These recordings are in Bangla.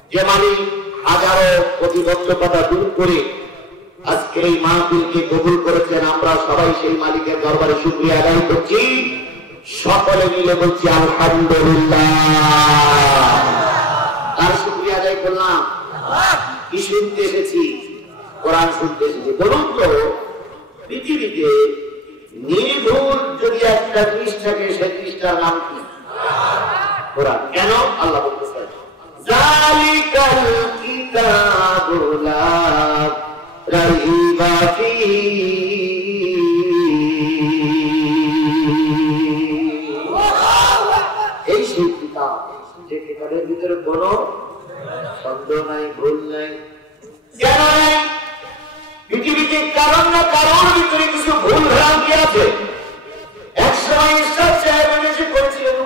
যে মালিক হাজারো প্রতিবন্ধকতা দূর করে আজকে এই মাহফিলকে কবুল করেছেন, আমরা সবাই সেই মালিকের দরবারে শুকরিয়া আদায় করছি। সকলে মিলে বলছি আলহামদুলিল্লাহ। তার শুকরিয়া আদায় করলাম। কি শুনতে এসেছি? কোরআন শুনতে এসেছি। বলুন তো, পৃথিবীতে নির্ভুল যদি একটা জিনিস থাকে, সেই জিনিসটার নাম কি? কোরআন। কেন? আল্লাহ বলতেছেন যালিকাল কিতাবু লা রাইবা ফীহি, এই সেই কিতাব যে কিতাবের ভিতরে কোনো সন্দেহ নাই, ভুল নাই। কেন নাই? পৃথিবীতে কারণ না কারোর ভিতরে কিছু ভুল ভ্রান্তি আছে। একসময় ঈশ্বর সাহেব এসে করেছিলেন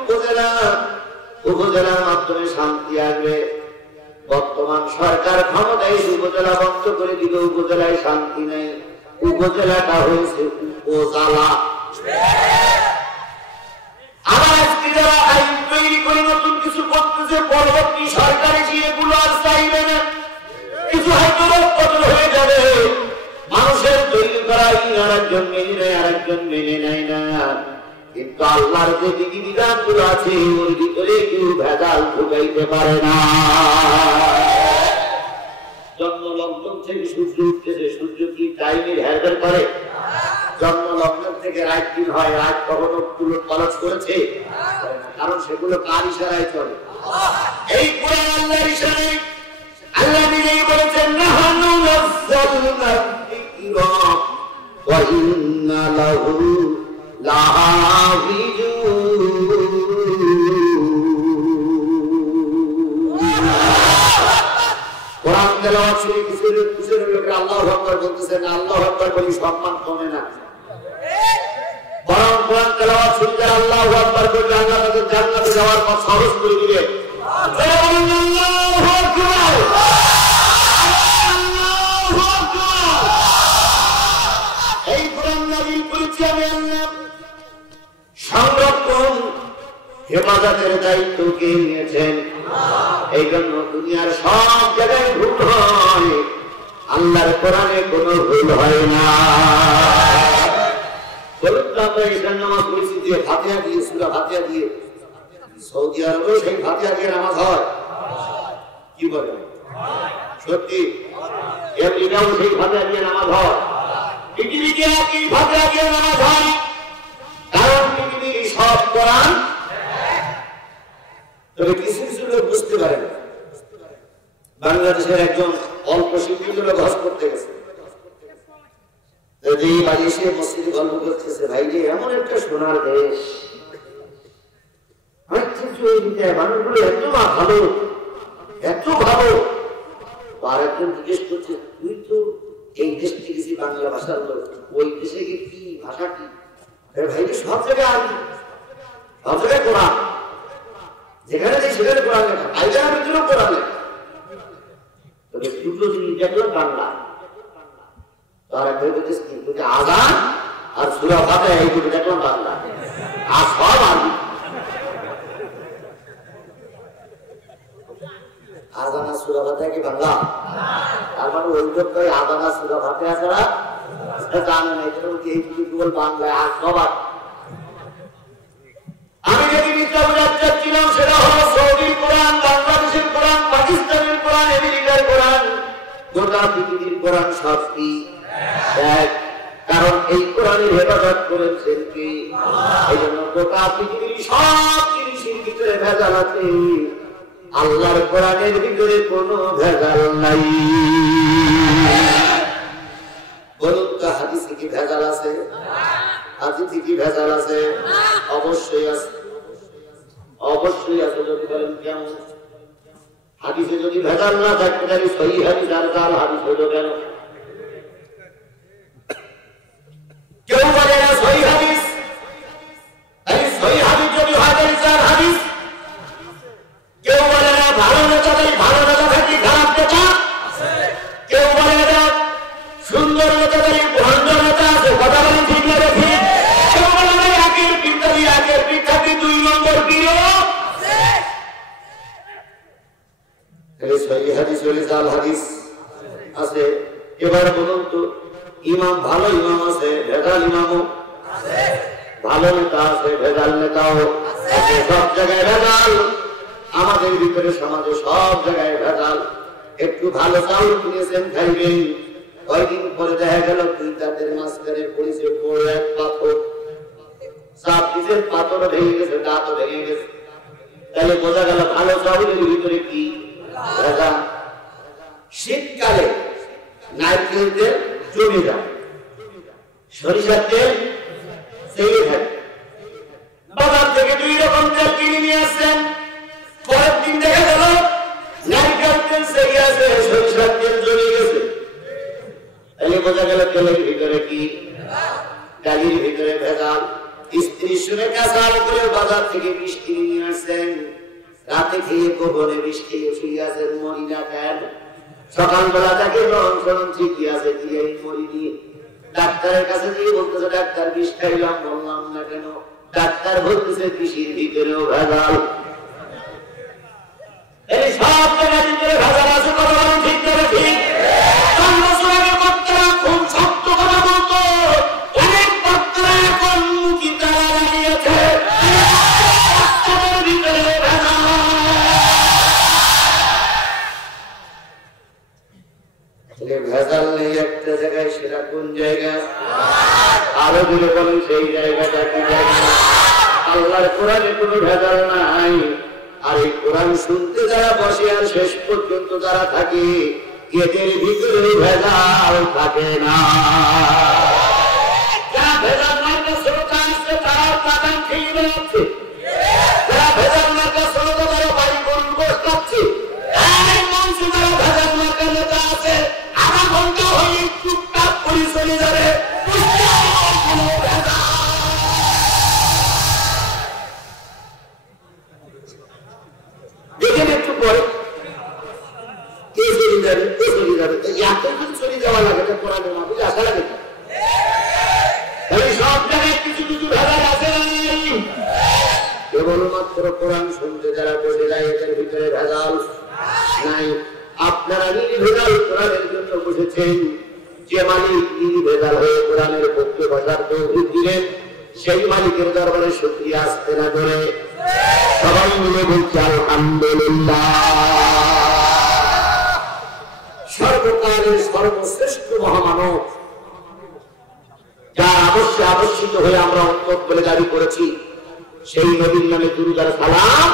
উপজেলার মাধ্যমে শান্তি আসবে। বর্তমান সরকার ক্ষমতায় উপজেলা বন্ধ করে দিল, উপজেলায় শান্তি নেই। উপজেলাটা হয়েছে উপজেলা। আবার আজকে যারা আইন তৈরি করে নতুন কিছু করতেছে, পরবর্তী সরকার এসে এগুলো আর চাইবে না। কিছু হয়তো বদল হয়ে যাবে। মানুষের তৈরি করা আইন আরেকজন মেনে নেয়, আরেকজন মেনে নেয় না। কিন্তু আল্লাহর যে বিধিবিধান গুলো আছে, ওর ভিতরে কেউ ভেজাল ঢুকাইতে পারে না। জন্ম লগ্ন থেকে সূর্য উঠতেছে, সূর্য কি টাইমের হেরফের করে? জন্ম লগ্ন থেকে রাত দিন হয়, রাত কখনো পুরো পালস করেছে? কারণ সেগুলো কার ইশারায় চলে? এই কোরআন আল্লাহর ইশারায়। আল্লাহ নিজেই বলেছেন নাহনু নাযালনা যিকরা ওয়া ইন্না লাহু লাহাফিজুন। কোরআন তেলাওয়াত শুনে কিছু লোকেরা আল্লাহু আকবার বলতেছেন, আল্লাহু আকবার বলি সম্মান কমে না। বরং কোরআন তেলাওয়াত শুনলে আল্লাহু আকবার বললে আল্লাহ তাদের জান্নাতে যাওয়ার পথ সহজ করে দিবেন। আল্লাহু আকবার। এই কোরআন নাযিল করেছি আমি আল্লাহ। সংরক্ষণ হেফাজতের দায়িত্ব কে নিয়েছেন? এই জন্য দুনিয়ার সব জায়গায় ভুল হয়, আল্লাহর কোরআনে কোনো ভুল হয় না। বলুন তো, আমরা এখানে নামাজ পড়েছি যে ফাতিহা দিয়ে, সূরা ফাতিহা দিয়ে। সৌদি আরবে সেই ফাতিহা দিয়ে নামাজ হয়। কি বলে? সত্যি? আমেরিকাও সেই ফাতিহা দিয়ে নামাজ হয়। পৃথিবীতে কি ফাতিহা দিয়ে নামাজ হয়? কারণ পৃথিবীর সব কোরআন। তবে কিছু কিছু লোক বুঝতে পারে না। বাংলাদেশের একজন অল্প শিক্ষিত লোক হজ করতে গেছে, মসজিদে গল্প করতেছে, ভাই যে এমন একটা সোনার দেশ, মানুষগুলো এত ভালো, এত ভালো। আর একজন জিজ্ঞেস করছে, তুই তো এই দেশ থেকে বাংলা ভাষার লোক, ওই দেশে গিয়ে কি ভাষা কি? ভাই সব জায়গায় আমি, সব জায়গায় কোরআন, যেখানে যাই সেখানে কোরআন লেখা, আইজার ভিতরেও কোরআন লেখা। তবে দুটো জিনিস দেখলাম বাংলা, তার একটা আযান আর সূরা ফাতিহা, এই দুটো দেখলাম বাংলা, আর সব আরবি। আযান আর সূরা ফাতিহা কি বাংলা? তার মানে ওই লোক আযান আর সূরা ফাতিহা ছাড়া জানে না, এটা হচ্ছে এই দুটো কেবল বাংলায়, আর সবার। আমি যে জিনিসটা বোঝাতে চাচ্ছিলাম সেটা হলো সৌদির কোরআন, বাংলাদেশের কোরআন, পাকিস্তানের কোরআন, আমেরিকার কোরআন, গোটা পৃথিবীর কোরআন সব কি এক। কারণ এই কোরআনের হেফাজত করেছেন কি? এই জন্য গোটা পৃথিবীর সব জিনিসের ভিতরে ভেজাল আছে, আল্লাহর কোরআনের ভিতরে কোনো ভেজাল নাই। বলুন তো, হাদিসে কি ভেজাল আছে? হাদিসে কি ভেজাল আছে? অবশ্যই আছে, অবশ্যই আছে। যদি বলেন কেমন? হাদিসে যদি ভেজাল না থাকতে পারে, সহিহ হাদিস আর জাল হাদিস হলো কেন? কেউ বলে না সহিহ হাদিস, এই সহিহ হাদিস যদি হয় তাহলে জাল হাদিস। কেউ বলে না ভালো নেতা নেই, ভালো নেতা থাকি খারাপ নেতা। কেউ বলে না সুন্দর নেতা নেই, ভণ্ড নেতা আছে। কথা বলেন ঠিক না? দেখি কেউ বলে না একের পিতাদি, একের পিতাদি 2 নম্বর প্রিয়। সহিহ হাদিস হলে জাল হাদিস আছে। এবার বলুন তো, ইমাম ভালো ইমাম আছে, ভেজাল ইমামও আছে, ভালো নেতা আছে, ভেজাল নেতাও আছে, সব জায়গায় ভেজাল। আমাদের ভিতরে সমাজে সব জায়গায় ভেজাল। একটু ভালো চাউল কিনেছেন খাইবেন, কয়েকদিন পরে দেখা গেল দুই দাঁতের মাঝখানে পড়েছে বড় এক পাথর, চাপ দিচ্ছেন পাথর ভেঙে গেছে, দাঁতও ভেঙে গেছে। তাহলে বোঝা গেল ভালো চাউলের ভিতরে কি ভেজাল। শীতকালে নারকেল তেল জমে যায়, সরিষার তেল সেগে থাকে। বাজার থেকে 2 রকম তেল কিনে নিয়ে আসছেন, পরের দিন দেখা গেল নারকেল তেল সেগে আছে, সরিষার তেল জমে গেছে। তাহলে বোঝা গেল তেলের ভিতরে কি, ডালির ভিতরে ভেজাল। স্ত্রী শুনে কাঁচাল করে বাজার থেকে বিষ কিনে নিয়ে আসছেন, রাতে খেয়ে গোপনে বিষ খেয়ে শুয়ে আছেন, মরি না কেন? সকালবেলা তাকে রহন ঠিকই আছে, দিয়ে মরিনি। ডাক্তারের কাছে গিয়ে বলতেছে ডাক্তার বিষ খাইলাম, বললাম না কেন? ডাক্তার বলতেছে কৃষির ভিতরেও ভেজাল। এই সব জায়গার ভিতরে ভেজাল আছে, কথা বলেন ঠিক করে ঠিক? খুব শক্ত কথা বলতো, অনেক বক্তারা এখন মুখী তারা লাগিয়েছে ভিতরে ভেজাল। ভেজাল নেই একটা জায়গায়, সেটা কোন জায়গা? আরো দূরে বলেন সেই জায়গাটা কি জায়গা? আল্লাহর কোরআনে কোনো ভেজাল নাই। আর এই কোরআন শুনতে যারা বসে আর শেষ পর্যন্ত যারা থাকে, এদের ভিতরে ভেজাল থাকে না। যারা ভেজাল মার্কা শ্রোতা আসছে তারা বাদাম খেয়ে বেড়াচ্ছে, যারা ভেজাল মার্কা শ্রোতা তারা বাড়ি গরু গোশত খাচ্ছে। এই মঞ্চে যারা ভেজাল মার্কা নেতা আছে, আধা ঘন্টা হয়ে চুপচাপ করে চলে যাবে। দেখেন একটু পরে কে চলে যাবে, কে চলে যাবে। এতক্ষণ চলে যাওয়া লাগে তো কোরআনের মাহফিলে আসা লাগে। সব জায়গায় কিছু কিছু ভেজাল আছে, কেবলমাত্র কোরআন শুনতে যারা বসে যায় এদের ভিতরে ভেজাল নাই। আপনারা নির্ভেজাল কোরআনের জন্য বসেছেন, যে মালিক নির্ভেজাল হয়ে কোরআনের পক্ষে বসার তৌফিক দিলেন, সেই মালিকের দরবারে শুকরিয়া আসতে না করে সবাই মিলে বলছি আলহামদুলিল্লাহ। সর্বকালের সর্বশ্রেষ্ঠ মহামানব, যার আবশ্যে আবশ্যিত হয়ে আমরা উন্নত বলে দাবি করেছি, সেই নবীর নামে দুরূদ আর সালাম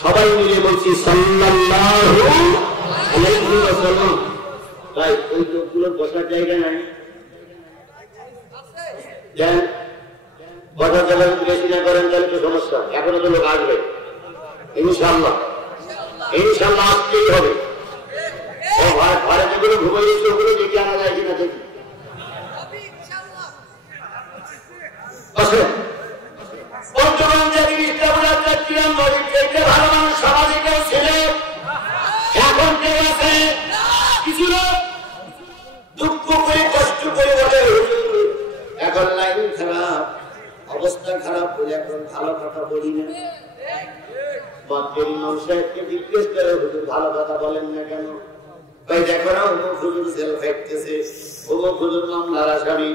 সবাই মিলে বলছি সাল্লাল্লাহু আলাইহি ওয়াসাল্লাম। ভাই ওই লোকগুলোর বসার জায়গা নাই, দেন বসার জায়গা বেশি না করেন তাহলে তো সমস্যা। এখনো তো লোক আসবে ইনশাআল্লাহ, ইনশাআল্লাহ আসতেই হবে। ঘরে যেগুলো ঘুমাইছে ওগুলো দেখে আনা যায় কিনা দেখি। বর্তমান যে জিনিসটা আমরা চাচ্ছিলাম গরিব থেকে ভালো মানুষ সমাজে কেউ ছিল, এখন কেউ আছে কিছু লোক দুঃখ করে কষ্ট করে বলে এখন লাইন খারাপ, অবস্থা খারাপ বলে এখন ভালো কথা বলি না। জিজ্ঞেস করে ভালো কথা বলেন না কেন? ভাই দেখো না অমুক হুজুর জেল খাইতেছে, অমুক হুজুর মামলার আসামি,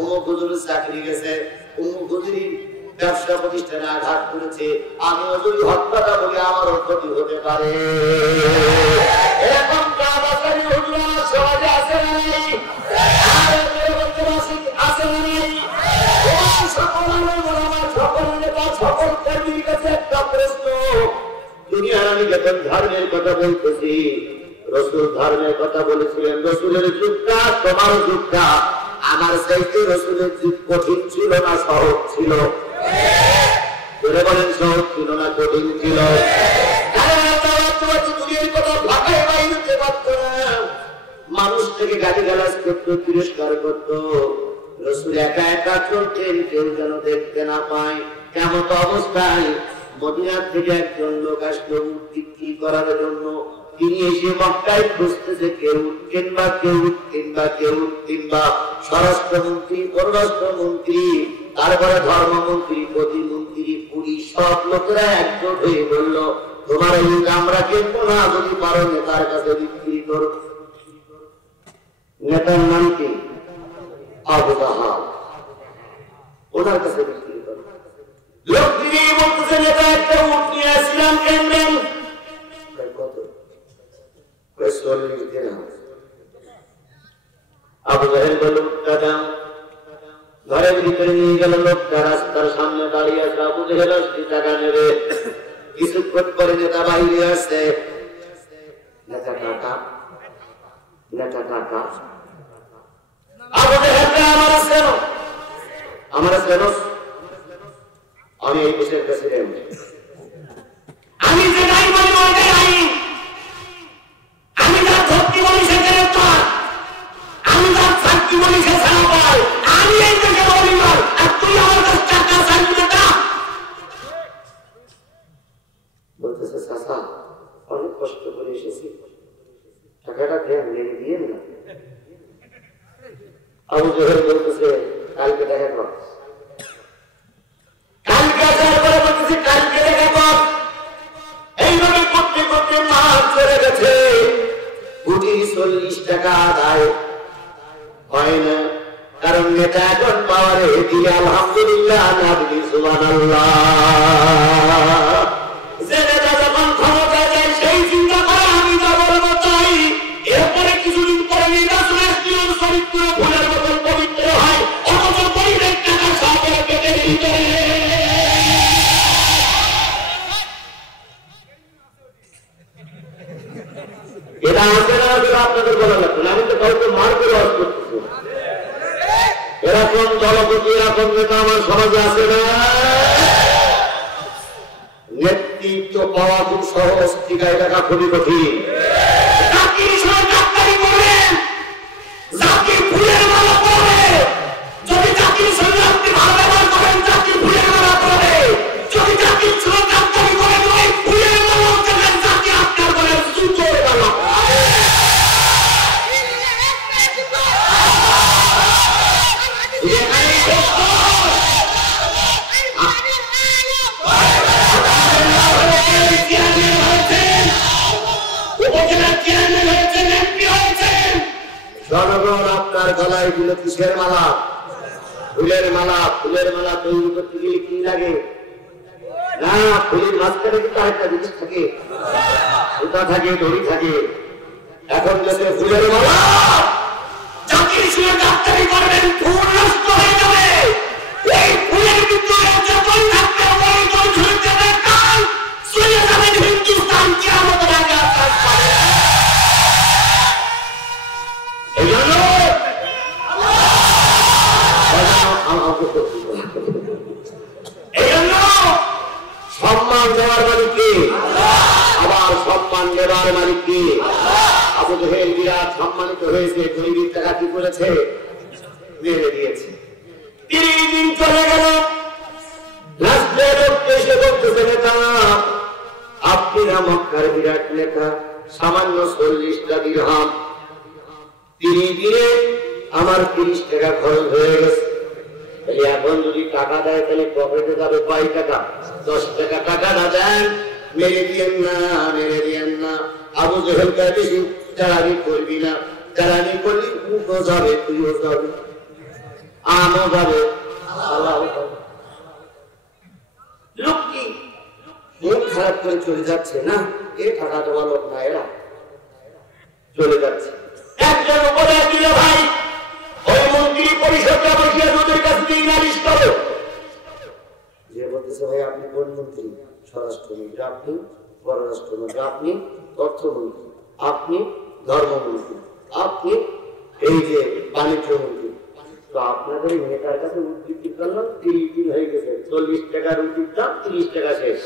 অমুক হুজুর চাকরি গেছে, অমুক হুজুরি ব্যবসা প্রতিষ্ঠানে আঘাত করেছে, আমিও যদি হত্যা বলি আমারও ক্ষতি হতে পারে। এরকম কাবাসারি হুজুর আমার সমাজে আছে না নেই? আছে না নেই? সকল নেতা সকল কর্মীর কাছে একটা প্রশ্ন, দুনিয়ার আমি যখন ধর্মের কথা বলতেছি, রসুল ধর্মের কথা বলেছিলেন, রসুলের যুগটা তোমার যুগটা আমার চাইতে রসুলের যুগ কঠিন ছিল না সহজ ছিল? বলে বলেন সহজ ছিল না কঠিন ছিল? মানুষ থেকে গালি গালাজ করতো, তিরস্কার করতো, রসুল একা একা চলতেন, কেউ যেন দেখতে না পায়। কেমন অবস্থায় মদিনার থেকে একজন লোক আসলো বিক্রি করার জন্য, তিনি এসে মক্কায় খুঁজতেছে কেউ উঠতেন বা কেউ উঠতেন বা কেউ উঠতেন বা স্বরাষ্ট্রমন্ত্রী, পররাষ্ট্রমন্ত্রী, তারপরে ধর্মমন্ত্রী, প্রতিমন্ত্রী, পুলিশ, সব লোকেরা একজোট হয়ে বলল তোমার এই আমরা কিনবো না, যদি পারো নেতার কাছে বিক্রি করো। নেতার নাম কি? আবু জাহাল। ওনার কাছে বিক্রি করো। লোক দিয়ে বলতেছে নেতা একটা উট নিয়ে আসছিলাম, কেনবেন কত? 40 দিন। আবু জাহেল বলল দাদা, ঘরের ভিতরে নিয়ে গেল। লোকটা রাস্তার সামনে দাঁড়িয়ে আছে। আবু জাহেল 80 টাকা নেবে। কিছুক্ষণ করে নেতা বাইরে আসছে। নেতা টাকা, নেতা টাকা। আবু জাহেল আমার কেন? আমি এই দেশের প্রেসিডেন্ট। আমি যে নাই বলি ওইটাই আইন। আমি যার ধরতি বলি সেখানে তোর, আমি যার শান্তি বলি সে ছাড়া পায়। আমি এই দেশের অভিমান, আর তুই আমার কাছে টাকা চাইবি না। বলতেছে চাচা অনেক কষ্ট করে এসেছি, টাকাটা দেন, মেরে দিয়ে না। আবু জাহেল বলতেছে কালকে দেখা কর। কালকে আসার পরে বলতেছে কালকে দেখা কর। এইভাবে করতে করতে মাস চলে গেছে। 40 টাকা আদায় হয় না, কারণ নেতা এখন পাওয়ারে দিয়ে আলহামদুলিল্লাহ না দিলি সুবহানাল্লাহ। যে নেতা যখন ক্ষমতায় যায় সেই চিন্তা করে আমি যা বলবো তাই। এরপরে কিছুদিন পরে নির্বাচনের চরিত্র ভুলের মতন পবিত্র হয়, অথচ গরিবের টাকা সরকার কেটে দিতে। এটা আপনাদের বলা লাগবে না, আমি তো কাউকে মার করে অর্থ করতেছি। এরকম দলপতি, এরকম নেতা আমার সমাজে আছে না। নেতৃত্ব পাওয়া খুব সহজ, টিকায় রাখা খুবই কঠিন। ফুলের মালা পরে যদি জাতির সঙ্গে আপনি ভালো ব্যবহার করেন, জাতির ফুলের মালা পরে যদি জাতির সঙ্গে কাজকারি করেন, ওই ফুলের মালা দেখেন জাতি আপনার বলে জুতোর মালা। জনগণ আপনার গলায় দিল কিসের মালা? ফুলের মালা। ফুলের মালা তৈরি করতে গেলে কি লাগে? না, ফুলের মাঝখানে কিন্তু আরেকটা জিনিস থাকে, সুতা থাকে, দড়ি থাকে। এখন যাতে ফুলের মালা জাতির সঙ্গে ডাক্তারি করবেন, ফুল নষ্ট হয়ে যাবে। এই ফুলের ভিতরে যতই থাকবে ওই দল ঝুলে যাবে, কাল চলে যাবে হিন্দুস্তান কিয়ামতের আগে আকাশ পাবে। সম্মান দেওয়ার মালিক কে? আবার সম্মান দেওয়ার মালিক কে? আবু জাহেল বিরাট সম্মানিত হয়েছে। গরিবের টাকা কি করেছে? মেরে দিয়েছে। 30 দিন চলে গেল। লাস্টে লোক এসে বলতেছে নেতা, আপনি না মক্কার বিরাট নেতা, সামান্য 40টা দিরহাম। 30 দিনে আমার 30 টাকা খরচ হয়ে গেছে। এখন যদি টাকা দেয় তাহলে পকেটে যাবে কয় টাকা? 10 টাকা। টাকা না দেন, মেরে দিয়েন না, মেরে দিয়েন না। আবু জাহেল বেশি চালানি করবি না, চালানি করলি উঠো যাবে, তুইও যাবে, আমও যাবে, আল্লাহও যাবে। লোকটি মন খারাপ করে চলে যাচ্ছে। না, এ টাকা দেওয়া লোক না, এরা চলে যাচ্ছে। একজন উপরে দিল ভাই, ওই মন্ত্রী পরিষদটা বসিয়ে ওদের কাছে দিয়ে নালিশ করো। যে বলতেছে ভাই আপনি কোন মন্ত্রী? স্বরাষ্ট্রমন্ত্রী। আপনি পররাষ্ট্রমন্ত্রী। আপনি অর্থমন্ত্রী। আপনি ধর্মমন্ত্রী। আপনি এই যে বাণিজ্য মন্ত্রী। তো আপনাদের নেতার কাছে উদ্বৃত্তি করলাম, 30 দিন হয়ে গেছে। 40 টাকার উদ্বৃত্তি, 30 টাকা শেষ।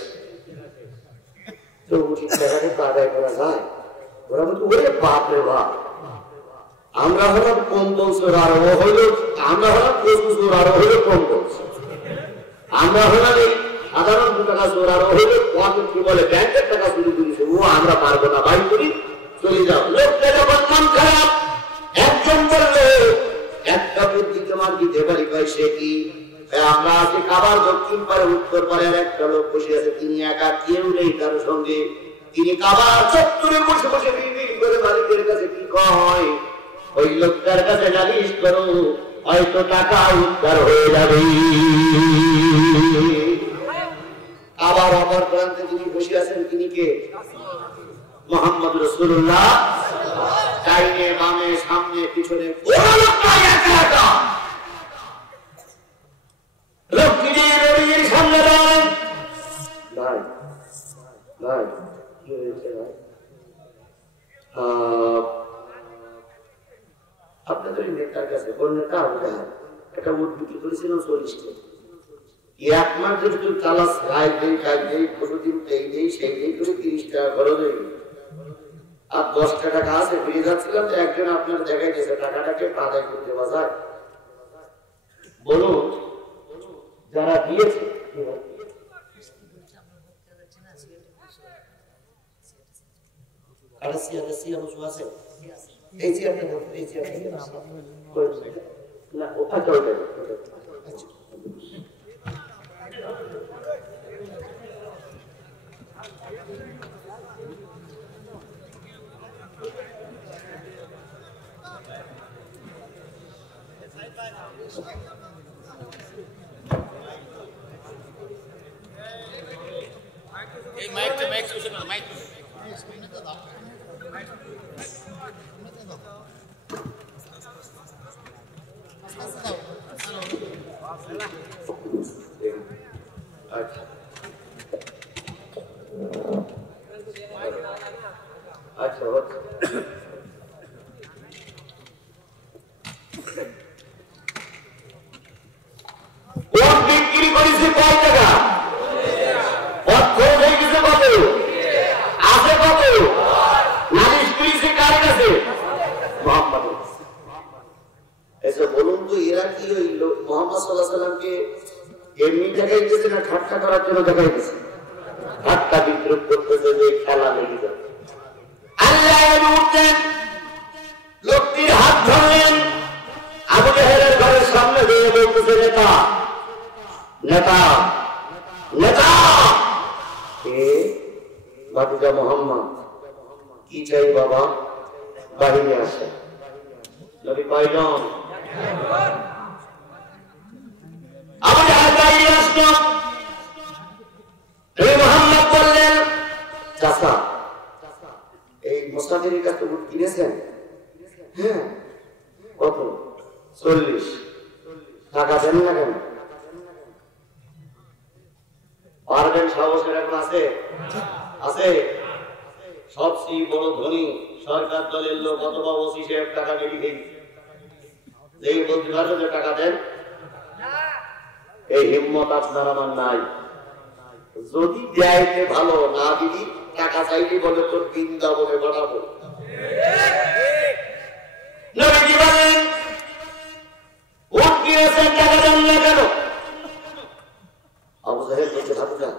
40 টাকাকে তো আদায় করা যায়? ওরা বলতো ওরে বাপ রে বাপ, আমরা হলাম কম বলছো, আর ও হইল, আমরা হলাম 25 আর ও হইল কম বলছো। আমরা হলাম এই সাধারণ 2 টাকা চোর, আর ও হইল কি বলে ব্যাংকের টাকা চুরি করেছে। ও আমরা পারবো না, ভাই করি, চলে যাও। লোকটা যখন মন খারাপ, একজন বললো একটা বুদ্ধি তোমার দিতে পারি ভাই। সে কি? আমরা আছি কাবার দক্ষিণ পারে উত্তর পারে আর একটা লোক বসে আছে, তিনি একা, কেউ নেই তার সঙ্গে। তিনি কাবার চত্বরে বসে বসে বিড়বিড় করে মালিকের কাছে কি কয়, ওই লোকটার কাছে নালিশ করো, হয়তো টাকা উদ্ধার হয়ে যাবে। আবার অপর প্রান্তে তিনি বসে আছেন, তিনি কে? মুহাম্মদ রাসূলুল্লাহ। ডাইনে বামে সামনে পিছনে কোনো লোক নাই, একা একা। লোকটি নবীর সামনে দাঁড়ান। ভাই ভাই কি হয়েছে ভাই? আপনাদের নেতার কাছে কোন নেতা হবে না, এটা উদ্বুদ্ধ করেছিলাম 40টা। এক মাস যদি তালাশ রায় দেই, কাজ দেই, প্রতিদিন এই দেই সেই দেই করে 30 টাকা খরচ হয়ে গেল। আর 10 টাকা আছে ফিরে যাচ্ছিলাম, তো একজন আপনার জায়গায় গেছে, টাকাটাকে আদায় করতে বাজায়। বলুন যারা দিয়েছে এই যে না ওটা এই মাইকটা মাইক শুনে না, মাইক আচ্ছা বিক্রি করেছি কয় টাকা? অর্থ হয়ে গেছে কত? আছে কত? নালিশ করেছি কার কাছে? মুহাম্মদ। এসে বলুন তো এরা কি ওই মুহাম্মদ সাল্লাল্লাহু আলাইহি সাল্লামকে এমনি দেখাইতেছে না ঠাট্টা করার জন্য দেখাইতেছে? ঠাট্টা বিদ্রুপ করতেছে যে খেলা লেগে যাবে। আল্লাহ উঠলেন, লোকটির হাত ধরলেন, আবু জাহেলের ঘরের সামনে দিয়ে বলতেছে, নেতা নেতা নেতা। কে? ভাতিজা মুহাম্মদ। কি চাই বাবা? বাহিরে আসে। নবী পাইলাম। আবু জাহেল বাহিরে আসলো। মুহাম্মদ বললেন, চাচা এই মুসাফিরের কাছে উট কিনেছেন? হ্যাঁ। কত? 40। টাকা দেন না কেন? পারবেন? সাহসের এখন আছে? আছে। সবচেয়ে বড় ধনী সরকার দলের লোক অথবা ওসি সাহেব টাকা নিয়ে লিখে এই বলতে পারবে যে টাকা দেন? এই হিম্মত আপনার আমার নাই। যদি দেয়তে ভালো, না দিদি টাকা চাইলে বলে তোর বৃন্দাবনে পাঠাবো। নবীজি বলেন, উট কিনেছেন, টাকা দেন না কেন? আবু জাহেল বলছে, ভাতিজা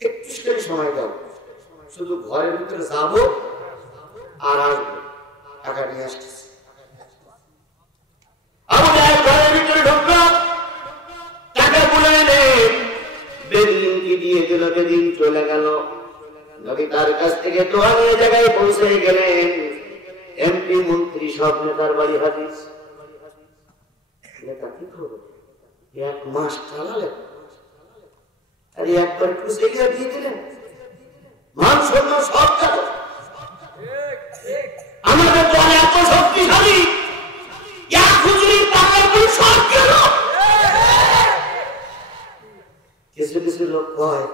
31 মিনিট সময় দাও, শুধু ঘরের ভিতরে যাবো আর আসবো, টাকা নিয়ে আসতেছি। আবু জাহেল ঘরের ভিতরে ঢুকলো, টাকা গুলো এনে বেদিনকে দিয়ে দিল, বেদিন চলে গেল। নবী তার কাছ থেকে দোয়া নিয়ে জায়গায় পৌঁছে গেলেন। এমপি মন্ত্রী সব নেতার বাড়ি হাজির। নেতা কি করবো? 1 মাস চালালেন আর একবার খুশি দিয়ে দিলেন। মান সম্মান সব গেল। আমাদের দল এত শক্তিশালী, এক হুজুরির টাকার পর সব গেল। কিছু কিছু লোক কয়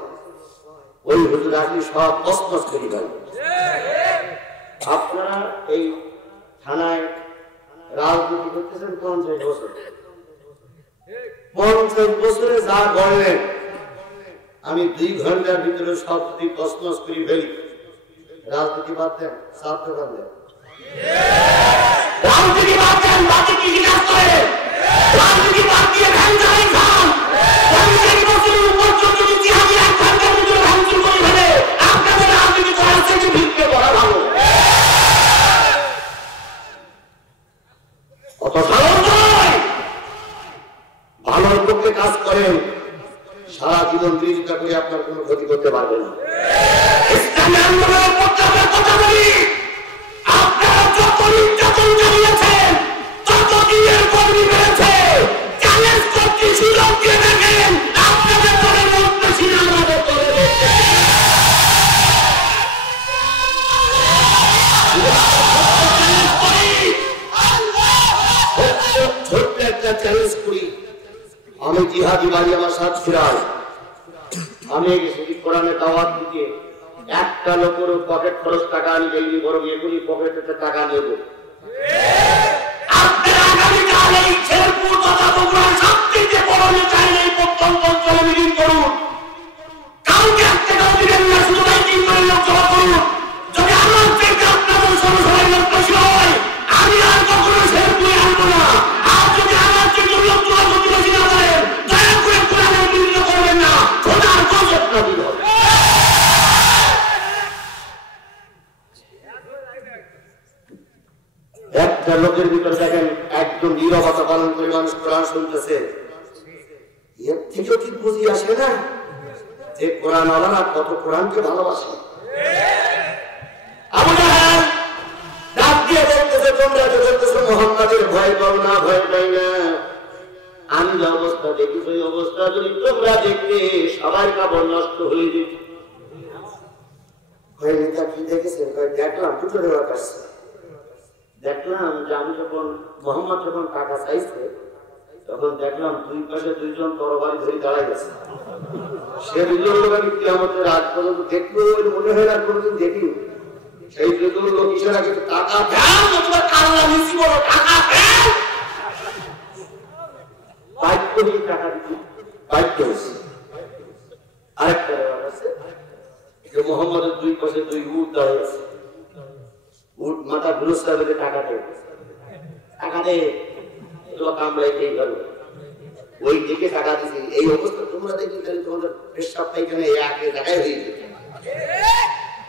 ওই হুজুর আসলে সব তছনছ করে গেল। আপনারা এই থানায় রাজনীতি করতেছেন 50 বছর। 50 বছরে যা গড়লেন আমি 2 ঘন্টার ভিতরে সব যদি তছনছ করে ফেলি। রাজনীতি বাদ দেন, ছাত্র বাদ দেন, রাজনীতি বাদ দেন, বাকি কি কাজ করেন? রাজনীতি বাদ দিয়ে ভ্যান চালাই খান। 50 বছরের উপর যদি জিহাদি এক ঘন্টার ভিতরে ভাঙচুর করে ফেলে, আপনাদের রাজনীতি করার চেয়ে ভিক্ষে করা ভালো। অত সাহস নয়। ভালোর পক্ষে জীবন বিরোধিতা করে আপনার কোনো ক্ষতি করতে পারবে না। ইসলামী আন্দোলনের পক্ষে আমরা কথা বলি, আপনারা যত নির্যাতন চালিয়েছেন, তত দিনের কর্মী বেড়েছে, চ্যালেঞ্জ করতে সুযোগ দিয়ে দেখেন আপনাদের দলের মধ্যে ছিল আমাদের দলের ছোট্ট একটা চ্যালেঞ্জ করি। আমি জিহাদি বাড়ি আমার সাথ ফিরাই, আমি গেছি কোরআনে দাওয়াত দিতে, একটা লোকের পকেট খরচ টাকা আমি দেইনি, বরং এগুলি পকেটে টাকা নেব। আপনারা আগামীকাল এই শেরপুর তথা বগুড়ার সবচেয়ে বড় নেতার এই প্রত্যন্ত অঞ্চলে মিটিং করুন। কাউকে একটা টাকা দিবেন না, শুধু মাইকিং করে লোক জমা করুন। যদি আমার থেকে আপনাদের সরাসরি লোক বেশি হয়, আমি আর কখনো শেরপুরে আনবো না। আর যদি আমার থেকে লোক জমা করতে বেশি না করেন, দয়া করে কোরআনের বিরুদ্ধে করবেন না, খোদার গজব নাযিল হবে। একটা লোকের ভিতরে দেখেন একদম নীরবতা পালন করে মানুষ কোরআন শুনতেছে, এর থেকেও কি বুঝি আসে না যে কোরআন আল্লাহ কত কোরআনকে ভালোবাসে। আবু জাহেল ডাক দিয়ে বলতেছে, তোমরা যে বলতেছো মুহাম্মাদের ভয় পাও না, ভয় পাই না, আমি যে অবস্থা দেখি সেই অবস্থা যদি তোমরা দেখতে সবাই কাপড় নষ্ট হয়ে যেত। নেতা কি দেখেছেন? দেখলাম দুটো রেওয়াজ আসছে, দেখলাম যে আমি যখন মোহাম্মদ যখন টাকা চাইছে তখন দেখলাম দুই পাশে দুইজন তরবারি ধরে দাঁড়াই গেছে। সে দুজন লোক আমি কিয়ামতের আগ পর্যন্ত দেখবো মনে হয় আর কোনোদিন দেখিনি। সেই দুজন লোক ইশারা কিন্তু টাকা ফেল, তোমার কান্না মিশি বলো টাকা ফেল, বাধ্য হয়ে টাকা দিতে বাধ্য হয়েছে। আরেকটা রেওয়াজ আছে যে মোহাম্মদের দুই পাশে দুই উট দাঁড়িয়ে আছে, উট মাথা গুলস্তা বেঁধে টাকা দেয়, টাকা দেয় তোরা কামড়াইতেই পারো, ওই দিকে টাকা দিছে। এই অবস্থা তোমরা দেখি তাহলে তোমাদের পেশাব পাইখানে একে টাকাই হয়ে যেত।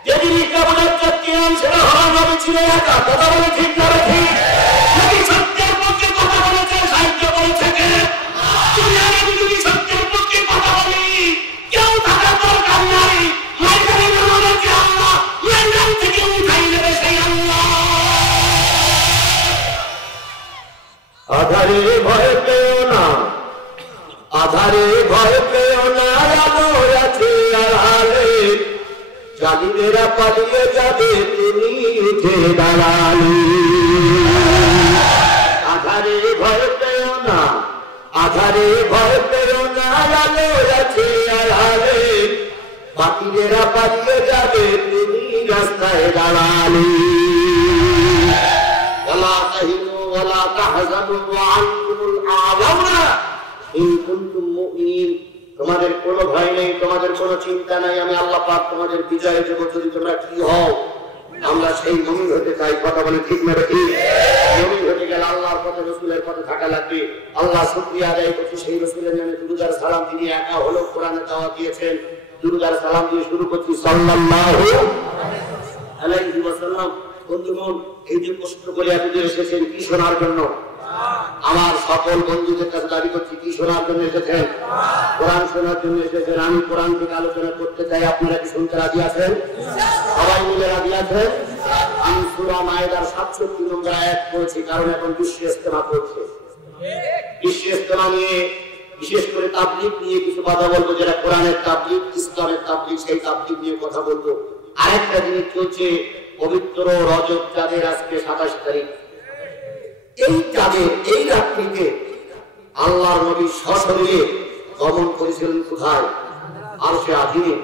যেদিন ইকরামুল জাত্তিয়ান সেটা হওয়ার ভাবে ছিল একা, কথা বলে ঠিক না ঠিক? যদি সত্যের পক্ষে কথা বলেছে সাহিত্য বলেছে কে? তুমি আমি যদি সত্যের পক্ষে কথা বলি কেউ থাকার দরকার নাই, ময়দানে নামানোকে আল্লাহ ময়দান থেকে উঠাই নেবে সেই আল্লাহ। আধারে ভয় পেও না, আধারে ভয় পেও না, আলো আছে আড়ালে, জালিমেরা পালিয়ে যাবে তুমি উঠে দাঁড়ালে। আধারে ভয় পেও না, আধারে ভয় পেও না, আলো আছে আড়ালে, বাকিরা পালিয়ে যাবে তুমি রাস্তায় দাঁড়ালে। ওয়ালা তাহিনু ওয়ালা তাহজানু ওয়া আনতুমুল আ'লাউনা ইন কুনতুম মুমিনিন। তোমাদের কোনো ভয় নেই, তোমাদের কোনো চিন্তা নাই, আমি আল্লাহ পাক তোমাদের বিজয় দেব যদি তোমরা কি হও। আমরা সেই মুমিন হতে চাই, কথা বলে ঠিক না ঠিক? মুমিন হতে গেলে আল্লাহর পথে রাসূলের পথে থাকা লাগবে। আল্লাহ শুকরিয়া আদায় করছি সেই রাসূলের নামে দুরূদ আর সালাম তিনি একা হলো কোরআনে দাওয়াত দিয়েছেন। দুরূদ আর সালাম দিয়ে শুরু করছি সাল্লাল্লাহু আলাইহি ওয়াসাল্লাম। বন্ধুগণ, এই যে প্রশ্ন করে আপনাদের এসেছেন কি শোনার জন্য? আমার সকল বন্ধুদের কাছে দাবি করছি কি শোনার জন্য এসেছেন? কোরআন শোনার জন্য এসেছেন। আমি কোরআন থেকে আলোচনা করতে চাই, আপনারা কি শুনতে রাজি আছেন? সবাই মিলে রাজি আছেন? আমি সূরা মায়েদার 67 নম্বর আয়াত পড়েছি, কারণ এখন বিশ্ব ইজতেমা চলছে। বিশ্ব ইজতেমা নিয়ে বিশেষ করে তাবলীগ নিয়ে কিছু কথা বলবো, যেটা কোরআনের তাবলীগ, ইসলামের তাবলীগ, সেই তাবলীগ নিয়ে কথা বলবো। আরেকটা জিনিস চলছে, পবিত্র রজব চাঁদের আজকে 27 তারিখ। এই চাঁদের এই রাত্রিতে আল্লাহর নবী সশরীরে গমন করেছিলেন কোথায়? আরশে আযীমে।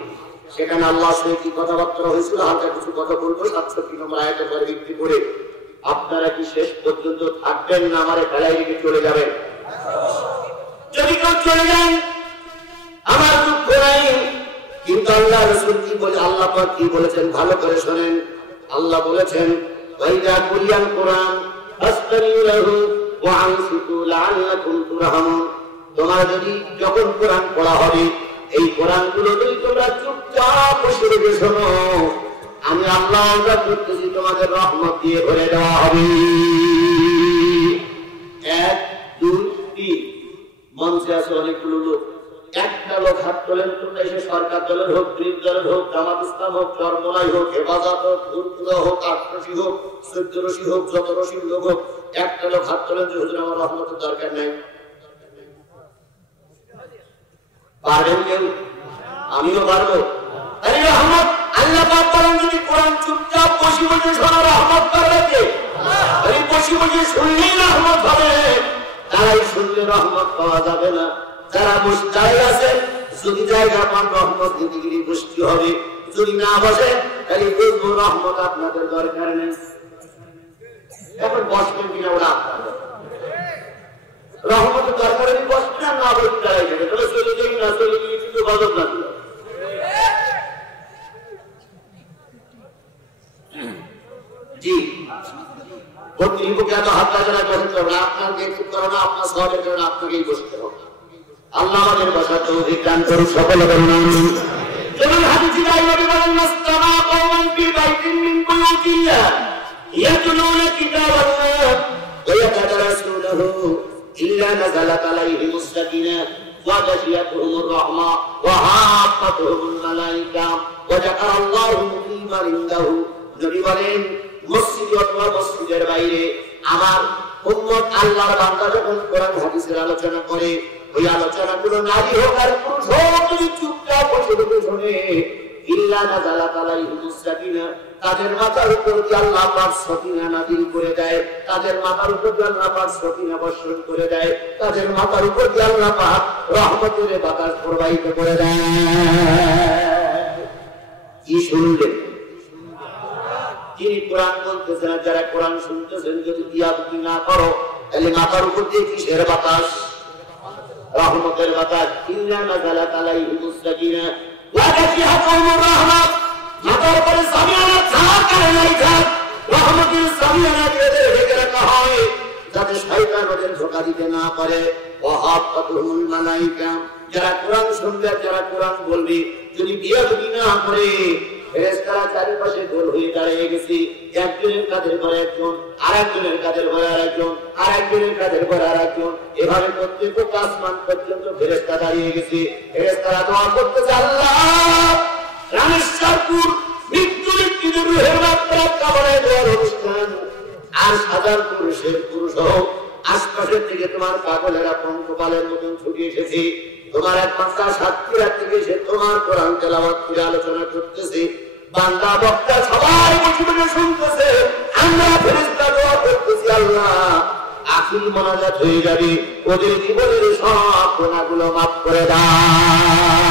সেখানে আল্লাহর সঙ্গে কি কথাবার্তা হয়েছিল হালকা কিছু কথা বলবো 67 নম্বর আয়াতের উপর ভিত্তি করে। আপনারা কি শেষ পর্যন্ত থাকবেন না আমারে ফেলাই রেখে চলে যাবেন? যদি কেউ চলে যান আমার দুঃখ নাই, কিন্তু আল্লাহ রাসূল কি বলে, আল্লাহ পাক কি বলেছেন ভালো করে শুনেন। আল্লাহ বলেছেন ওয়াইদা কুলিয়াল কোরআন ফাসতামিউ লাহু ওয়া আনসিতু লাআল্লাকুম তুরহামুন। তোমরা যদি যখন কোরআন পড়া হবে এই কোরআনগুলো যদি তোমরা চুপচাপ বসে রেখে শোনো, আমি আল্লাহ ওটা করতেছি তোমাদের রহমত দিয়ে ভরে দেওয়া হবে। 1 2 3 মঞ্চে আছে অনেকগুলো লোক, একটা লোক হাত তোলেন, তোমরা এসে সরকার দলের হোক, বিরোধী দলের হোক, জামাত ইসলাম হোক, চরমলাই হোক, হেফাজত হোক, ফুলপুরা হোক, আটরশি হোক, 14 রশি হোক, যত রশির লোক হোক, একটা লোক হাত তোলেন যে হুজুর আমার রহমতের দরকার নাই। পারবেন কেউ? আমিও পারবো। আরে রহমত আল্লাহ পাক বলেন যদি কোরআন চুপচাপ বসে বসে শোনো রহমত পাবে কে? আরে বসে বসে শুনলেই রহমত হবে, তারাই শুনলে রহমত পাওয়া যাবে না। যারা বসে জায়গা আছে, যদি জায়গা পান রহমত দিতে গেলে বসতে হবে, যদি না বসে তাহলে বুঝবো রহমত আপনাদের দরকার নেই। এখন বসবেন কিনা ওরা আপনাদের রহমতের দরকার নেই, বসবেন আর না বসতে দাঁড়াই যাবে, তবে চলে যাই না চলে গিয়ে কিন্তু গজব লাগবে। জি কর্তৃপক্ষ এত হাত আলোচনা করতে হবে না, আপনার নেতৃত্ব করো না, আপনার সহজের কারণে আপনাকেই বসতে হবে। আল্লাহ আমাদের বসার তৌফিক দান করুন, সকলে বলুন আমিন। যেমন হাদিসে আইয়ুব বলেন নাস্তামা কওমান ফি বাইতিন মিন বুয়ুতিল্লাহ ইয়াতলুনা কিতাবাল্লাহ ওয়া ইয়াতাদারাসুনাহু ইল্লা নাযালাত আলাইহিমুস সাকিনাহ ওয়া গাশিয়াতুহুমুর রাহমাহ ওয়া হাফাতুহুমুল মালায়েকা ওয়া যাকারাল্লাহু ফী মান ইনদাহু। নবী বলেন মসজিদ অথবা মসজিদের বাইরে আমার উম্মত আল্লাহর বান্দা যখন কোরআন হাদিসের আলোচনা করে, ওই আলোচনাগুলো নারী হোক আর পুরুষ হোক যদি চুপচাপ বসে বসে শোনে, ইল্লা নাযালাত আলাইহিমুস সাকিনাহ, তাদের মাথার উপর দিয়ে আল্লাহ পাক সকিনা নাযিল করে দেয়, তাদের মাথার উপর দিয়ে আল্লাহ পাক সকিনা বর্ষণ করে দেয়, তাদের মাথার উপর দিয়ে আল্লাহ পাক রহমতের বাতাস প্রবাহিত করে দেয়। কি শুনলেন? যিনি কোরআন বলতেছেন, যারা কোরআন শুনতেছেন, যদি বিয়াদবি না করো তাহলে মাথার উপর দিয়ে কিসের বাতাস? রহমতের বাতাস। ইল্লা নাযালাত আলাইহিমুস সাকিনাহ ওয়া গাশিয়াতুহুমুর রাহমাহ, মাথার উপরে সামিয়ানা ছাদ করে নাই ছাদ, রহমতের সামিয়ানা দিয়ে ঢেকে রাখা হয় যাতে শয়তান ওদের ধোঁকা দিতে না পারে। ওয়া হাফাতুহুমুল মালায়েকা, যারা কোরআন শুনবে, যারা কোরআন বলবে, যদি বিয়াদবি না করে ফেরেশতারা চারিপাশে গোল হয়ে দাঁড়িয়ে গেছে, একজনের কাঁধের পর একজন, আরেকজনের কাঁধের পর আরেকজন, আরেকজনের কাঁধের পর আরেকজন, এভাবে প্রত্যেক আসমান পর্যন্ত ফেরেশতা দাঁড়িয়ে গেছে। ফেরেশতারা দোয়া করতেছে, আল্লাহ রামেশ্বরপুর মৃত্যুর রুহের মাত্রা কামড়ায় দেওয়ার অনুষ্ঠান আর হাজার পুরুষের পুরুষ হোক, আশপাশের থেকে তোমার পাগলেরা পঙ্কপালের মতন ছুটে এসেছে, তোমার একমাত্র সাক্ষীরা থেকে সে তোমার কোরআন তেলাওয়াত করে আলোচনা করতেছে, বান্দা বক্তা সবাই বসে বসে শুনতেছে, আমরা ফেরেশতা দোয়া করতেছি, আল্লাহ আখির মোনাজাত হয়ে যাবে, ওদের জীবনের সব গুনাহগুলো মাফ করে দাও।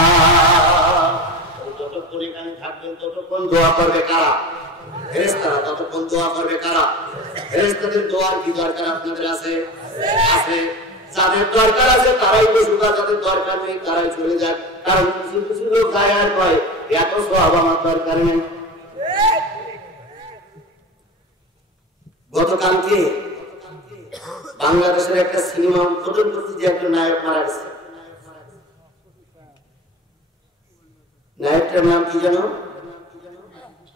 যতক্ষণ এখানে থাকবেন ততক্ষণ দোয়া করবে কারা? ফেরেশতারা। ততক্ষণ দোয়া করবে কারা? ফেরেশতাদের দোয়ার কি দরকার আপনাদের আছে? আছে। যাদের দরকার আছে তারাই বসুক, যাদের দরকার নেই তারাই চলে যাক, কারণ কিছু কিছু লোক যায় আর কয় এত সওয়াব আমার দরকার নেই। গতকালকে বাংলাদেশের একটা সিনেমা উদ্বোধন করতে যে একটা নায়ক মারা গেছে, নায়কটার নাম কি জানো?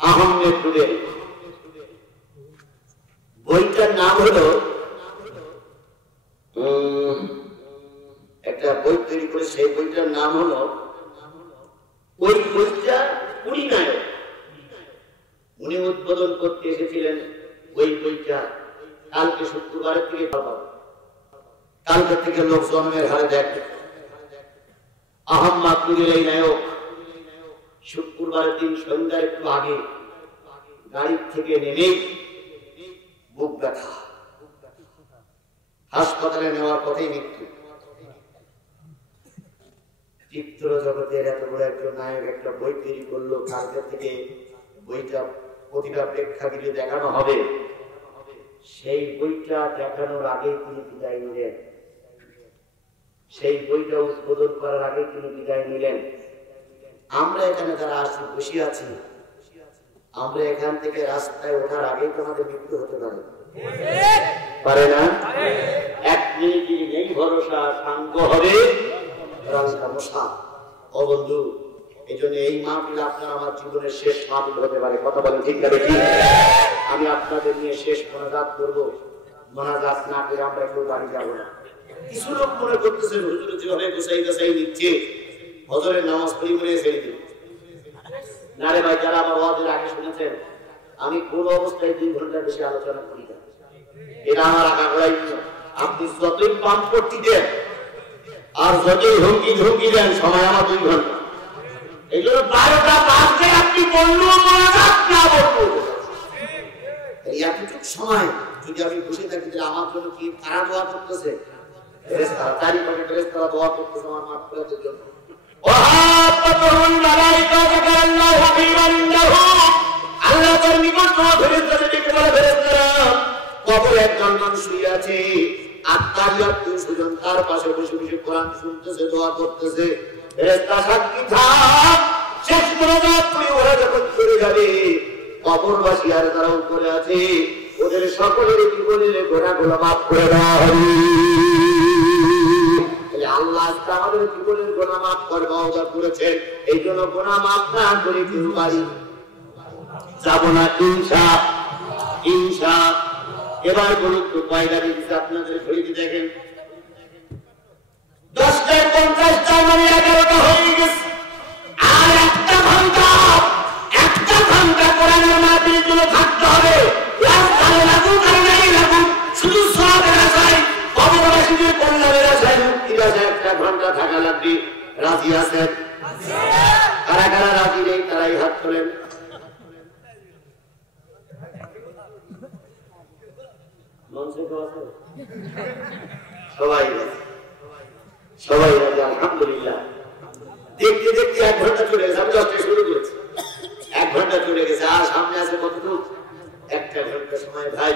আহমেদ রুবেল। বইটার নাম হলো, একটা বই তৈরি করে সেই বইটার নাম হলো, ওই বইটা উনি নায়ক, উনি উদ্বোধন করতে এসেছিলেন ওই বইটা। কালকে শুক্রবারের থেকে পাবো, কালকে থেকে লোক জন্মের হারে দেখবে। আহম্মদ রুবেল এই নায়ক শুক্রবারের দিন সন্ধ্যায় একটু আগে গাড়ি থেকে নেমেই বুক ব্যথা, হাসপাতালে নেওয়ার পথেই মৃত্যু। চিত্র জগতের এত বড় একজন নায়ক একটা বই তৈরি করলো, কালকে থেকে বইটা প্রতিটা প্রেক্ষাগৃহে দেখানো হবে। সেই বইটা দেখানোর আগেই তিনি বিদায় নিলেন, সেই বইটা উদ্বোধন করার আগেই তিনি বিদায় নিলেন। আমরা এখানে যারা আসি বসে আছি, আমরা এখান থেকে রাস্তায় ওঠার আগেই তো আমাদের মৃত্যু হতে পারে না? এক মিনিট নেই ভরসা, সাঙ্গ হবে রাজা। ও বন্ধু, এই জন্য এই মাহফিল আপনার আমার জীবনের শেষ মাহফিল হতে পারে। কথা বলেন ঠিক না ঠিক? আমি আপনাদের নিয়ে শেষ মোনাজাত করবো, মোনাজাত না করে আমরা একটু বাড়ি যাবো না। কিছু লোক মনে করতেছেন হুজুর যেভাবে গোসাই গোসাই নিচ্ছে হজরের নামাজ পড়ি মনে ছেড়ে দিন না রে ভাই। যারা আমার ওয়াজের আগে শুনেছেন, আমি কোন অবস্থায় 2 ঘন্টা বেশি আলোচনা করি না, এটা আমার আকাঙ্ক্ষাই। আপনি যতই পাম্পটি দেন আর যতই হুমকি ঝুঁকি দেন, সময় আমার 2 ঘন্টা। এই জন্য 12টা বাজতে আপনি বললেও মনে রাখ না বলবো, এই এতটুকু সময় যদি আমি বসে থাকি তাহলে আমার জন্য কি তারা দোয়া করতেছে, ফেরেশতারা চারিপাশে ফেরেশতারা দোয়া করতেছে আমার মাগফিরাতের জন্য। আল্লাহ তার নিকট দোয়া ফেরেশতাদের ডেকে বলে, ফেরেশতারা কবরে একজন মানুষ শুয়ে আছে, আত্মার আত্মীয়-স্বজন তার পাশে বসে বসে কোরআন শুনতেছে, দোয়া করতেছে। ফেরেশতা সাক্ষী থাক, শেষ মোনাজাত করে ওরা যখন চলে যাবে, কবরবাসী আর তারা উপরে আছে, ওদের সকলের জীবনের গুনাহগুলো মাফ করে দেওয়া হবে। আল্লাহ আমাদের জীবনের গুনাহ মাফ করবার ওয়াদা করেছেন, এই জন্য গুনাহ মাফ না করে কেউ বাড়ি যাব না ইনশা। এবার বলুন তো কয়টা দিচ্ছে আপনাদের ঘড়িতে দেখেন, 10:50 মানে 11টা হয়ে গেছে। আর একটা ঘন্টা কোরআনের মাহফিলের জন্য থাকতে হবে। ভালো লাগুক আর নাই লাগুক, শুধু সওয়াবের আশায়, কবরবাসীদের কল্যাণের আশায়, মুক্তির আশায় 1 ঘন্টা থাকা লাগবে। রাজি আছেন? কারা কারা রাজি নেই তারাই হাত তোলেন। সবাই রাজি, আলহামদুলিল্লাহ। দেখতে দেখতে 1 ঘন্টা চলে গেছে। আমি 10টায় শুরু করেছি, 1 ঘন্টা চলে গেছে। আর সামনে আছে কতটুকু? 1 ঘন্টা সময়। ভাই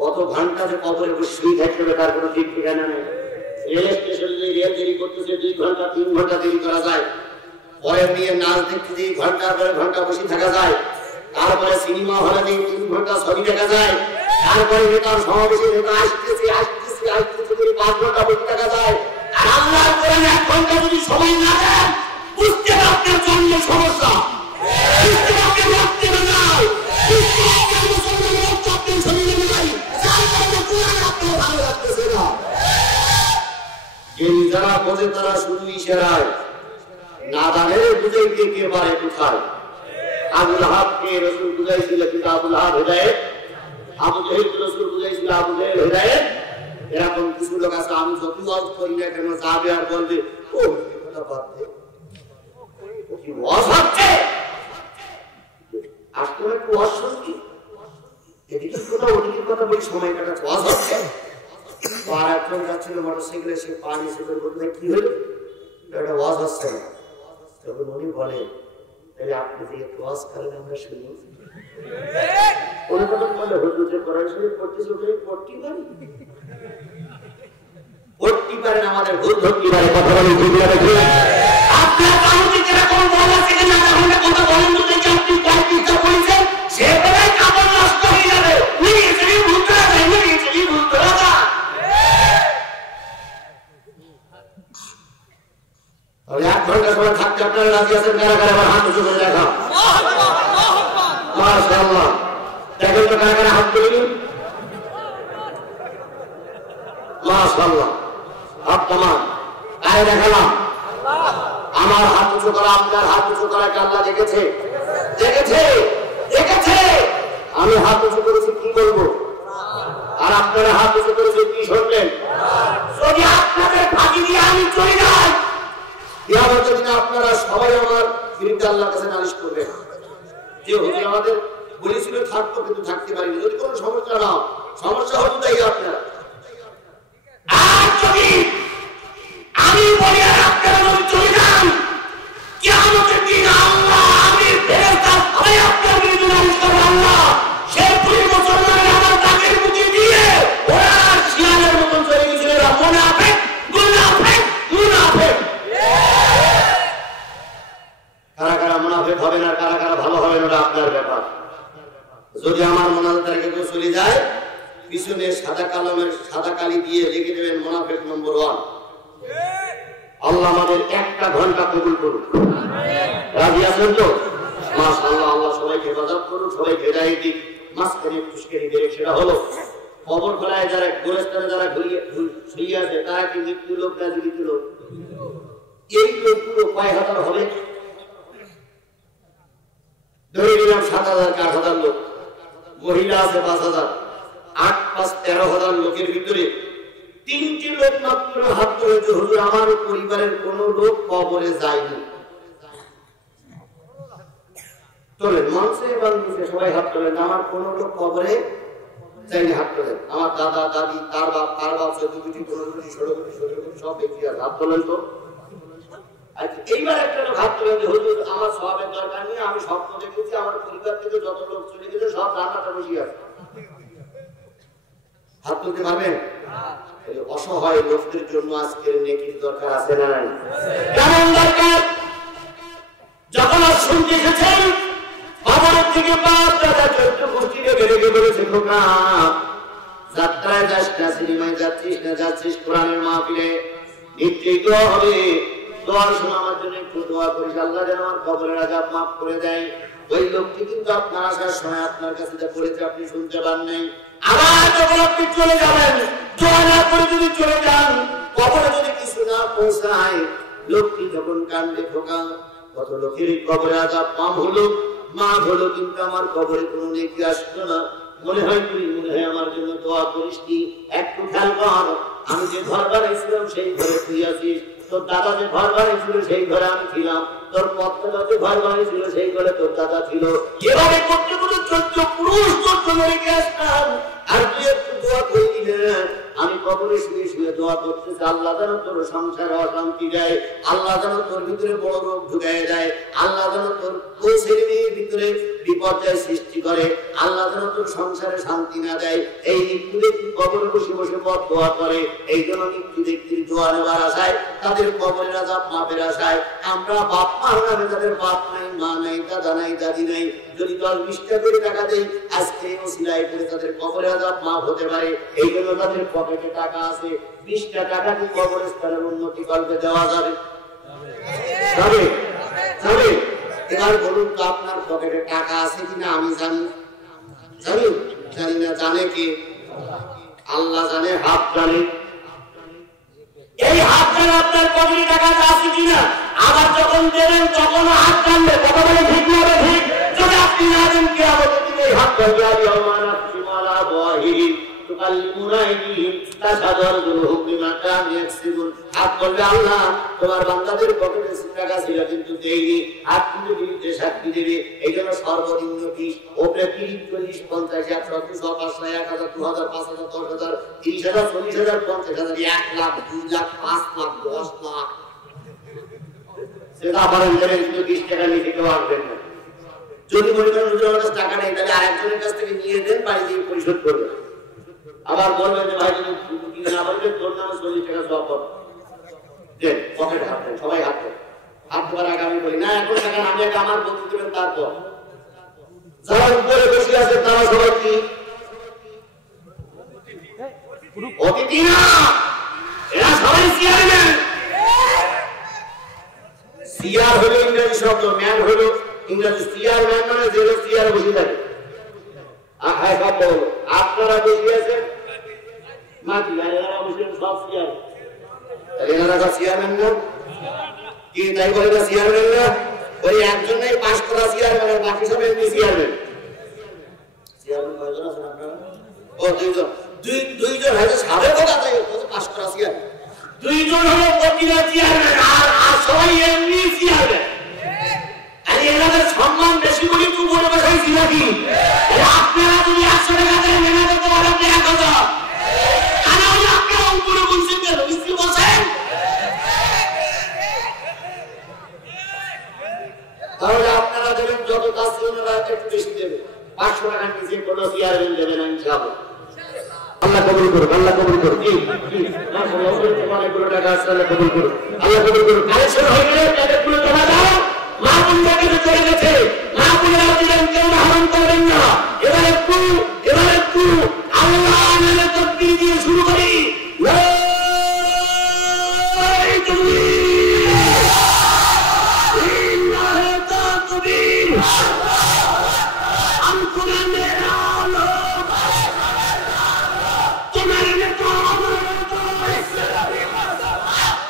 কত ঘন্টা যে কবরে বসে শুয়ে থাকতে হবে তার কোনো ঠিক ঠিকানা নেই। রেল স্টেশনে রেল দেরি করতেছে 2 ঘন্টা 3 ঘন্টা দেরি করা যায়। পরে নিয়ে নাচ দেখতে 2 ঘন্টার পরে ঘন্টা বসে থাকা যায়। তারপরে সিনেমা হলে 3 ঘন্টা ছবি দেখা যায়। তারপরে নেতার সমাবেশে নেতা আসতেছে 5 ঘন্টা বসে থাকা যায়। আর আল্লাহর কোরআনে 1 ঘন্টা যদি সময় না দেন, বুঝতে আপনার জন্য সমস্যা, বুঝতে আপনার রক্তে নাই, বুঝতে আপনার মুসলমানের রক্ত আপনার শরীরে নাই, যার কারণে কোরআন আপনার ভালো লাগতেছে না। যিনি যারা বোঝে তারা শুধু ইশারায়, না জানে বুঝে কে পারে কোথায়। আবু লাহাবকে রাসূল বুঝাইছিল কিন্তু আবু লাহাব হেদায়েত, আবু জেহেলকে রাসূল বুঝাইছিল আবু জেহেল হেদায়েত। এরকম কিছু লোক আছে, আমি যত ওয়াজ করি না কেন যাবে আর বলবে ও কথা বাদ দে, ও কি ওয়াজ হচ্ছে, আসতে একটু ওয়াজ শুনছি, এদিকে কথা ওদিকে কথা বলি, সময় কাটাচ্ছে, ওয়াজ হচ্ছে। আর একজন যাচ্ছিল মোটরসাইকেলে, সে পানি সেগুলো বলতে কি হলো, এটা ওয়াজ হচ্ছে না। তখন উনি বলে তাহলে আপনি যে একটু ওয়াজ করেন আমরা শুনি। কোনো কথা বলে হুজুর যে কোরআন শরীফ পড়তেছে ওখানে পড়তে পারি, পড়তে পারেন, আমাদের ভূত ধরতে পারে, কথা বলে ঠিক লাগে। আপনার কাউকে যেরকম বল আছে কিনা তাহলে কথা বলেন তো দেখি আপনি কয়েকটা বলেছেন, সে বেলায় কাপড় নষ্ট হয়ে যাবে। নিজেই ভূত ধরা যায়, নিজেই ভূত ধরা যায়। তবে 1 ঘন্টা সময় থাকতে আপনারা রাজি আছেন? কারা কারা আমার হাত উঁচু করে দেখা, মাশাআল্লাহ। দেখেন তো কারা কারা হাত তুলি, মাশাআল্লাহ। হাত তামাম আয় দেখালাম। আমার হাত উঁচু করা, আপনার হাত উঁচু করা আল্লাহ দেখেছে, দেখেছে, দেখেছে। আমি হাত উঁচু করেছি কি করবো, আর আপনারা হাত উঁচু করেছে কি শুনলেন। যদি আপনাদের ফাঁকি দিয়ে আমি চলে যাই, কিয়ামতের দিনে আপনারা সবাই আমার বিরুদ্ধে আল্লাহর কাছে নালিশ করবেন যে হুজুর আমাদের বলেছিল থাকতো কিন্তু থাকতে পারিনি। যদি কোনো সমস্যা না, সমস্যা হতো তাই আপনারা। আর যদি আমি বলি আর আপনারা যদি চলে যান, কিয়ামতের দিন আল্লাহ আমি ফেরেশতা সবাই আপনার বিরুদ্ধে নালিশ করবে। আল্লাহ সেই পুরো মুসলমানের আমার তাকের মুখে দিয়ে ওরা শিয়ালের মতন চলে গেছিল, এরা মুনাফিক মুনাফিক মুনাফিক। কারা কারা মুনাফিক হবে না, কারা কারা ভালো হবে না, আপনার ব্যাপার। যদি আমার মোনাজাতের কেউ চলে যায়, পিছনে সাদা কালামের সাদা কালি দিয়ে লিখে দেবেন মুনাফিক নম্বর 1। আল্লাহ আমাদের 1 ঘন্টা কবুল করুন। রাজি আছেন তো? মাশাআল্লাহ। আল্লাহ সবাইকে হেফাজত করুন, সবাইকে হেদায়েত দিন। মাঝখানে খুশকিরি দিয়ে সেটা হলো কবর খোলায় যারা গোরস্থানে যারা শুয়ে আছে তারা কি মৃত্যু লোক না জীবিত লোক? এই লোকগুলো কয় হাজার হবে? ধরে নিলাম 7,000 কি 8,000 লোক, মহিলা আছে 5,000, 8 5 13,000 লোকের ভিতরে 3টি লোক মাত্র হাত তুলেছে, হুজুর আমার পরিবারের কোন লোক কবরে যায়নি। তোলেন মঞ্চে এবং নিচে সবাই হাত তোলেন, আমার কোন লোক কবরে যায়নি, হাত তোলেন। আমার দাদা দাদি, তার বাপ 14 কোটি 15 কোটি 16 কোটি 17 কোটি সব ব্যক্তি হাত তোলেন। তো এইবার একটা লোক হাত তোলেন, হুজুর আমার সওয়াবের দরকার নেই, আমি স্বপ্ন দেখেছি আমার পরিবার থেকে যত লোক চলে গেছে সব জান্নাতে বসে আছে। হাত তুলতে পারবেন? অসহায় লোকদের জন্য আজকের নেকির দরকার আছে না নাই? কেমন দরকার? যখন শুনতে এসেছেন বাবার থেকে বাপ দাদা 14 গোষ্ঠীকে বেড়ে বলেছে, খোকা যাত্রায় যাস না, সিনেমায় যাচ্ছিস না, যাচ্ছিস কোরআনের মাহফিলে, নিশ্চয়ই দোয়া হবে, দোয়ার সময় আমার জন্য একটু দোয়া করিস, আল্লাহ যেন আমার কবরের আযাব মাফ করে দেয়। ওই লোকটি কিন্তু আপনার আসার সময় আপনার কাছে যা বলেছে আপনি শুনতে পান নাই। আবার যখন আপনি চলে যাবেন, দোয়া না করে যদি চলে যান, কবরে যদি কিছু না পৌঁছায়, লোকটি যখন কান্দে, খোকা কত লোকের কবরে আযাব মাফ হলো, মাফ হলো, কিন্তু আমার কবরে কোনো নেকি আসলো না, মনে হয় তুই মনে হয় আমার জন্য দোয়া করিস নি, একটু খেয়াল কর, আমি যে ঘর বানাইছিলাম সেই ঘরে তুই আছিস, তোর দাদা যে ঘর বানিয়েছিল সেই ঘরে আমি ছিলাম, তোর পত্তা যে ঘর বানিয়েছিল সেই ঘরে তোর দাদা ছিল, এভাবে করতে করতে 14 পুরুষ তোর জন্য রেখে আসতাম, আর তুই একটু দোয়া করে দিলে আমি কবরে শুয়ে শুয়ে দোয়া করতেছি, আল্লাহ যেন তোর সংসারে অশান্তি দেয়, আল্লাহ যেন তোর ভিতরে বড় রোগ ঢুকায় দেয়, আল্লাহ যেন তোর ছেলে মেয়ের ভিতরে বিপর্যয় সৃষ্টি করে, আল্লাহ যেন তোর সংসারে শান্তি না দেয়। এই মৃত্যু ব্যক্তি কবরে বসে বসে দোয়া করে, এই জন্য মৃত্যু ব্যক্তির দোয়া নেওয়ার আশায়, তাদের কবরের আযাব মাপের আশায় আমরা বাপ মা নামে, তাদের বাপ নাই, মা নাই, দাদা নাই, দাদি নাই, যদি 10-20 করে টাকা দেই আজকে ওসিলাই করে তাদের কবরের আযাব মাফ হতে পারে। এই জন্য তাদের পকেটে টাকা আছে, 20টা টাকা কি কবরস্থানের উন্নতি করতে দেওয়া যাবে? যাবে যাবে। এবার বলুন তো আপনার পকেটে টাকা আছে কিনা? আমি জানি, জানি জানি না, জানে কে? আল্লাহ জানে, হাত জানে। এই হাত জানে আপনার পকেটে টাকা আছে কিনা। আবার যখন দেবেন তখন হাত জানবে, কথা বলে ঠিক না? ঠিক। যদি আপনি না দেন কিয়ামতের দিনে এই হাত ধরবে, আমি আমানা ফিমালা ওয়াহিদি তুকাল্লিমুনা আইদিহিম তাশহাদু বিমা কানু ইয়াকসিবুন। হাত বলবে, আল্লাহ তোমার বান্দাদের পকেটে টাকা ছিল কিন্তু দেইনি, হাত কিন্তু বিরুদ্ধে সাক্ষী দেবে। এই জন্য সর্বনিম্ন 20, ওপরে 30, 40, 50, 100, 200, 500, 1000, 2000, 5000, 10000, 30000, 40000, 50000, 1 লাখ, 2 লাখ, 5 লাখ, 10 লাখ, সেটা পারেন দেবেন, কিন্তু 20 টাকা নিয়ে কেউ আসবেন না। যদি মনে করেন হুজুরের কাছে টাকা নেই, তাহলে আরেকজনের কাছ থেকে নিয়ে দেন, বাড়ি দিয়ে পরিশোধ করবেন। আবার বলবেন যে ভাই যদি কিনে না বলবেন তোর নামে 40 টাকা সওয়াব পাবেন, দেন পকেটে হাত দেন, সবাই হাত দেন। হাত দেওয়ার আগে আমি বলি না, এখন টাকা আমি আগে আমার বলতে দেবেন, তারপর যারা উপরে বসে আছে তারা সবাই কি অতিথি না? এরা সবাই চেয়ারম্যান। চেয়ার হলো ইংরেজি শব্দ, ম্যান হলো ইংরেজি। চেয়ারম্যান মানে যে লোক চেয়ারে বসে থাকে। আপনারা বসে আছেন মাটি, এনারা বসে সব চেয়ার, এনারা চেয়ারম্যান না কি? তাই বলে না চেয়ারম্যান না? ওই একজনেই পাস করা চেয়ারম্যান, বাকি সব এমনি চেয়ারম্যান। চেয়ারম্যান কয়জন আছেন আপনারা? ও দুইজন, দুইজন হয়তো সাবেক কথা, তাই পাস করা চেয়ারম্যান। দুইজন হলো প্রতিটা চেয়ারম্যান, আর সবাই এমনি চেয়ারম্যান। আর এনাদের সম্মান বেশি করে একটু বলে বসাইছি নাকি? আপনারা যদি 100 টাকা দেন, এনাদের তো আরো 1000। আপনারা উপরে বলছেন কেন? নিচে বসেন। তাহলে আপনারা দেবেন যত কাজ, ওনারা একটু বেশি দেবে। 500 টাকার নিচে কোনো চেয়ারম্যান দেবেন না ইনশাআল্লাহ। আল্লাহ কবুল করুন, আল্লাহ কবুল করুন। কি অনেকগুলো টাকা আছে, আল্লাহ কবুল করুন, আল্লাহ কবুল করুন। কালেকশন হয়ে গেলে টাকাগুলো জমা দাও। মা বোনরা কিন্তু চলে গেছে, মা বোনেরা দিলেন, কেউ হারাম করবেন না। এবার একটু আল্লাহ নামে তাকবীর দিয়ে শুরু করি।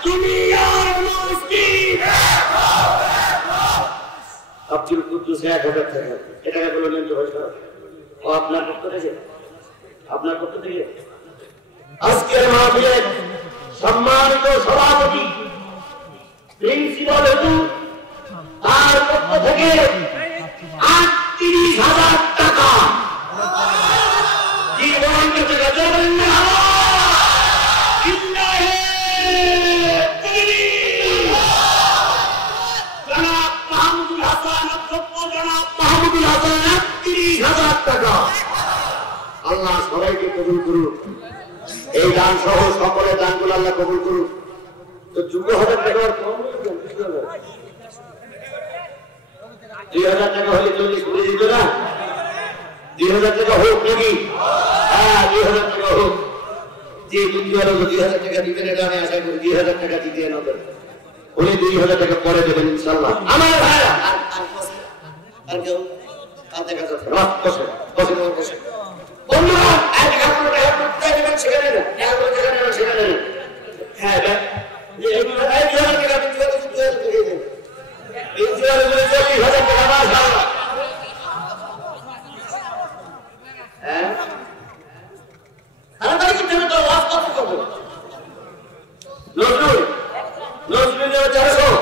তুমি আর মুসলিম দিচ্ছে 1000 টাকা। এটা বললেন তো ভাই সাহেব, ও আপনার পক্ষ থেকে, আপনার পক্ষ থেকে আজকের মাহফিলে সম্মানিত সভাপতি প্রিন্সিপাল হুজুর তার পক্ষ থেকে ৩৮,০০০ টাকা জীবন বেঁচে গেছে। আল্লাহ সবাইকে কবুল করুন, এই দান সহ সকলের দানগুলো আল্লাহ কবুল করুন। তো ২০০০ টাকা ২০০০ টাকা হলে ৪০ করে দিত না, ২০০০ টাকা হোক নাকি? হ্যাঁ ২০০০ টাকা হোক। যে ২০০০ টাকা দিবেন এটা আমি আশা করি ২০০০ টাকা দিতে নেবেন, উনি ২০০০ টাকা পরে দেবেন ইনশাল্লাহ। আমার ভাইরা আর কেউ কাঁদে কাঁদে বসে বসে বসে বন্ধুরা এক টাকা দেবেন সেখানে না, এক টাকা নেবেন সেখানে না। হ্যাঁ এই ২০০০ টাকা ২০০০ টাকা দিয়ে দেন, ৪০,০০০ টাকা মাশাআল্লাহ। হ্যাঁ তাড়াতাড়ি করতে হবে তো, ওয়াজ কত করব? নজরুল নজরুল ৪০০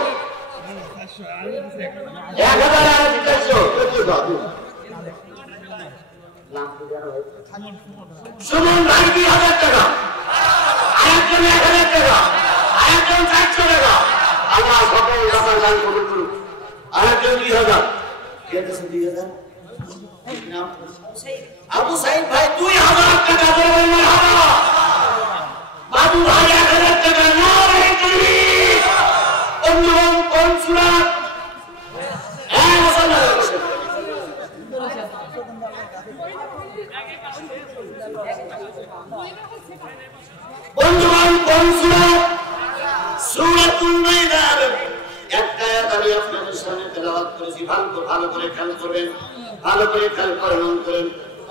১,০০০ সুমন ভাই ২০০০ টাকা, আরেকজন ১,০০০ টাকা, আরেকজন ৪০০ টাকা। আল্লাহ সকল টাকার দান কবুল করুন। আরেকজন ২০০০ কে দিয়েছেন? ২০০০ আবু সাইদ ভাই ২০০০ টাকা দেবেন মারহাবা। বাবু ভাই ১,০০০ টাকা। নারে তাকবীর। বন্ধুগণ কোন সূরা? হ্যাঁ মুসলমান বন্ধুগণ কোন সূরা? সূরাতুল মাইদা। একটা আয়াত আমি আপনাদের সামনে তেলাওয়াত করেছি, ভালো করে খেয়াল করবেন, ভালো করে খেয়াল করেন,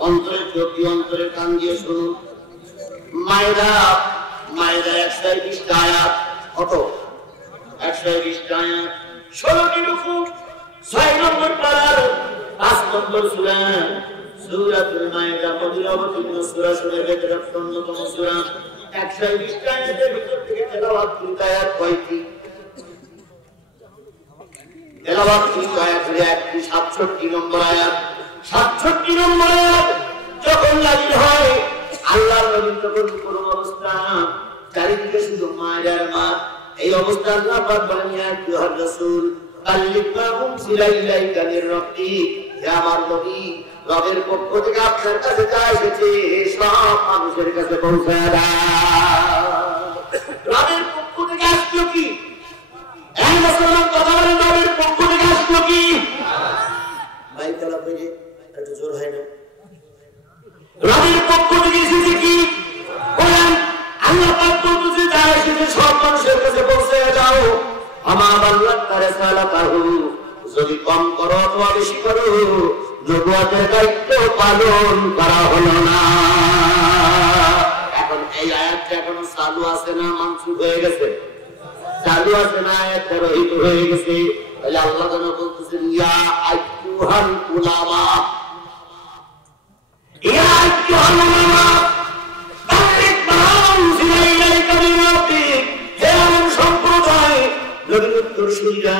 অন্তরে চোখ দিয়ে অন্তরে কান দিয়ে শুনুন। মাইদা ১২০টা আয়াত। কত? ১২০টা আয়াত, ১৬টি রুকু, ৬ নম্বর পারার ৫ নম্বর সূরা। সূরাতুল মাইদা মদিনা অবতীর্ণ সূরা, সূরার ভেতরে অন্যতম সূরা। ১২০টা আয়াতের ভিতর থেকে তেলাওয়াত কৃত আয়াত কয়টি? তেলাওয়াত কৃত আয়াত হলো ৬৭ নম্বর আয়াত। ৬৭ নম্বর আয়াত যখন নাযিল হয়, আল্লাহর নবী তখন কোন অবস্থা, চারিদিকে শুধু মায়ের মা। এই অবস্থা আল্লাহ পাক বলেন, ইয়া আইয়ুহার রাসূল বাল্লিগ মা উনজিলা ইলাইকা মির রাব্বিক, হে আমার নবী রবের পক্ষ থেকে আপনার কাছে যা এসেছে সব মানুষের কাছে পৌঁছায় দাও। রবের পক্ষ থেকে আসলো কি? এই মুসলমান কথা বলেন, রবের পক্ষ থেকে আসলো কি? ভাই কালা পেয়ে একটু জোর হয় না? রবের পক্ষ থেকে এসেছে কি? বলেন। আল্লাহ পাক বলতেছে যা এসেছে সব মানুষের কাছে পৌঁছায় দাও। আমার আল্লাহ তাআলা সালাতাহু, যদি কম করো অথবা বেশি করো, নবুয়তের দায়িত্ব পালন করা হলো না। এখন এই আয়াতটা এখনো চালু আছে না মানসুখ হয়ে গেছে? চালু আছে না, আয়াতটা রহিত হয়ে গেছে। তাহলে আল্লাহ যেন বলতেছেন, ইয়া আইয়ুহাল উলামা, ইয়া আইয়ুহাল উলামা বাল্লিগ মা উনজিলা ইলাইকা মির রাব্বিক, হে আমার সম্প্রদায় নবীর উত্তরসূরিরা,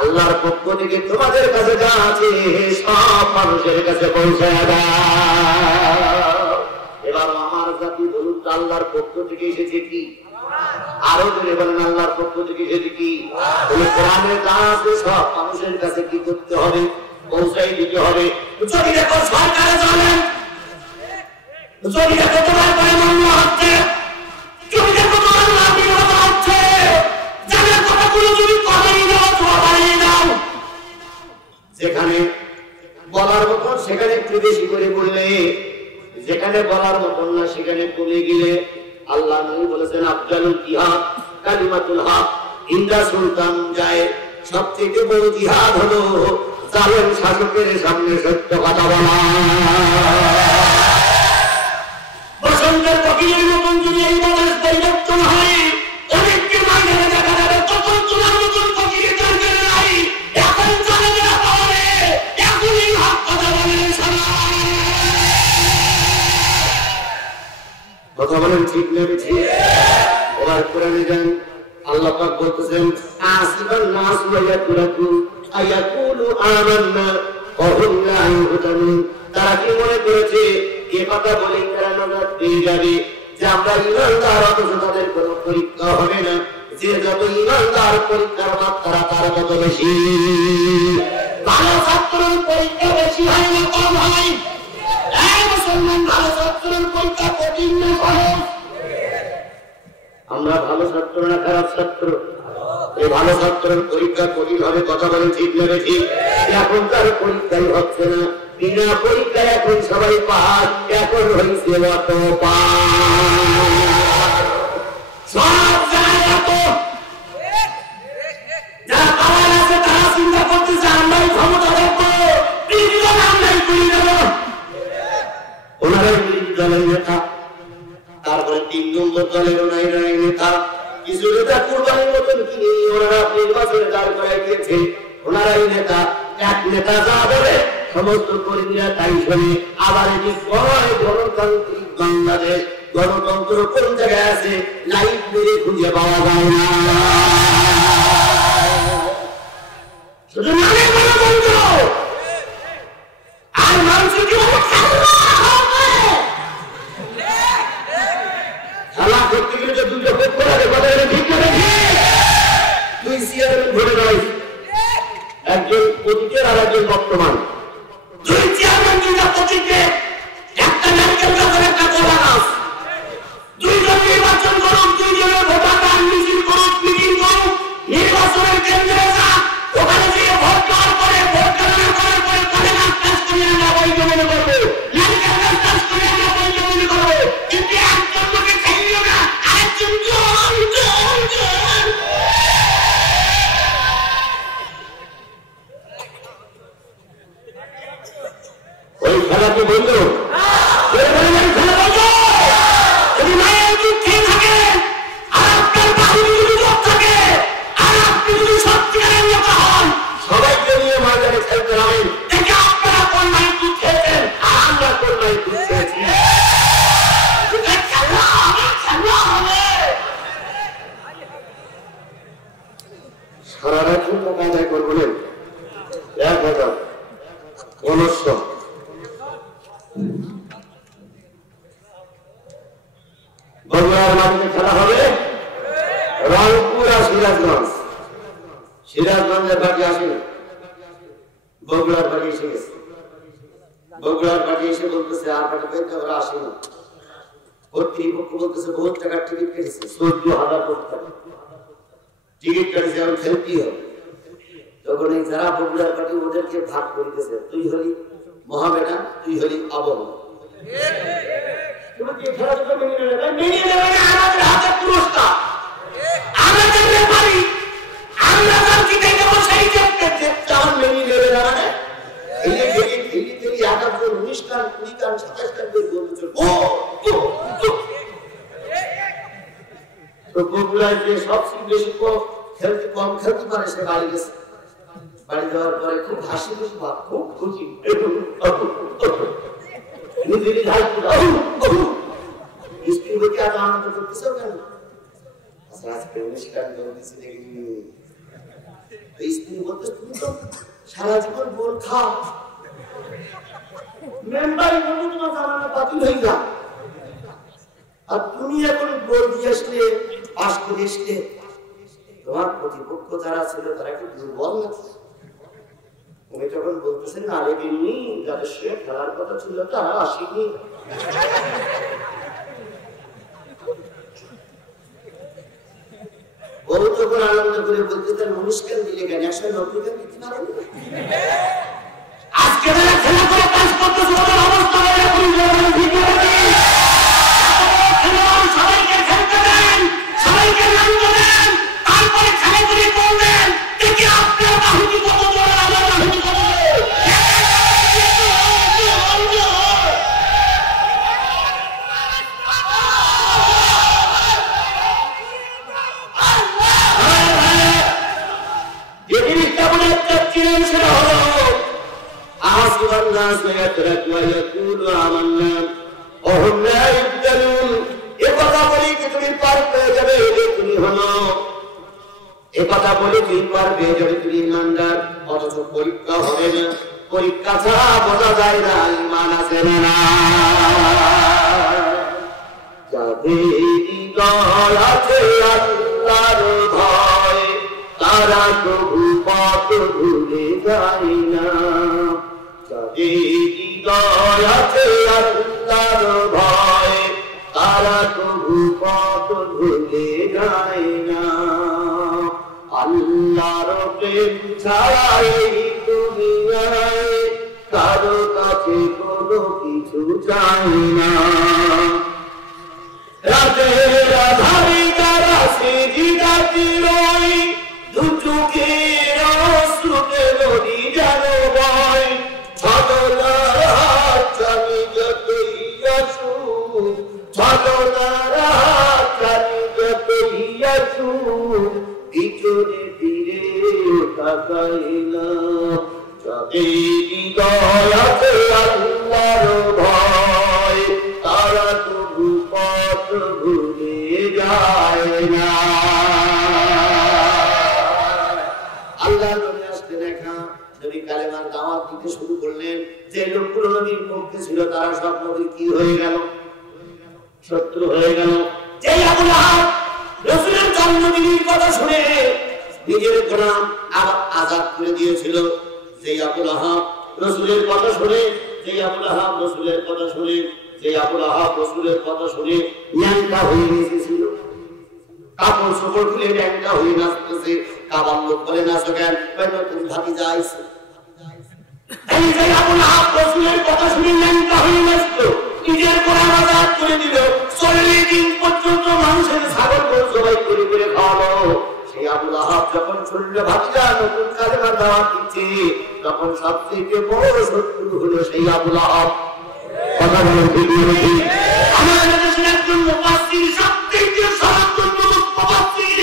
আল্লাহর পক্ষ থেকে তোমাদের কাছে যা আছে সব মানুষের কাছে পৌঁছায় দাও। এবার আমার জাতি বলুন, আল্লাহর পক্ষ থেকে এসেছে কি? আরো জোরে বলেন, আল্লাহর পক্ষ থেকে এসেছে কি? কোরআনে যা আছে সব মানুষের কাছে কি করতে হবে? পৌঁছাই দিতে হবে। যদি দেখো সরকারে চলেন, যদি দেখো তোমার পায়ে মামলা হচ্ছে, যদি দেখো তোমার লাভি হচ্ছে, যাদের কথাগুলো যদি কমেই দাও তোমার বাড়িয়ে দাও। যেখানে বলার মতন সেখানে একটু বেশি করে বললে, যেখানে বলার মতন না সেখানে কমে গেলে, আল্লাহ নবী বলেছেন আফজালুল জিহাদ কালিমাতুল হক ইনদা সুলতান জায়েদ, সবথেকে বড় জিহাদ হলো জালেম শাসকের সামনে সত্য কথা বলা। বসন্তের পাখির মতন যদি এই বাতাস পরিবর্তন হয়, অনেককে মাঝে দেখা যাবে তখন তোমার মতন পাখির দরকার নাই। এখন চলে যাওয়া হবে কথা বলেন ঠিক না ঠিক? এবার কোরআনে যান, আল্লাহ পাক বলতেছেন আসিবান নাস ওয়া ইয়াকুলু আয়াকুলু আমান্না ওয়া হুম লা ইউফতানুন। তারা কি মনে করেছে এ কথা বলে তারা নাজাত পেয়ে যাবে যে আমরা ঈমানদার, অথচ তাদের কোনো পরীক্ষা হবে না। যে যত ঈমানদার পরীক্ষার মাত্রা তার তত বেশি। ভালো ছাত্রের পরীক্ষা বেশি হয় না কম হয়? এই মুসলমান, ভালো ছাত্রের পরীক্ষা কঠিন না সহজ? আমরা ভালো ছাত্র না খারাপ ছাত্র? এই ভালো ছাত্রের পরীক্ষা কঠিন হবে, কথা বলেন ঠিক না ঠিক? এখন তার পরীক্ষাই হচ্ছে না, বিনা পরীক্ষায় এখন সবাই পাস, এখন হয়েছে অত পাস। সব জায়গা তো যারা পাওয়ার আছে তারা চিন্তা করতেছে আমরাই ক্ষমতা দেখবো, তিনজন আমরাই করি দেব। ওনারাই দলের নেতা, তারপরে 3 নম্বর দলের ওনারাই নেতা। কিছু নেতা কুরবানির মতন কিনে ওনারা নির্বাচনে দাঁড় করাই দিয়েছে, ওনারাই নেতা। এক নেতা যা বলে সমস্ত কর্মীরা তাই শোনে। আবার এটি কয় গণতান্ত্রিক বাংলাদেশ, গণতন্ত্র কোন জায়গায় আছে লাইট মেরে খুঁজে পাওয়া যায় না। শুধু নামে গণতন্ত্র, আর মানুষের কি খেলা করতে গেলে তো দুটো ভোট করাবে, কথা ঠিক করে দুই চেয়ারম্যান ভোটে নয়, একজন অতীতের আর একজন বর্তমান। দুই চেয়ারম্যান দুইটা প্রতীকে, একটা নারকেল গাছের একটা কলা গাছ। দুইজন নির্বাচন করুক, দুইজনের ভোটার কার্ড মিছিল করুক, মিটিং করুক, নির্বাচনের কেন্দ্রে যা, ওখানে গিয়ে ভোট দেওয়ার পরে ভোট গণনা করার পরে কলা গাছ চাষ করে আমরা বৈধ মনে করবো, নারকেল গাছ চাষ করে আমরা বৈধ মনে করবো। কিন্তু একজন লোকে খাইও না, আরেকজন ওই খেলা কি বলল? সবাইকে নিয়ে ময়দানে খেলতে হবে, দেখে আপনারা কোন নাই দুধ খেয়েছেন আর আমরা কোন নাই দুধ খেয়েছি। সারা রাখুন টাকা আদায় করবেন 1000 1500। বগুড়ার মাটিতে খেলা হবে রংপুর আর সিরাজগঞ্জ। সিরাজগঞ্জের পার্টি আসেনি, বগুড়ার পার্টি এসে গেছে। বগুড়ার পার্টি এসে বলতেছে আর পার্টি পেতে ওরা আসেনি। কর্তৃপক্ষ বলতেছে বহুত টাকার টিকিট কেটেছে, 14,000 কোটি টাকা টিকিট কেটেছে, এখন খেলতেই হবে। তখন এই যারা বগুড়ার পার্টি ওদেরকে ভাগ করিতেছে, তুই হলি মহামেডান, তুই হলি আবহাওয়া। সবচেয়ে বেশি খেলতে কম খেলতে পারে সে বাড়ি গেছে। বাড়ি যাওয়ার পরে খুব হাসি খুশি ভাব, খুব খুশি স্ত্রী বলতে এত আনন্দ করতেছ কেন? স্ত্রী বলতে তুমি তো সারা জীবন বোল খাও, মেম্বার বলতে তোমার জানানো বাতিল হয়ে যা, আর তুমি এখন বোল দিয়ে আসলে পাশ করে আসলে তোমার প্রতিপক্ষ যারা ছিল তারা কি দুর্বল নাকি? উনি যখন বলতেছেন আরে দিনই যাদের সঙ্গে খেলার কথা ছিল তারা আসেনি। ও তখন আনন্দ করে বলতে তার অনুষ্ঠান দিলে কেন 190 গান দিতে পারেন? আজকে যারা খেলা করে পাস করতেছে ওদের অবস্থা সবাইকে খেলতে দেন, সবাইকে নামতে দেন, তারপরে খেলা করে বলবেন দেখি আপনার বাহুটি কত বড়, আমার বাহুটি কত বড়। যে জিনিসটা মনে একটা চিনেন সেটা হলো আহসিবান নাস ইয়াতরাকু ওয়া ইয়াকুলু আমান্না ওয়া হুম লা ইফতানুন। থেকে তুমি পার পেয়ে যাবে, তুমি হলো এ কথা বলে তুই পার পেয়ে যাবে, তুমি ইমানদার। অথচ পরীক্ষা হবে না, পরীক্ষা ছাড়া বোঝা যায় না ইমান আছে না। যাদের হৃদয় আছে আল্লাহর ভয়, তারা প্রভু পথ ভুলে যায় না। যাদের হৃদয় আছে আল্লাহর ভয়, তারা প্রভু পথ ভুলে যায় না। আল্লাহর প্রেম ছাড়া এই দুনিয়ায় কারো কাছে কোনো কিছু চাই না। রাতের আধারে যারা সিজদাতে রয়, দু চোখের অশ্রুতে নদী যেন বয়। ছলনার হাতছানি যতই আসুক, ছলনার হাতছানি যতই আসুক, পিছনে ফিরে তাকাই না। যাদের হৃদয় আছে আল্লাহর ভয়, তারা তবু পথ ভুলে যায় না। আল্লাহর নবী আসতে দেখা, নবী কালেমার দাওয়াত দিতে শুরু করলেন। যে লোকগুলো নবীর পক্ষে ছিল তারা সব নবী কি হয়ে গেল? শত্রু হয়ে গেল। যে আবু লাহাব রাসূলের জন্মদিনের কথা শুনে নিজের গোলাম আজাদ করে দিয়েছিল, যে আবু লাহাব রাসূলের কথা শুনে, যে আবু লাহাব রাসূলের কথা শুনে, যে আবু লাহাব রাসূলের কথা শুনে ল্যাংটা হয়ে গিয়েছিল, কাপড় চোপড় খুলে ল্যাংটা হয়ে নাচতেছে। কাবার লোক বলে নাচো কেন? নতুন ভাতিজা আইছে। এই যে আবু লাহাব রাসূলের কথা শুনে ল্যাংটা হয়ে নাচতো, নিজের গোলাম আজাদ করে দিল, 40 দিন পর্যন্ত মানুষের ছাগল গরু জবাই করে করে খাওয়ালো। সেই আবু লাহাব যখন শুনল ভাতিজা নতুন কালেমার দাওয়াত দিচ্ছে, তখন সবচেয়ে বড় শত্রু হলো সেই আবু লাহাব। কথা বলেন ঠিক নাকি? আমাদের দেশের একজন মুফাসসির, সবচেয়ে সনাতন মুফাসসির,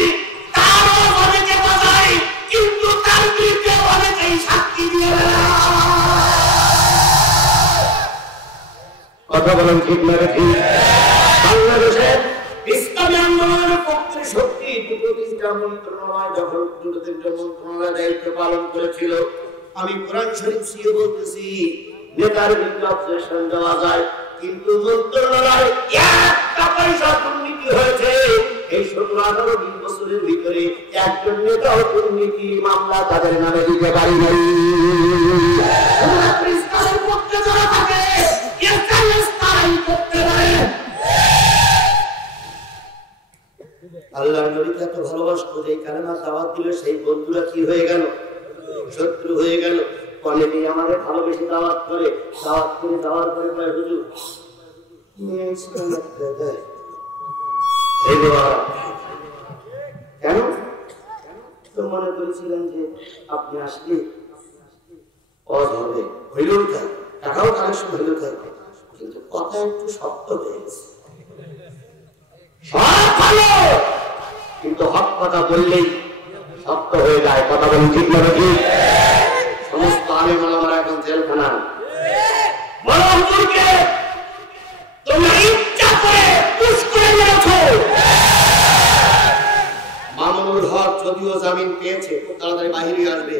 তারও অনেকে বাজায়, কিন্তু তার বিরুদ্ধে অনেকেই সাক্ষী দিয়ে। কথা বলেন ঠিক নাকি? বাংলাদেশের ইসলামী আন্দোলনের পক্ষে শক্তি দুটো তিনটা মন্ত্রণালয় যখন দুটো তিনটা মন্ত্রণালয় দায়িত্ব পালন করেছিল, আমি কোরআন শরীফ দিয়ে বলতেছি, নেতার বিজ্ঞাপন দেওয়া যায়, কিন্তু মন্ত্রণালয় একটা পয়সা দুর্নীতি হয়েছে এই 17-18 বছরের ভিতরে একজন নেতাও দুর্নীতি মামলা তাদের নামে দিতে পারি নাই। ইসলামের পক্ষে যারা থাকে আল্লাহর নবীকে এত ভালোবাসতো যে কালেমার দাওয়াত দিল, সেই বন্ধুরা কি হয়ে গেল? শত্রু হয়ে গেল। অনেকে আমাদের ভালোবেসে দাওয়াত করে যাওয়ার পরে কয় হুজুর কেন? তো মনে করেছিলেন যে আপনি আসলে অজ হবে, হইল টাকাও কালেকশন হইল, কিন্তু কথা একটু শক্ত হয়ে গেছে। সব ভালো, কিন্তু হক কথা বললেই শক্ত হয়ে যায়। কথা বলি ঠিক না ঠিক? সমস্ত আলেম ওলামারা এখন জেলখানা। বড় হুজুরকে তোমরা ইচ্ছা করে পুশ করে মেরেছো। মামুনুল হক যদিও জামিন পেয়েছে, খুব তাড়াতাড়ি বাহিরে আসবে।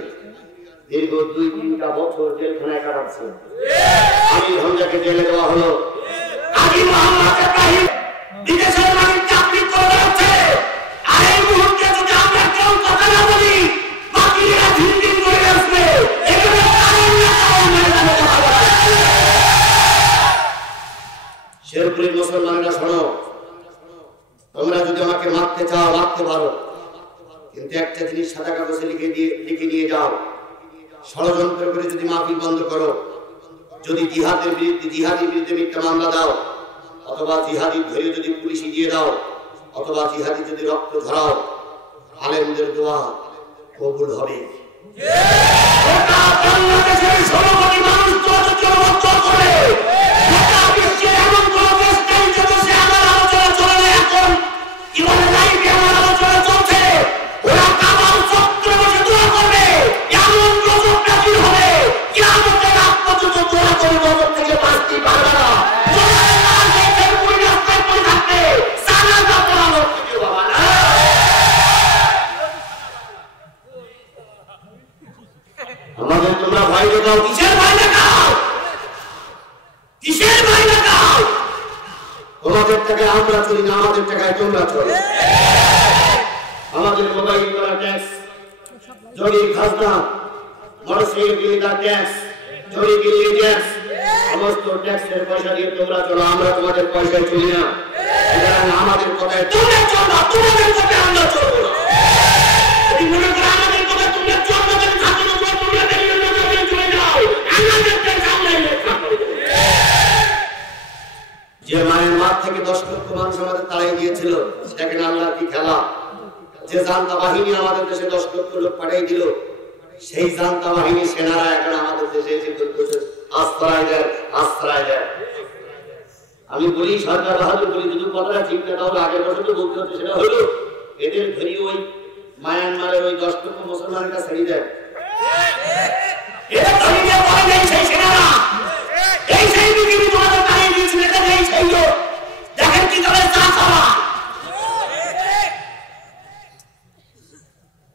দীর্ঘ 2-3টা বছর জেলখানায় কাটাচ্ছে। আমির হামজাকে জেলে দেওয়া হলো। আলী মোহাম্মদ ইব্রাহিম বিদেশের মাটির চাকরি করে বেড়াচ্ছে। আর এই মুহূর্তে যদি আমরা কেউ কথা না বলি, বাকিরা দিন দিন করে আসবে। এখানে কারণ না কারণ মেরে যাবে কথা বলা। শেরপুরের মুসলমানেরা শোনো, তোমরা যদি আমাকে মারতে চাও মারতে পারো, কিন্তু একটা জিনিস সাদা কাগজে লিখে নিয়ে যাও, ষড়যন্ত্র করে যদি মাহফিল বন্ধ করো, যদি জিহাদের বিরুদ্ধে মিথ্যা মামলা দাও, অথবা জিহাদি ধরে যদি পুলিশে দিয়ে দাও, অথবা জিহাদি যদি রক্ত ঝরাও, আলেমদের দোয়া কবুল হবে। বাংলাদেশের 16 কোটি মানুষ করে এমন কোন দেশ নেই যে বসে আমার আলোচনা চলে না। এখন কিভাবে লাইভে আমার আলোচনা চলছে, ওরা কাবার চক্রে বসে দোয়া করবে, এমন গজব নাজিল হবে, কিয়ামতের আগ পর্যন্ত দোয়া করে গজব থেকে বাঁচতে পারবে না। তোমাদের টাকায় আমরা চলি না, আমাদের টাকায় তোমরা চলো। আমাদের মোবাইল করা ট্যাক্স, জরির খাজনা, মোটরসাইকেল কিলোমিটার ট্যাক্স, জরি কিলিয়ে ট্যাক্স, সমস্ত ট্যাক্সের পয়সা দিয়ে তোমরা চলো, আমরা তোমাদের পয়সায় চলি না। আমাদের কথায় তোমরা চলো, তোমাদের কথায় আমরা চলবো না। যদি মনে করো আমাদের কথায় তোমরা চলবে, তাহলে থাকো না, তোমরা বেরিয়ে চলে যাও, আমাদের ট্যাক্স আমরাই রক্ষা করবো। যে মায়ের মাঠ থেকে 10 লক্ষ মানুষ আমাদের তাড়াই দিয়েছিল, সেটাকে আল্লাহর কি খেলা? যে জান্তা বাহিনী আমাদের দেশে 10 লক্ষ লোক পাঠিয়ে দিল, সেই জান্তা বাহিনী সেনারা এখন আমাদের দেশে এসে আশ্রয় দেয়, আশ্রয় দেয়। আমি বলি সরকার বাহাদুর বলি, যদি কথাটা ঠিক না তাহলে আগের বছর তো বলতে হতো, সেটা হলো এদের ধরি ওই মায়ানমারের ওই 10 লক্ষ মুসলমানের কাছে ছেড়ে দেয়। সেই সেনারা এই সেই বিজেপি তোমাদের তাড়িয়ে দিয়েছিল, এটা এই সেই লোক দেখেন কি করে চা খাওয়া।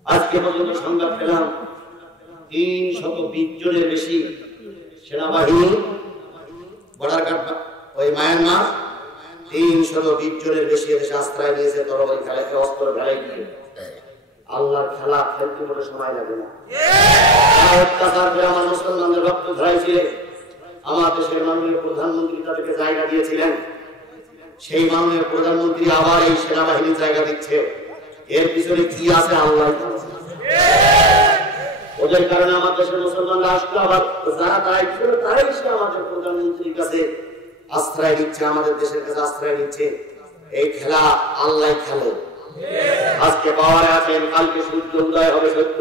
আজকে পর্যন্ত সংবাদ পেলাম 320 জনের বেশি সেনাবাহিনী বর্ডার গার্ড ওই মায়ানমার 320 জনের বেশি এদেশে আশ্রয় নিয়েছে, তরবারি খেলায় অস্ত্র ভেড়াই দিয়ে। আল্লাহর খেলা খেলতে বলে সময় লাগে না। অত্যাচার করে আমার মুসলমানদের রক্ত ঝরাইছিলেন, আমার দেশের মাননীয় প্রধানমন্ত্রী তাদেরকে জায়গা দিয়েছিলেন, সেই মাননীয় প্রধানমন্ত্রী আবার এই সেনাবাহিনীর জায়গা দিচ্ছে। এর পিছনে কি আছে আল্লাহ জানে। ওদের কারণে আমার দেশের মুসলমানরা আসলে আবার যারা তারাই ছিল তারাই সে আমাদের প্রধানমন্ত্রীর কাছে আশ্রয় দিচ্ছে, আমাদের দেশের কাছে আশ্রয় দিচ্ছে। এই খেলা আল্লাহ খেলে। আজকে পাওয়ারে আছেন, কালকে সূর্য উদয় হবে সত্য,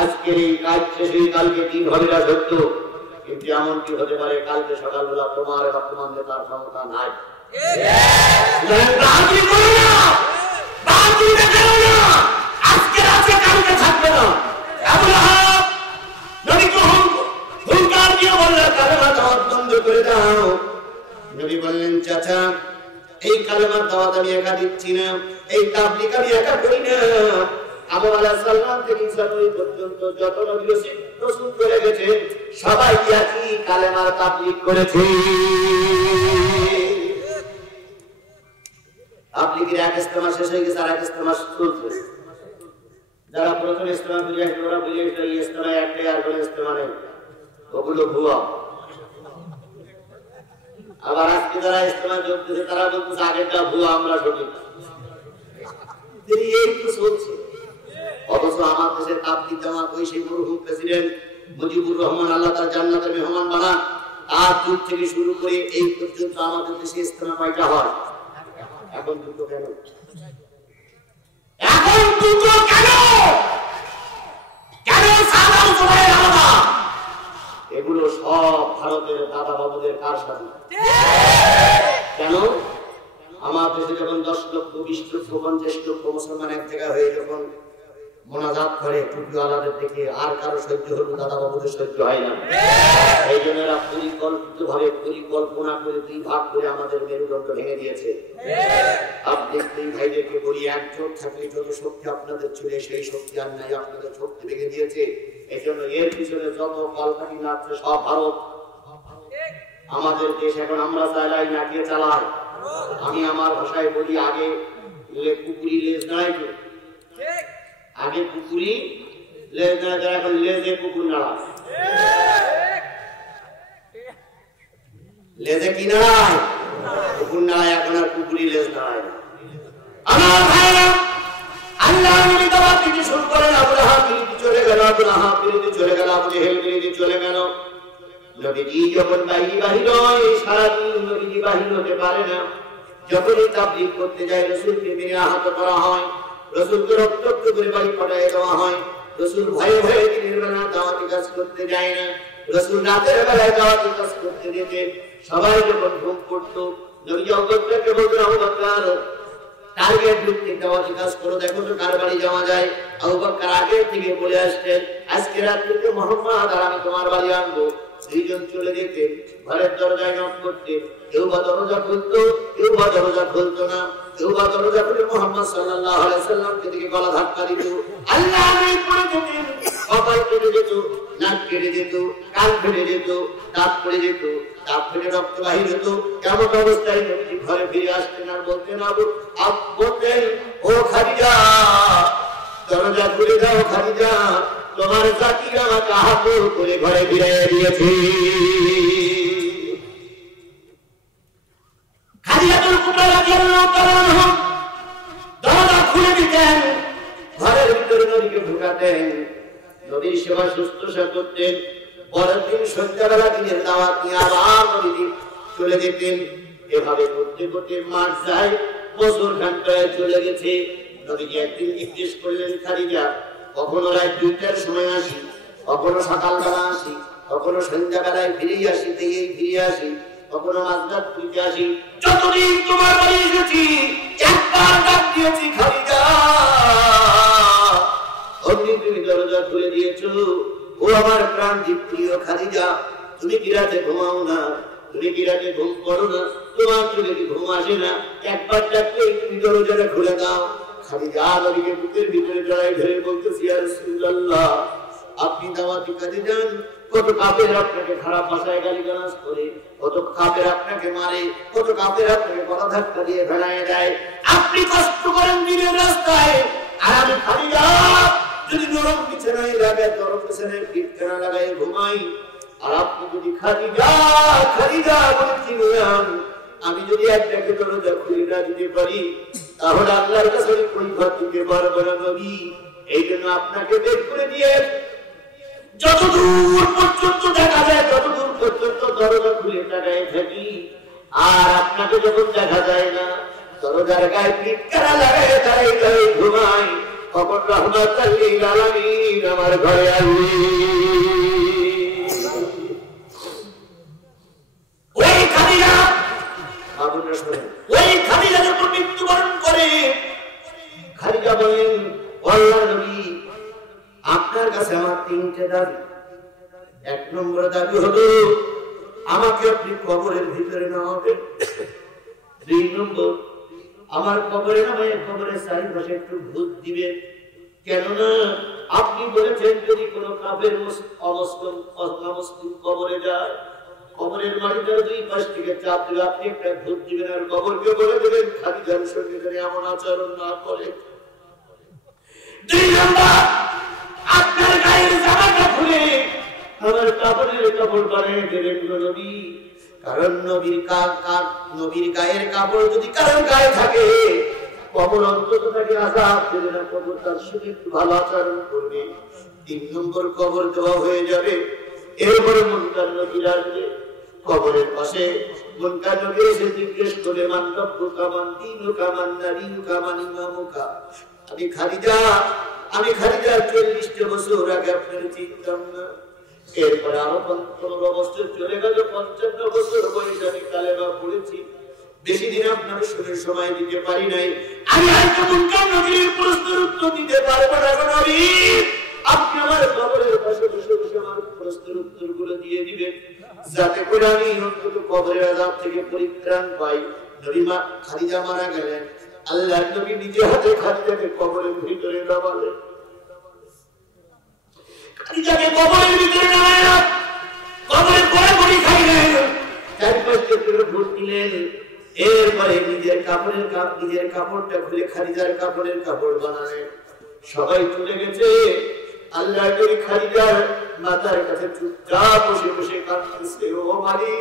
আজকের এই কাজ শেষে কালকে দিন হবে না সত্য, কিন্তু এমন কি হতে পারে কালকে সকালবেলা তোমার বা তোমার নেতার ক্ষমতা নাই। আজকে আছে কালকে থাকবে না। নবী বললেন, চাচা এই কালেমার দাওয়াত আমি একা দিচ্ছি না, এই তাবলীগ আমি একা করি না। আদম আলাইহিস সালাম থেকে ঈসা নবী পর্যন্ত যত নবী রাসূল করে গেছে সবাই একই কালেমার তাবলীগ করেছে। তাবলীগের এক ইজতেমা শেষ হয়ে গেছে, আর এক ইজতেমা চলছে। যারা প্রথম ইজতেমা করে আসবে ওরা বলে এই ইজতেমা একটাই, আর কোনো ইজতেমা নেই, ওগুলো ভুয়া। আবার আজকে যারা ইজতেমা যোগ দিচ্ছে তারা বলতেছে আগেরটা ভুয়া, আমরা সঠিক। এই তো চলছে। অথচ আমার দেশের তাবলীগ জামাত ওই সেই মরহুম প্রেসিডেন্ট মুজিবুর রহমান, আল্লাহ তার জান্নাতের মেহমান বানান, তার যুগ থেকে শুরু করে এই পর্যন্ত আমাদের দেশে ইজতেমা কয়টা হয়? এখন দুটো কেন? এখন দুটো কেন? কেন সালাম জোবাইর আলাদা? এগুলো সব ভারতের দাদা বাবুদের কার সাথে? কেন? আমার দেশে যখন 10 লক্ষ 20 লক্ষ 50 লক্ষ মুসলমান এক জায়গা হয়ে যখন মোনাজাত করে টুপিওয়ালাদের দেখে আর কারো সহ্য হলো, দাদা বাবুদের সহ্য হয় না। এই জন্য এরা পরিকল্পিতভাবে পরিকল্পনা করে 2 ভাগ করে আমাদের মেরুদণ্ড ভেঙে দিয়েছে। আপনি এই ভাইদেরকে বলি, একজোট থাকলে যত শক্তি আপনাদের ছিল সেই শক্তি আর নাই, আপনাদের শক্তি ভেঙে দিয়েছে। এই জন্য এর পিছনে যত কলকাঠি নাচছে সব ভারত। আমাদের দেশ এখন আমরা চালাই না কে চালায়? আমি আমার ভাষায় বলি, আগে কুকুরি লেজ নাই তো, আগে কুকুরি লেজ নাড়া, এখন লেজে কুকুর নাড়া। লেজে কি নাড়ায়? কুকুর নাড়ায়, এখন আর কুকুরি লেজ নাড়ায় না। আমার ভাইরা, আল্লাহ নবী দাওয়াত দিতে শুরু করেন, আবু লাহাব বিরুদ্ধে চলে গেল, আবু লাহাব বিরুদ্ধে চলে গেল, আবু জেহেল বিরুদ্ধে চলে গেল। নবীজি যখন বাহির হয়, সারাদিন নবীজি বাহির হতে পারে না। যখনই তাবলীগ করতে যায় রাসূলকে মেরে আহত করা হয়, রাসূলকে রক্তাক্ত করে বাড়ি পাঠিয়ে দেওয়া হয়। রাসূল ভয়ে ভয়ে দিনের বেলা দাওয়াতি কাজ করতে যায় না, রাসূল রাতের বেলায় দাওয়াতি কাজ করতে যেতেন। সবাই যখন ঘুম পড়তো, নবীজি আবু বকরকে বলতেন, আবু বকর টার্গেট ভিত্তিক দাওয়াতি কাজ করো, দেখো তো কার বাড়ি যাওয়া যায়। আবু বকর আগে থেকে বলে আসতেন, আজকে রাত্রিতে মুহাম্মদ আর আমি তোমার বাড়ি আনবো, দুইজন চলে যেতেন, ঘরের দরজায় নক করতেন, কেউ বা দরজা খুলতো, কেউ বা দরজা খুলতো না, কেউ বা দরজা খুলে মুহাম্মদ সাল্লাল্লাহু আলাইহি সাল্লামকে দিকে গলা ধাক্কা দিত, আল্লাহ আমি পড়ে যেতেন, কপাল কেটে যেত, নাক কেটে যেত, কান ফেটে যেত, দাঁত পড়ে যেত, দাঁত ফেটে রক্ত বাহির হতো। এমন অবস্থায় নবীজি ঘরে ফিরে আসতেন আর বলতেন বলতেন, ও খাদিজা দরজা খুলে দাও, খাদিজা তোমার জাতি আমাকে হাত করে ঘরে ফিরিয়ে দিয়েছে। খাদিজাতুল কুবরা রাদিয়াল্লাহু তাআলা আনহা দরজা খুলে দিতেন, ঘরের ভিতরে নবীকে ঢুকাতেন, নবীর সেবা শুশ্রূষা করতেন। পরের দিন সন্ধ্যাবেলা দিনের দাওয়াত নিয়ে আবার নবীজি চলে যেতেন। এভাবে করতে করতে মাস যায়, বছর ঘন্টায় চলে গেছে। নবীজি একদিন জিজ্ঞেস করলেন, খাদিজা কখনো রাত 2টার সময় আসি, কখনো সকালবেলা আসি, কখনো সন্ধ্যাবেলায় ফিরেই আসি, ফিরে আসি, কখনো মাঝরাত ফিরে আসি, যতদিন তোমার বাড়ি এসেছি একবার ডাক দিয়েছি খাদিজা, অমনি তুমি দরজা খুলে দিয়েছো। ও আমার প্রাণ প্রিয় খাদিজা, তুমি কি রাতে ঘুমাও না? তুমি কি রাতে ঘুম করো না? তোমার চোখে কি ঘুম আসে না? একবার ডাকলে তুমি দরজাটা খুলে দাও। খাদিজা নবীকে বুকের ভিতরে জড়াই ধরে বলতেছি, ইয়া রাসূলুল্লাহ আপনি দাওয়াতি কাজে যান, কত কাফের আপনাকে খারাপ ভাষায় গালিগালাজ করে, কত কাফের আপনাকে মারে, কত কাফের আপনাকে গলা ধাক্কা দিয়ে ফেলায় দেয়, আপনি কষ্ট করেন দিনের রাস্তায়, আর আমি খাদিজা যদি নরম বিছানায় লাগে, নরম বিছানায় পিঠখানা লাগায় ঘুমাই, আর আপনি যদি খাদিজা খাদিজা বলে চিনলাম, আমি যদি একটাকে দরজা খুলে না দিতে পারি তাহলে আল্লাহর কাছে কোন ঘর দিতে পারবো না নবী। এই জন্য আপনাকে বের করে দিয়ে যতদূর পর্যন্ত দেখা যায় ততদূর পর্যন্ত দরজা খুলে তাকায় থাকি, আর আপনাকে যখন দেখা যায় না দরজার গায়ে পিঠখানা লাগায় দাঁড়াই দাঁড়াই ঘুমাই, তখন রহমাতুল লিল আলামিন আমার ঘরে আসবে। ওই খাদিজা যখন মৃত্যুবরণ করে, খাদিজা বলেন, আল্লাহর নবী আপনার কাছে আমার 3টে দাবি। 1 নম্বর দাবি হলো আমাকে আপনি কবরের ভিতরে নামাবেন। 2 নম্বর আমার কবরে নামে কবরের চারিপাশে একটু ভূত দিবেন, কেননা আপনি বলেছেন যদি কোনো কাফের অমুসলিম কবরে যায়, কবরের মাটিতে 2 পাশ থেকে চাপ দিলে আপনি একটা ভূত দিবেন, আর কবরকে বলে দেবেন খাদিজার সঙ্গে এমন আচরণ না করে। 2 নম্বর আপনার গায়ের জামাটা খুলে আমার কাপড়ের কাপড় বানিয়ে দেবেন নবী, কারণ নবীর গায়ের কাপড় যদি কারোর গায়ে থাকে কবর অন্তত তাকে আযাব দেবে না, কবর তার সঙ্গে একটু ভালো আচরণ করবে। 3 নম্বর কবর দেওয়া হয়ে যাবে, এরপরে মুনকার নবী আসবে, কবরের পাশে মুনকার নবী এসে জিজ্ঞেস করে, মান রব্বুকা মান দীনুকা মান নাবিয়ুকা মান ইমামুকা। আমি খাদিজা 40 বছর আগে আপনার চিনতাম না, এরপরে আরো 15 বছর চলে গেল, 55 বছর বয়সে আমি কালেমা পড়েছি, বেশি দিন আপনার শুনে সময় দিতে পারি নাই, আমি হয়তো মুনকার নবীর প্রশ্নের উত্তর দিতে পারবো না নবী, আপনি আমার কবরের পাশে বসে বসে আমার প্রশ্নের উত্তরগুলো দিয়ে দিবেন, যাতে করে আমি অন্তত কবরের আযাব থেকে পরিত্রাণ পাই। নবী খাদিজা মারা গেলেন, আল্লাহর নবী নিজে হাতে খাদিজাকে কবরের ভিতরে নামালেন। খাদিজাকে কবরের ভিতরে নামায়া কবরের গোড়াগুড়ি খাইলেন, চারপাশে পুরো ভোট দিলেন, এরপরে নিজের কাপড়টা খুলে খাদিজার কাপড়ের কাপড় বানালেন। সবাই চলে গেছে, আল্লাহর নবী খাদিজার মাথার কাছে চুপচাপ বসে বসে কাঁদতেছে, ও মালিক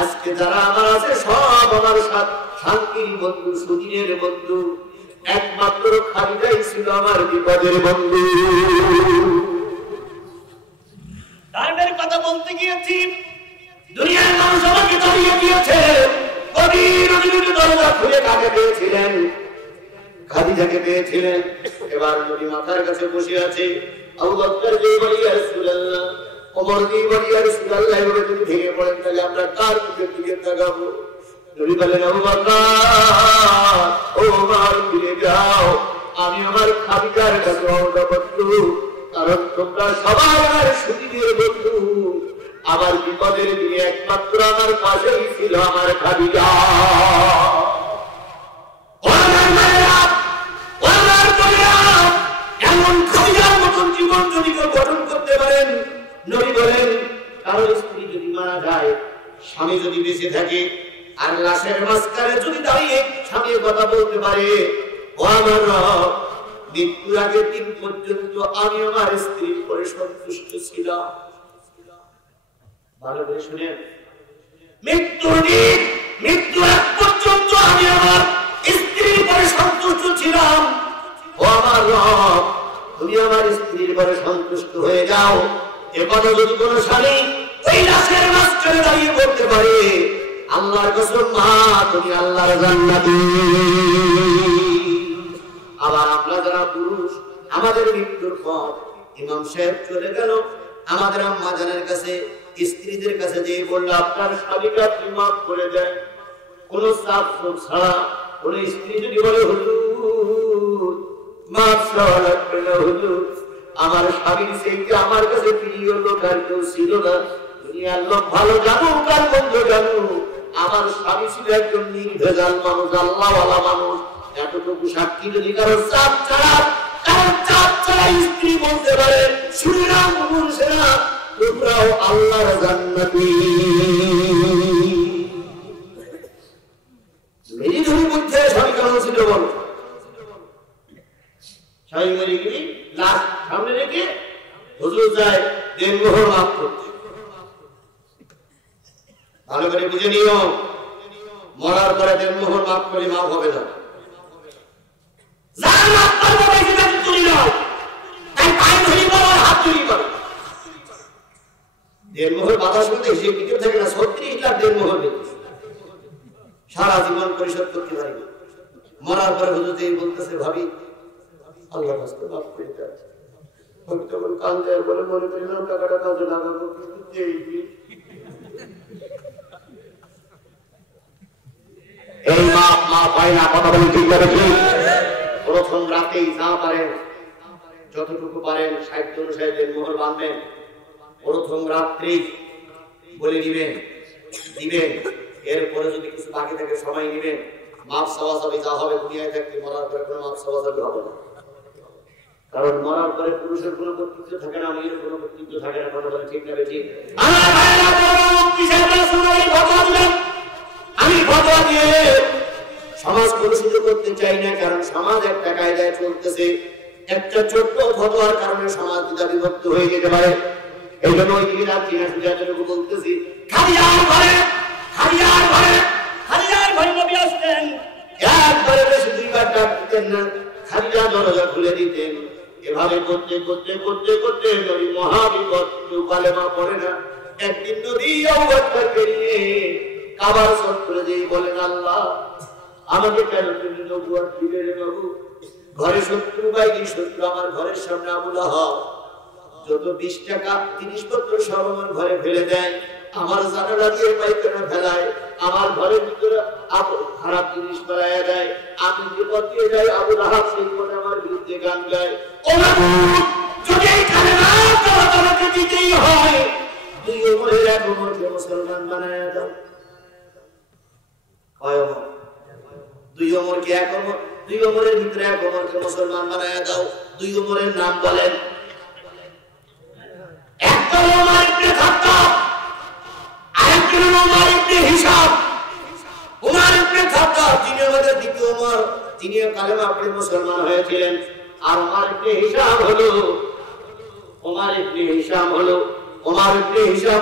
আজকে যারা আমার আছে সব আমার শান্তির বন্ধু, সুদিনের বন্ধু, একমাত্র খাদিজাই ছিল আমার বিপদের বন্ধু। ধর্মের কথা বলতে গিয়েছি, দুনিয়ার মানুষ আমাকে তাড়িয়ে দিয়েছে, কবির দরজা খুলে কাকে পেয়েছিলেন? খাদিজাকে পেয়েছিলেন। এবার নবী মাথার কাছে বসে আছে, আবু বকর যে বলি ইয়া রাসূলুল্লাহ, ওমর যে বলি ইয়া রাসূলুল্লাহ, এভাবে যদি ভেঙে পড়েন তাহলে আমরা কার দিকে তাকাবো? নবী বলেন, আবু বকর ও ওমর ফিরে যাও, আমি আমার খাদিজার কাছে অনুরোধ, কারণ তোমরা সবাই আমার সুখীদের বন্ধু। আমার বিপদের দিনে একমাত্র আমার পাশেই ছিল আমার খাদিজা। এমন খাদিজার মতন জীবন যদি কেউ গঠন করতে পারেন, নবী বলেন কারো স্ত্রী যদি মারা যায়, স্বামী যদি বেঁচে থাকে, আর লাশের মাঝখানে যদি দাঁড়িয়ে স্বামীর কথা বলতে পারে, ও আমার রব, মৃত্যুর আগের দিন পর্যন্ত আমি আমার স্ত্রীর পরে সন্তুষ্ট ছিলাম। ভালো করে শুনেন, মৃত্যুর দিন, মৃত্যুর আগ পর্যন্ত আমি আমার স্ত্রীর পরে সন্তুষ্ট ছিলাম। ও আমার রব, তুমি আমার স্ত্রীর পরে সন্তুষ্ট হয়ে যাও। এবারও যদি কোনো স্বামী ওই লাশের মাঝখানে দাঁড়িয়ে বলতে পারে, আল্লাহর কসম মা তুমি আল্লাহর জান্নাতি। আবার আমরা যারা পুরুষ, আমাদের মৃত্যুর পর ইমাম সাহেব চলে গেল, আমাদের আম্মা জানের কাছে, স্ত্রীদের কাছে যে বলল আপনার স্বামীকে আপনি মাফ করে দেন, কোন চাপ ছাড়া। কোন স্ত্রী যদি বলে হুজুর মাফ চাওয়া লাগবে না হুজুর, আমার স্বামীর সেইকে আমার কাছে প্রিয় লোক আর কেউ ছিল না, দুনিয়ার লোক ভালো জানুক আর মন্দ জানুক, আমার স্বামী ছিল একজন নির্ভেজাল মানুষ, আল্লাহওয়ালা মানুষ। এতটুকু সাক্ষী যদি কারো চাপ ছাড়া স্ত্রী বলতে পারে, শুনিলাম পুরুষেরা তোমরাও আল্লাহর জান্নাতি। মেরিধুরি মধ্যে স্বামী কেমন ছিল বলো? স্বামী মরে গেলি লাশ সামনে রেখে হুজুর যায় দেনমোহর মাফ করতে। ভালো করে বুঝে নিও, মরার পরে দেনমোহর মাফ করে মাফ হবে না। দেনমোহর বাধা শুনতে সে ভিতর থাকে না, 36 লাখ দেনমোহর সারা জীবন পরিশোধ করতে পারি না। মরার পরে হুজুর বলতেছে ভাবি আল্লাহ রাস্তা মাফ করে দেয়। আমি তখন কান্দে বলে মনে করি না টাকাটা কাজে লাগাবো, কিন্তু এই মাপ মাপ হয় না। কথা বলে ঠিক করে ঠিক। প্রথম রাতেই যা পারেন, যতটুকু পারেন সাহিত্য অনুসারে দেনমোহর বাঁধবেন। প্রথম রাত্রেই বলে দিবেন, এরপরে যদি কিছু বাকি থাকে সময় নিবেন। মাপ চাওয়াচাবি যা হবে দুনিয়ায় থাকতে, মরার পরে কোনো মাপ চাওয়াচাবি হবে না। কারণ মরার পরে পুরুষের কোনো কর্তৃত্ব থাকে না, মেয়ের কোনো কর্তৃত্ব থাকে না। কথা বলে ঠিক না ঠিক? আমি ফতোয়া দিয়ে সমাজ কলুষিত করতে চাই না, কারণ সমাজ একটা কায়দায় চলতেছে। একটা ছোট্ট ফতোয়ার কারণে সমাজ দ্বিধা বিভক্ত হয়ে যেতে পারে। এই জন্য ওই দিকে যাচ্ছি না, সুজাতটুকু বলতেছি। খাদিজার ঘরে নবী আসতেন, একবারে বেশি দুইবার ডাক দিতেন না, খাদিজা দরজা খুলে দিতেন। এভাবে করতে করতে করতে করতে নবী মহাবিপদ, কেউ কালেমা পড়ে না। একদিন নবী আবু বকরকে নিয়ে কাবার চত্বরে দিয়ে বলেন, আল্লাহ আমাকে কেন তুমি নবুয়ত দিলে রে বাবু? ঘরে শত্রু বাইরে শত্রু, আমার ঘরের সামনে আবু লাহাব যত 20 টাকা জিনিসপত্র সব আমার ঘরে ফেলে দেয়, আমার জানালা দিয়ে পাইখানা ফেলায়, আমার ঘরের ভিতরে খারাপ জিনিস ফেলাইয়া দেয়। আমি বিপদ দিয়ে যাই, আবু লাহাব সেই কথা আমার বিরুদ্ধে গান গায়। যদি এখানে না তোমাকে দিতেই হয়, 2 ওমরের 1 ওমরকে মুসলমান বানায় দাও। 2 ওমরকে 1 ওমর, 2 ওমরের ভিতরে 1 ওমরকে মুসলমান বানায় দাও। 2 ওমরের নাম বলেন। একজন ওমর ইবনে খাত্তাব, আরেকজন ওমর ইবনে হিশাম। ওমর ইবনে খাত্তাব যিনি আমাদের দ্বিতীয় ওমর, তিনি কালেমা পড়ে মুসলমান হয়েছিলেন। আর ওমর ইবনে হিশাম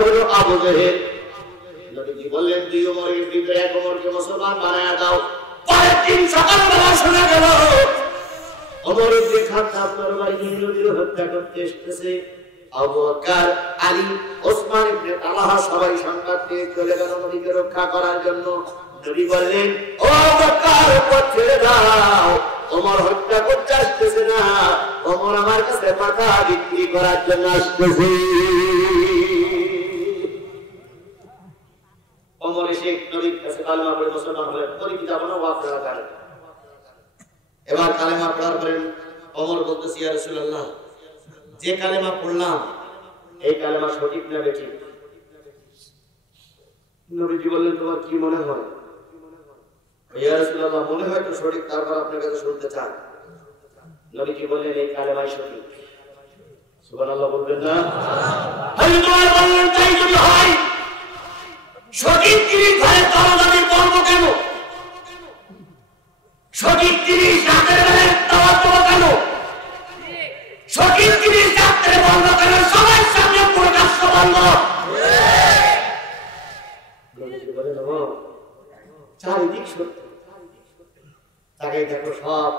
হলো আবু জেহেল। নবীজি বললেন 2 ওমরের ভিতরে 1 ওমরকে মুসলমান বানায় দাও। পরের দিন সকালবেলা শোনা গেল ওমর ইবনে খাত্তাব তরবারি নিয়ে নবীর হত্যা করতে এসেছে। আবু বকর, আলী, ওসমান ইবনে তালহা সবাই সংবাদ পেয়ে চলে গেল নবীকে রক্ষা করার জন্য। নবী বললেন, ও বকর পথ ছেড়ে দাও, ওমর হত্যা করতে আসতেছে না, ওমর আমার কাছে মাথা বিক্রি করার জন্য আসতেছে। ওমর এসে নবীর কাছে কালেমা পড়ে মুসলমান হলেন। নবী কি যাবো না ওয়াক্তা করেন। এবার কালেমা পড়ার পরে ওমর বলতেছে, ইয়া রাসূলুল্লাহ যে কালেমা পড়লাম এই কালেমা সঠিক না বেঠিক? নবীজি বললেন তোমার কি মনে হয়? ইয়া রাসূলুল্লাহ মনে হয় তো সঠিক, তারপর আপনার কাছে শুনতে চান। নবীজি বললেন এই কালেমাই সঠিক। সুবহানাল্লাহ বলবেন না? হযরত ওমর বললেন তাই যদি হয় সঠিক জিনিস ঘরে তাওবাতে করব কেন? সঠিক জিনিস রাতের বেলায় তাওবা কেন? সঠিক জিনিস রাতের বন্ধ কেন? সবার সামনে প্রকাশ্য বন্ধ। চারিদিক সত্য, তাকে দেখো সব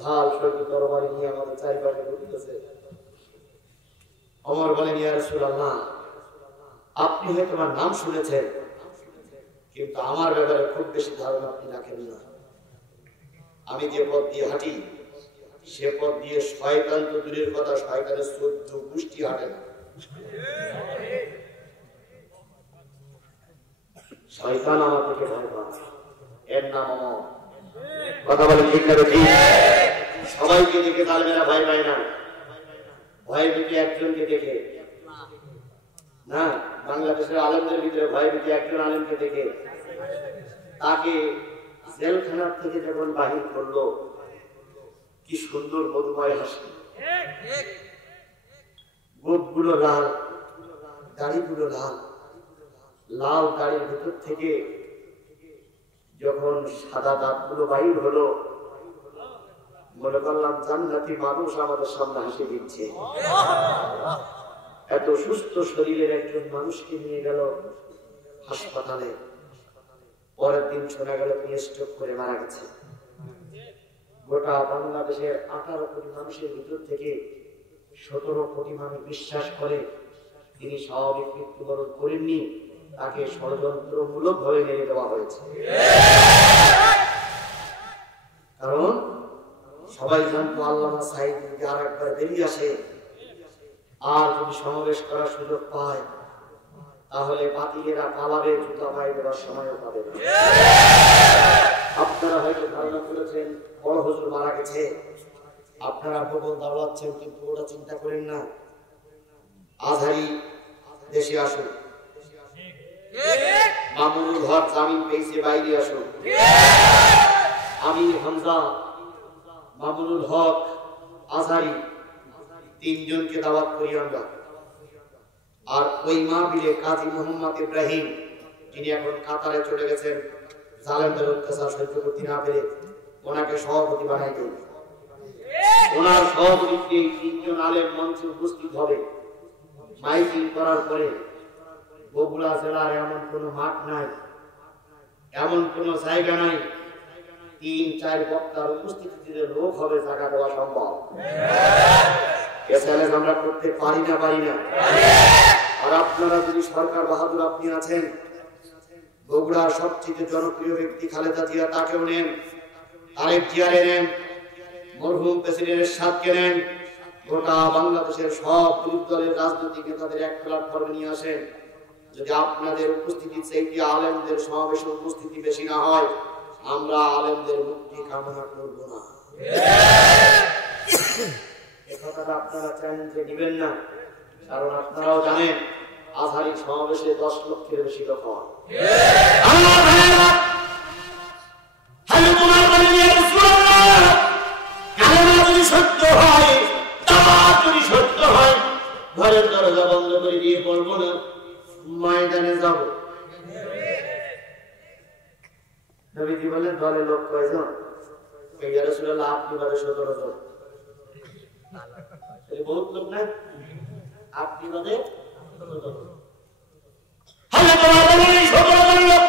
ঢাল সৈন্য তরবারি নিয়ে আমাদের চারিপাশে ঘুরতেছে। ওমর বলেন ইয়া রাসূলুল্লাহ আপনি হয়তো আমার নাম শুনেছেন, কিন্তু আমার ব্যাপারে খুব বেশি ধারণা আপনি রাখেন না। আমি যে পথ দিয়ে হাঁটি সে পথ দিয়ে শয়তান তো দূরের কথা, শয়তানের 14 গোষ্ঠী হাঁটে না। শয়তান আমার থেকে ভয় পায়, এর নাম ওমর। কথা বলে ঠিক না ঠিক? সবাইকে দেখে তালমেরা ভয় পায় না, ভয় ভীতি একজনকে দেখে না। বাংলাদেশের আলেমদের ভিতরে ভয় ভীতি একজন আলেমকে দেখে, তাকে জেলখানার থেকে যখন বাহির করলো কি সুন্দর মধুময় হাসি, গোপগুলো লাল, দাড়িগুলো লাল, লাল দাড়ির ভিতর থেকে যখন সাদা দাঁতগুলো বাহির হলো, মনে করলাম জান্নাতি মানুষ আমাদের সামনে হাসি দিচ্ছে। এত সুস্থ শরীরের একজন মানুষকে নিয়ে গেল হাসপাতালে, পরের দিন শোনা গেল তিনি স্ট্রোক করে মারা গেছে। গোটা বাংলাদেশের 18 কোটি মানুষের ভিতর থেকে 17 কোটি মানুষ বিশ্বাস করে তিনি স্বাভাবিক মৃত্যুবরণ করেননি, তাকে ষড়যন্ত্রমূলক ভাবে মেরে দেওয়া হয়েছে। কারণ সবাই জানতো আল্লামা সাঈদ যদি আর একবার বেরিয়ে আসে আর যদি সমাবেশ করার সুযোগ পায় তাহলে বাতিলেরা পালাবে, জুতা পায়ে দেওয়ার সময়ও পাবে না। আপনারা হয়তো ধারণা করেছেন বড় হুজুর মারা গেছে, আপনারা প্রবল দাঁড়াচ্ছেন, কিন্তু ওটা চিন্তা করেন না। আজহারি দেশে আসুন, মামুনুল হক জামিন পেয়েছে বাইরে আসুন, আমির হামজা, মামুনুল হক, আজহারি তিনজনকে দাওয়াত করি আমরা। আর ওই মাহফিলে কাজী মোহাম্মদ ইব্রাহিম, যিনি এখন কাতারে চলে গেছেন জালেমদের অত্যাচার সহ্য করতে না পেরে, ওনাকে সভাপতি বানাই দিন। ওনার সভাপতিত্বে তিনজন আলেম মঞ্চে উপস্থিত হবে। মাইকিং করার পরে বগুড়া জেলার এমন কোন মাঠ নাই, এমন কোন জায়গা নাই 3-4 বক্তার উপস্থিতিতে লোক হবে জায়গা দেওয়া সম্ভব। এ চ্যালেঞ্জ আমরা করতে পারি না। আর আপনারা যদি সরকার বাহাদুর আপনি আছেন, বগুড়ার সবচেয়ে জনপ্রিয় ব্যক্তি খালেদা জিয়া, তাকেও নেন, তারেক জিয়ারে নেন, মরহুম প্রেসিডেন্ট এরশাদকে নেন, গোটা বাংলাদেশের সব বিরোধী দলের রাজনৈতিক নেতাদের এক প্ল্যাটফর্মে নিয়ে আসেন। যদি আপনাদের উপস্থিতি চাইতে আলেমদের সমাবেশে উপস্থিতি বেশি না হয়, আমরা আলেমদের মুক্তি কামনা করব না। এই কথাটা আপনারা চ্যালেঞ্জে দিবেন না, কারণ আপনারাও জানেন আজহারি সমাবেশে 10 লক্ষের বেশি লোক হয়। সত্য হয়, যদি সত্য হয়, ঘরের দরজা বন্ধ করে দিয়ে বলবো না, ময়দানে যাব। নবীজি বলেন দলে লোক কয়জন? ইয়া রাসূলুল্লাহ আপনি বাদে 17 জন। এই বহুত লোক না, আপনি বাদে 17 জন। হযরত ওমর বলেন 17 জন লোক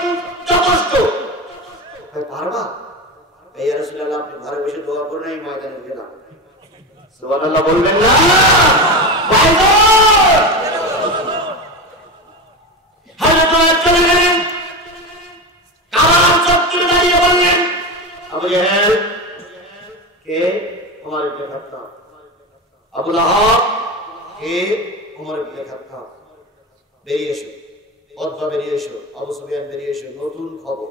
যথেষ্ট। পারবা? ইয়া রাসূলুল্লাহ আপনি ঘরে বসে দোয়া করুন, এই ময়দানে গেলাম। সুবহানাল্লাহ বলবেন না? হযরত ওমর চলে গেলেন, কাবার চত্বরে দাঁড়িয়ে বললেন, আবু জাহেল কে? ওমর ইবনে খাত্তাব। আবু লাহাব কে? ওমর ইবনে খাত্তাব। বেরিয়ে এসো, উতবা বেরিয়ে এসো, আবু সুফিয়ান বেরিয়ে এসো, নতুন খবর।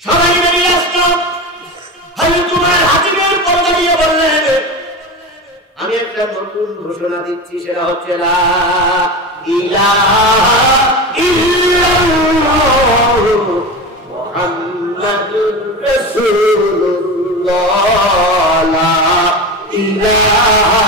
সবাই বেরিয়ে আসলো। হযরত ওমর হাতিমের পর দাঁড়িয়ে বললেন, আমি একটা নতুন ঘোষণা দিচ্ছি, সেটা হচ্ছে লা ইলাহা ইল্লাল্লাহ মুহাম্মাদুর রাসূলুল্লাহ, লা ইলাহা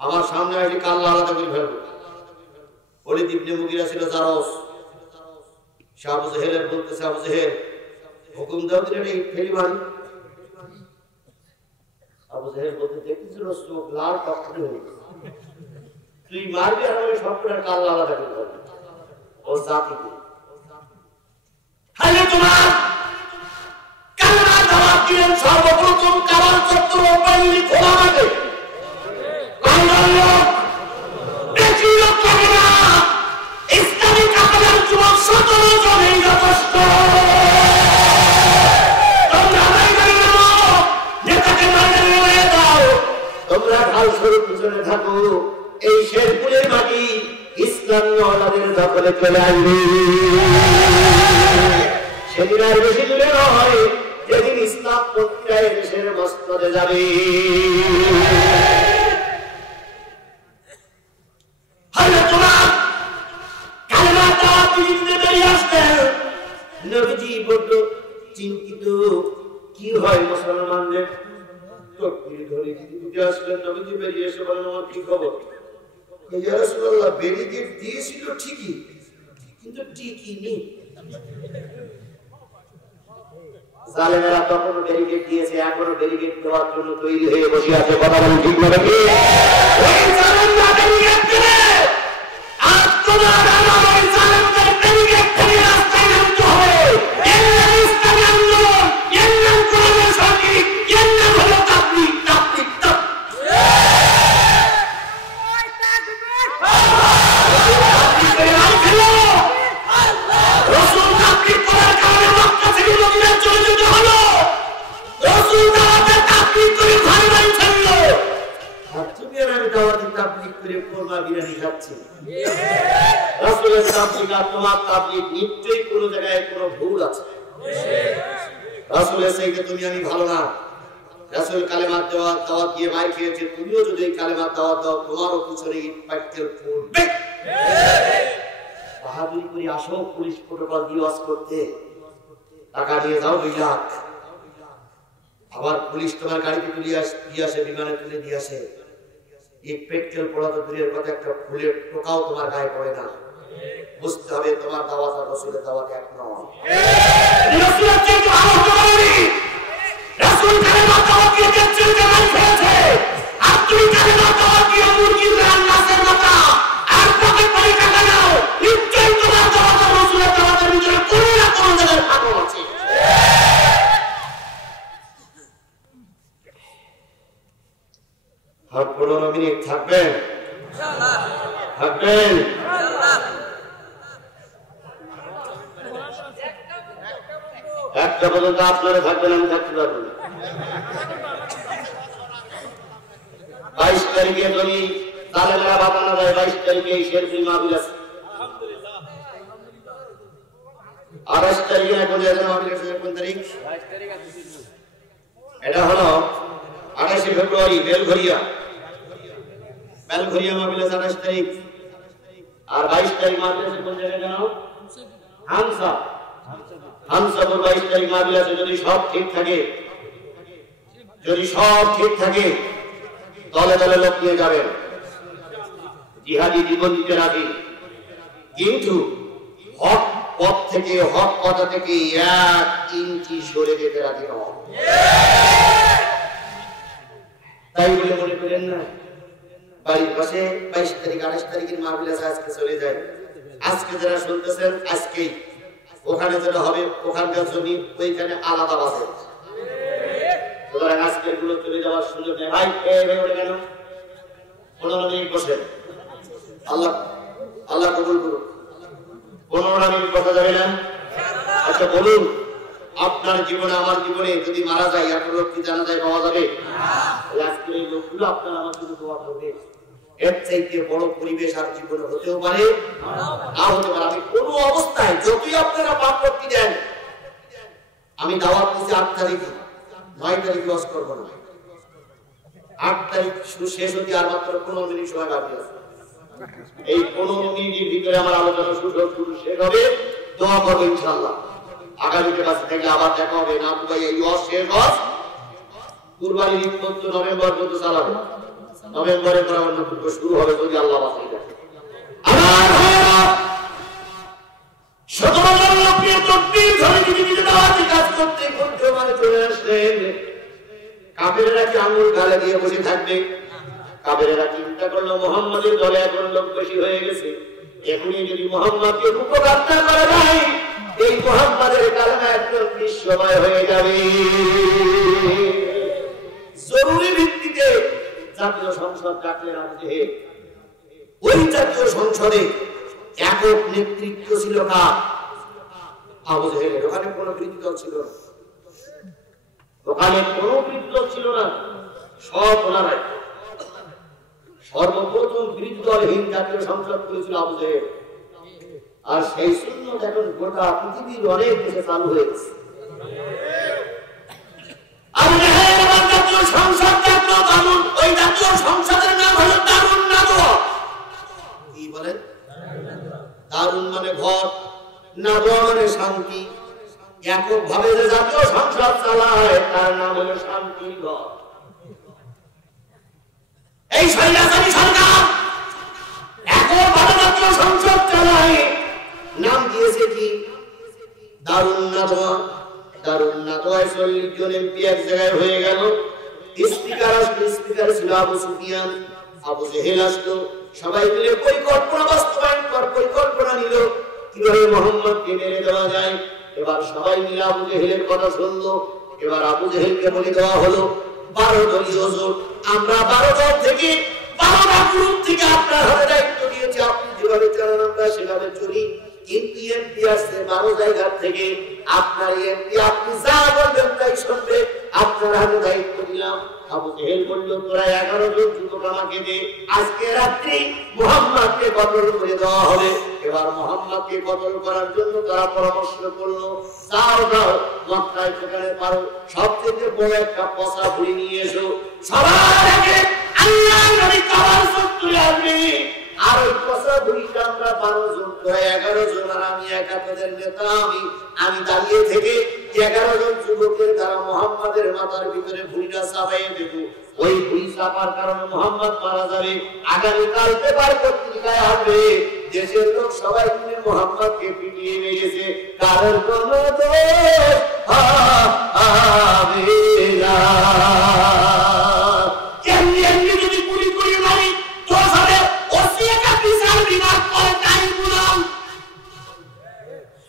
আমার সামনে আসি কাল্লা আলাদা করে ফেলবো। ওলিদ ইবনে মুগিরা ছিল জারস, আবু জেহেলের বলতেছে, আবু জেহেল হুকুম দাও দিলেন এই ফেরি মারি। আবু জেহেল বলতে দেখতেছিল চোখ লাল টকটকে হয়ে গেছে, তুই মারবি আর আমি সবটার কাল্লা আলাদা করে ফেলবো। ও জাতিকে তোমার কালমা দাওয়াত দিলেন সর্বপ্রথম কালাম চত্বর ওপেনলি খোলা মাঠে। ইসলামিক কাফেলার যুবক 17 জনেই যথেষ্ট। তোমরা ময়দানে নামো, নেতাকে ময়দানে নামিয়ে দাও, তোমরা ঢাল স্বরূপ পিছনে থাকো। এই শেরপুরের মাটি ইসলামী ওলামাদের দখলে চলে আসবে। সেদিন আর বেশি দূরে নয়, যেদিন ইসলাম পত্রিকায় দেশের মস্তদে যাবে। চিন্তিত কি হয় মুসলমানদের, বেরিয়ে এসে বলেন আমার কি খবর? ব্যারিকেড দিয়েছিল ঠিকই, কিন্তু টিকিনি। জালেমেরা তখনও ব্যারিকেড দিয়েছে, এখনো ব্যারিকেড দেওয়ার জন্য তৈরি হয়ে বসে আছে। কথা বলেন ঠিক না? আমি ভালো না, রাসূল কালেমার দাওয়াত দিয়ে মার খেয়েছে, তুমিও যদি এই কালেমার দাওয়াত দাও তোমারও পিছনে ইট পাটকেল পড়বে। বাহাদুরি করে আসো পুলিশ প্রোটোকল দিয়ে ওয়াজ করতে, টাকা দিয়ে যাও 2 লাখ, আবার পুলিশ তোমার গাড়িতে তুলে দিয়ে আসে, বিমানে তুলে দিয়ে আসে। ইট পেটকেল পড়া তো দূরের কথা, একটা ফুলের টোকাও তোমার গায়ে পড়ে না। বুঝতে হবে তোমার দাওয়াত আর রাসূলের দাওয়াত এক নয়। রাসূলের চেয়ে ভালো করি, রাসূল কালেমা দাওয়াত দিয়ে দেখছেন যে মার খেয়েছে, আর তুমি কালেমা দাওয়াত দিয়ে মুরগির রান্নার মাথা আর পকেট করে টাকা নাও। নিশ্চয়ই তোমার দাওয়াত আর রাসূলের দাওয়াতের ভিতরে কোনো না কোনো জায়গায় ফাটল আছে। আর 15 মিনিট থাকবেন? ইনশাআল্লাহ থাকবেন। একটা পর্যন্ত আপনারা থাকবেন, আমি থাকতে পারবো না। 22 তারিখে যদি তালেমেরা বাতানো যায়, 22 তারিখে এই শেরপুর মাহফিল আছে। 28 তারিখে এখন মাহফিল আছে। কোন তারিখ? এটা হলো 28 ফেব্রুয়ারি বেলঘরিয়া মাহফিল আছে 28 তারিখ। আর 22 তারিখ মাহফিল আছে কোন জায়গায় জানো? হামসাপুর 22 তারিখ মাহফিল আছে। যদি সব ঠিক থাকে দলে দলে লোক নিয়ে যাবেন, জিহাদি জীবন দিতে রাজি, কিন্তু হক পথ থেকে, হক কথা থেকে 1 ইঞ্চি সরে যেতে রাজি নয়। তাই বলে মনে করেন না বাড়ির পাশে 22 তারিখ 28 তারিখের মাহফিল আছে, আজকে চলে যায়। আজকে যারা শুনতেছেন আজকেই, ওখানে যেটা হবে ওখানকার জমি ওইখানে আলাদা বাজে। সুতরাং আজকের গুলো চলে যাওয়ার সুযোগ নেই। ভাই ওঠে কেন? 15 মিনিট বসেন। আল্লাহ আল্লাহ কবুল করুন। 15 মিনিট বসা যাবে না? আচ্ছা বলুন, আপনার জীবনে আমার জীবনে যদি মারা যায় এত লোক কি জানা যায় পাওয়া যাবে? আজকের এই লোকগুলো আপনার আমার জন্য দোয়া করবে। এর চাইতে বড় পরিবেশ আর জীবনে হতেও পারে না হতে পারে। আমি কোনো অবস্থায় যতই আপনারা পাপ করতে দেন, আমি দাওয়াত দিচ্ছি 8 তারিখে, 9 তারিখ লস করবো না। 8 তারিখ শেষ হতে আর মাত্র 15 মিনিট সময় বাকি আছে। এই 15 মিনিটের ভিতরে আমার আলোচনা শুরু শেষ হবে। দোয়া করবো ইনশাআল্লাহ। আগামীতে কাছে থাকলে আবার দেখা হবে। না তো ভাই এই ওয়াজ শেষ হস কুরবানির ঈদ পর্যন্ত নভেম্বর পর্যন্ত চালাবে। নভেম্বরে করার নতুন শুরু হবে যদি আল্লাহ বাঁচিয়ে দেয়। আমার ভাইরা 17 লোকের তকবীর ধরে যদি দাওয়াতি কাজ করতে করতে মানে চলে আসলেন। কাফেররা কি আঙ্গুল গালে দিয়ে বসে থাকবে? কাফেররা চিন্তা করলো মুহাম্মাদের দলে এখন লোক বেশি হয়ে গেছে, এখনই যদি মুহাম্মাদকে উপকার না করা যায় এই মুহাম্মাদের কালেমা একদম বিশ্বময় হয়ে যাবে। জরুরি ভিত্তিতে জাতীয় সংসদ ডাকলেন আবু জেহেল। ওই জাতীয় সংসদে একক নেতৃত্ব ছিল কার? আবু জেহেলের। ওখানে কোনো বিরোধী দল ছিল না, ওখানে কোনো বিরোধী দল ছিল না, সব ওনারাই। সর্বপ্রথম বিরোধী দলহীন জাতীয় সংসদ করেছিল আবু জেহেল। আর সেই সুন্নত এখন গোটা পৃথিবীর অনেক দেশে চালু হয়েছে। আবু জেহেল আমার জাতীয় সংসদ ডাকলো দারুন, ওই জাতীয় সংসদের নাম হলো দারুন নাদওয়া। কি বলেন? দারুন মানে ঘর, নাদওয়া মানে শান্তি। একক ভাবে যে জাতীয় সংসদ চালায় তার নাম হলো শান্তি ঘর। এই স্বৈরাচারী সরকার একক ভাবে জাতীয় সংসদ চালায়, নাম দিয়েছে কি? দারুন নাদওয়া। দারুন নাদওয়ায় 40 জন এমপি এক জায়গায় হয়ে গেল। স্পিকার আসলো, স্পিকার ছিল আবু সুফিয়ান। আবু জেহেল আসলো, সবাই মিলে পরিকল্পনা পরিকল্পনা নিল কিভাবে মুহাম্মদকে মেরে দেওয়া যায়। এবার সবাই মিলে আবু জেহেলের কথা শুনলো। এবার আবু জেহেলকে বলে দেওয়া হলো 12 দলীয় জোট, আমরা 12 দল থেকে 12টা গ্রুপ থেকে আপনার হাতে দায়িত্ব দিয়েছি, আপনি যেভাবে চালান আমরা সেভাবে চলি। কিন্তু এমপি আসছে 12 জায়গা থেকে, আপনার এমপি আপনি যা বলবেন তাই শুনবে, আপনার হাতে দায়িত্ব দিলাম। আবু জেহেল বলল তোরা 11 জন যুবক আমাকে দে, আজকে রাত্রি মুহাম্মদকে কতল করে দেওয়া হবে। এবার মুহাম্মদকে কতল করার জন্য তারা পরামর্শ করলো, যাও যাও মক্কায় যেখানে পারো সবচেয়ে বড় একটা পচা ভুঁড়ি নিয়ে এসো, সবার আগে আল্লাহর নবী কাবার চত্বরে আসবে। আর ওই পচা ভুঁড়িটা আমরা 12 জন করে 11 জন, আর আমি একা তোদের নেতা। আমি দাঁড়িয়ে থেকে 11 জন যুবকের দ্বারা মুহাম্মাদের মাথার ভিতরে ভুঁড়িটা চাপাইয়ে দেবো। ওই ভুঁড়ি চাপার কারণে মুহাম্মদ মারা যাবে। আগামীকাল পেপার পত্রিকায় আসবে দেশের লোক সবাই মিলে মুহাম্মদকে পিটিয়ে মেরেছে, কারণ কোনো দোষ হবে না। এমনি যদি পুরি পুরি মারি দোষ হবে। ওসিয়াটা বিচার বিভাগ করে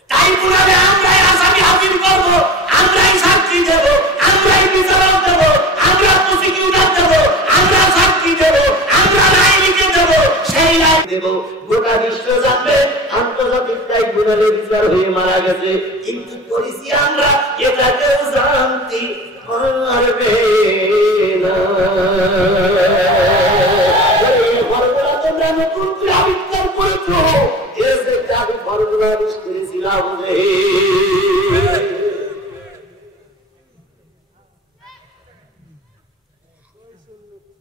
ট্রাইব্যুনালে আমরাই আসামি হাজির করবো, আমরাই সাক্ষী দেবো, আমরাই বিচারক দেবো, আমরা প্রসিকিউটর দেবো, আমরা সাক্ষী দেবো, আমরা রায় লিখে দেবো, সেই রায় দেবো। গোটা বিশ্ব জানবে আন্তর্জাতিক ট্রাইব্যুনালে বিচার হয়ে মারা গেছে, কিন্তু করেছি আমরা, এটা কেউ জানতে পারবে না। তোমরা নতুন করে আবিষ্কার করেছো, আমি ফর্মুলা আবিষ্কার করেছিলাম।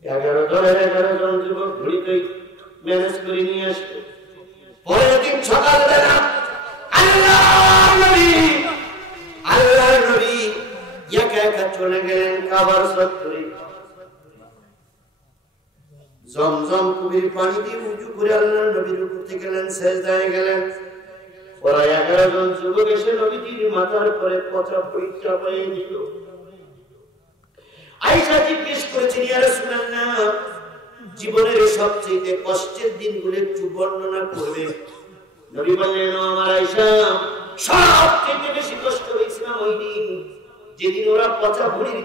11 জন যুবক ঘুরিতে ম্যানেজ করে নিয়ে আসলো। পরের দিন সকালবেলা আল্লাহর নবী একা একা চলে গেলেন কাবার চত্বরে। জমজম কুবির পানি দিয়ে উঁচু করে আল্লাহর নবীর উপর থেকে গেলেন, সেজদায় গেলেন। ওরা 11 জন যুবক এসে নবীজির মাথার পরে পচা পড়ি চাপাইয়ে দিল। আয়েশা জিজ্ঞেস করেছেন, ইয়া রাসূলুল্লাহ, জীবনের সবচেয়ে কষ্টের দিনগুলো একটু বর্ণনা করবেন। নবী বললেন, আমার আয়েশা, সবচেয়ে বেশি কষ্ট হয়েছিল ওই দিন যেদিন ওরা পচা ভুঁড়ি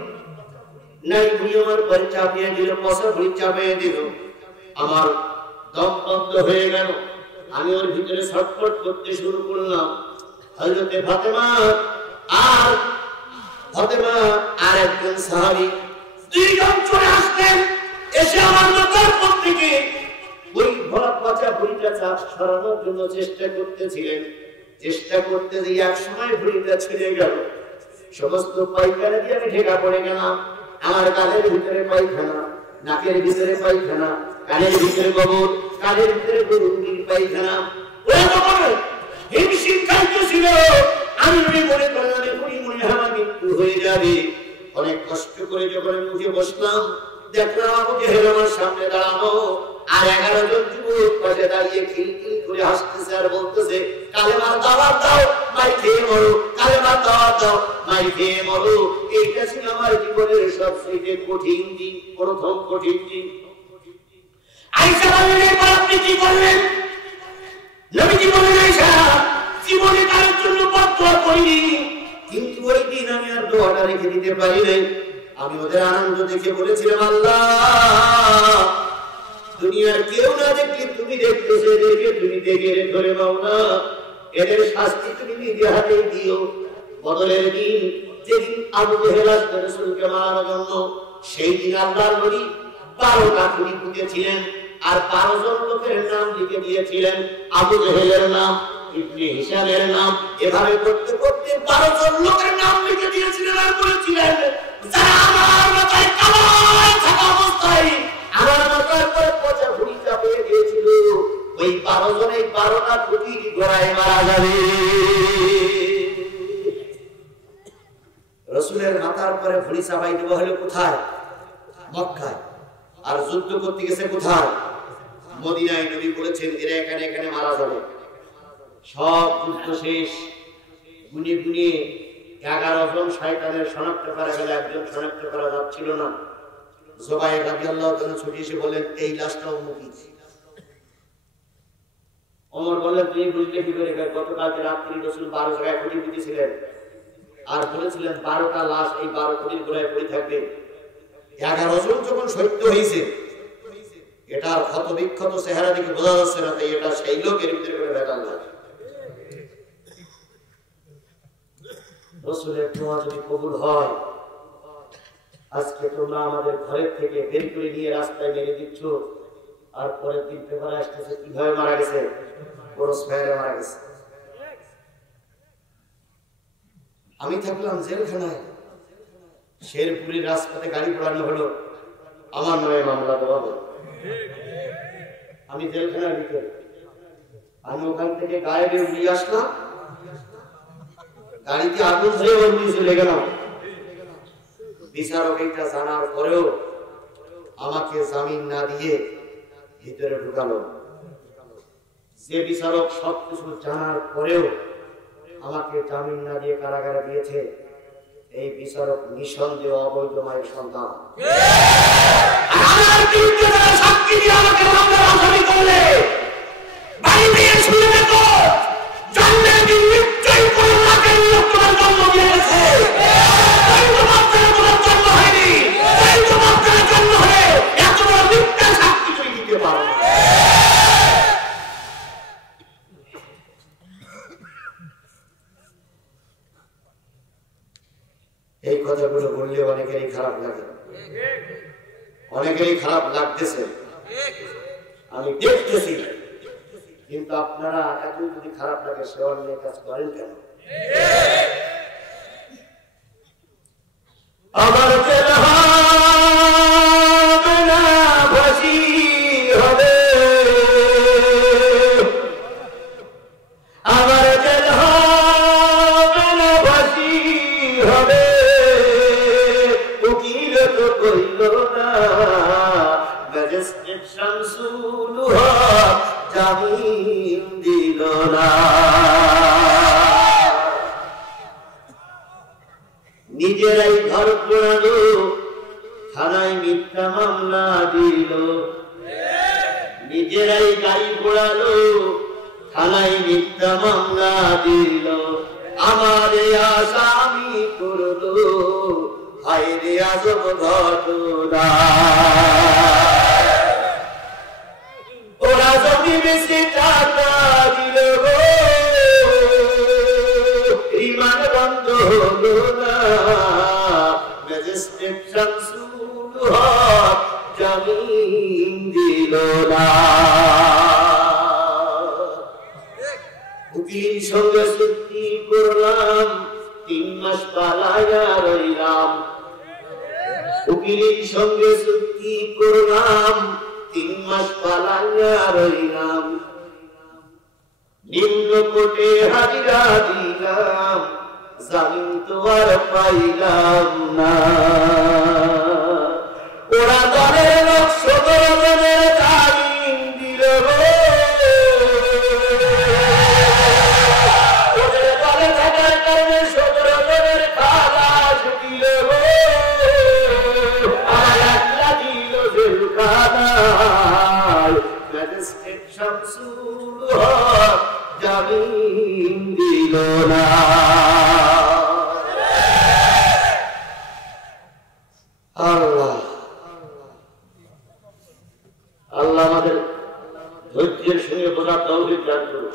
নাই ভুঁড়ি আমার পরে চাপিয়ে দিল, পচা ভুঁড়ি চাপিয়ে দিল। আমার দম বন্ধ হয়ে গেল, আমি ওর ভিতরে ছটফট করতে শুরু করলাম। হযরতে ফাতেমা আর একজন সাহাবী দুইজন চলে আসলেন, এসে আমার মাথার উপর থেকে ওই ভরা পচা ভুঁড়িটা সরানোর জন্য চেষ্টা করতেছিলেন। চেষ্টা করতে গিয়ে এক সময় ভুঁড়িটা ছিঁড়ে গেল, সমস্ত পায়খানা দিয়ে আমি ঢেকা পড়ে গেলাম। আমার কানের ভিতরে পায়খানা, নাকের ভিতরে পায়খানা, কানের ভিতরে গোবর, কানের ভিতরে গরুর পায়খানা। ওরা যখন হিমশিম খাইতেছিল, আমি মনে করলাম এখনই মনে হয় আমার মৃত্যু হয়ে যাবে। অনেক কষ্ট করে যখন আমি উঠে বসলাম, দেখলাম আবু জেহেল আমার সামনে দাঁড়ানো, আর 11 জন যুবক পাশে দাঁড়িয়ে খিলখিল করে হাসতেছে আর বলতেছে, কালেমার দাওয়াত দাও, মাই খেয়ে মরো, কালেমার দাওয়াত দাও, মাই খেয়ে মরো। এইটা ছিল আমার জীবনের সবচেয়ে কঠিন দিন, প্রথম কঠিন দিন। আয়েশা বললেন, এরপর আপনি কি করলেন? নবীজি বললেন, আয়েশা, জীবনে কারোর জন্য বদদোয়া করিনি, কিন্তু ওই দিন আমি আর দোয়াটা রেখে দিতে পারি নাই। আমি ওদের আনন্দ দেখে বলেছিলাম, আল্লাহ, দুনিয়ার কেউ না দেখলে তুমি দেখতেছো, এদেরকে তুমি দেখে ধরে পাও না, এদের শাস্তি তুমি নিজে হাতেই দিও। বদরের দিন, যেদিন আবু জেহেল রাসূলকে মারার জন্য, সেই দিন আল্লাহর নবী 12টা খুনি পুঁতেছিলেন, আর 12 জন লোকের নাম লিখে দিয়েছিলেন। আবু জেহেলের নাম, ইবনে হিশামের নাম, এভাবে করতে করতে 12 জন লোকের নাম লিখে দিয়েছিলেন। আর বলেছিলেন, যারা আমার মাথায় কামাই থাকা অবস্থায় আমার মাথার পরে পচা ভুঁড়ি চাপিয়ে দিয়েছিল, ওই 12 জনের 12টা খুঁটির গোড়ায় মারা যাবে। রাসূলের মাথার পরে ভুঁড়ি চাপাই দেওয়া হলো কোথায়? মক্কায়। আর যুদ্ধ করতে গেছে কোথায়? মদিনায়। নবী বলেছেন, এরা এখানে এখানে মারা যাবে। সব যুদ্ধ শেষ, গুনে গুনে 11 জন শয়তানের শনাক্ত করা গেল, একজন শনাক্ত করা যাচ্ছিল না। জুবাইর রাদিয়াল্লাহু তাআলা ছুটে এসে বলেন, এই লাশটা অমুকই। ওমর বললেন, তুমি বুঝলে কি করে? গতকালকে রাত্রি রাসূল 12 জায়গায় খুঁটি পুঁতেছিলেন, আর বলেছিলেন 12টা লাশ এই 12 খুঁটির গোড়ায় পড়ে থাকবে। 11 জন যখন শহীদ হয়েছে, এটার ক্ষত বিক্ষত চেহারা দিকে বোঝা যাচ্ছে না, তাই এটা সেই লোকের ভিতরে করে ভেজাল লাগে। রাসূলের দোয়া যদি কবুল হয়, আজকে তোমরা আমাদের ঘরের থেকে বের করে নিয়ে রাস্তায় মেরে দিচ্ছ, আর পরের দিন পেপারে আসতেছে কিভাবে মারা গেছে, ক্রস ফায়ারে মারা গেছে। আমি থাকলাম জেলখানায়, শেরপুরের রাজপথে গাড়ি পোড়ানো হলো, আমার নামে মামলা দেওয়া হলো। আমি জেলখানার ভিতরে, আমি ওখান থেকে গায়েবে উড়িয়ে আসলাম, গাড়িতে আগুন ধরে ওর নিয়ে চলে গেলাম। বিচারক এটা জানার পরেও আমাকে জামিন না দিয়ে ভিতরে ঢুকালো। যে বিচারক সবকিছু জানার পরেও আমাকে জামিন না দিয়ে কারাগারে দিয়েছে, এই বিচারক নিঃসন্দেহ অবৈধ মায়ের সন্তান। আমার বিরুদ্ধে যারা সাক্ষী দিয়ে আমাকে মামলার আসামি করলে, বাড়ি থেকে শুনে দেখো, জন্মের দিন নিশ্চয়ই কোনো মাকে নিয়ে তোমার জন্ম দিয়ে গেছে। তোমার জন্ম হয়নি, তোমার জন্ম হলে এত বড় মিথ্যা সাক্ষী তুমি দিতে পারো না। এই কথাগুলো বললে অনেকেরই খারাপ লাগে, অনেকেরই খারাপ লাগতেছে, আমি দেখতেছি। কিন্তু আপনারা এত যদি খারাপ লাগে, সেবা নিয়ে কাজ করেন কেন? আমার ভাসি হবে, আমার ভাসি হবে, উকিল তো কইল না, ম্যাজিস্ট্রেট শামসুল হক জামিন দিল না। মামলা দিল, নিজেরাই গাই পোড়ালো, থানায় মিথ্যা মামলা দিল, আমারে আসামি করলো, হায়রে আজব ঘটনা। ওরা জমি বেশি টাকা দিল গো, রিমান্ড বন্ধ হলো না, ম্যাজিস্ট্রেট শামসুল হক জামিন দিল না। উকিল সঙ্গে চুক্তি করলাম, 3 মাস পালাইয়া রইলাম, উকিলের সঙ্গে চুক্তি করলাম, 3 মাস পালাইয়া রইলাম, নিম্ন কোর্টে হাজিরা দিলাম, জামিন তো আর পাইলাম না। ওরা দলের লোক 17 জনের জামিন দিল গো, ওদের দলে থাকার কারণে 17 জনের খালাস দিল গো, আর একলা দিল জেলখানায়, ম্যাজিস্ট্রেট শামসুল হক জামিন দিল না। আল্লাহ আল্লাহ আমাদের ধৈর্যের সঙ্গে বোঝার তৌফিক দান করুন।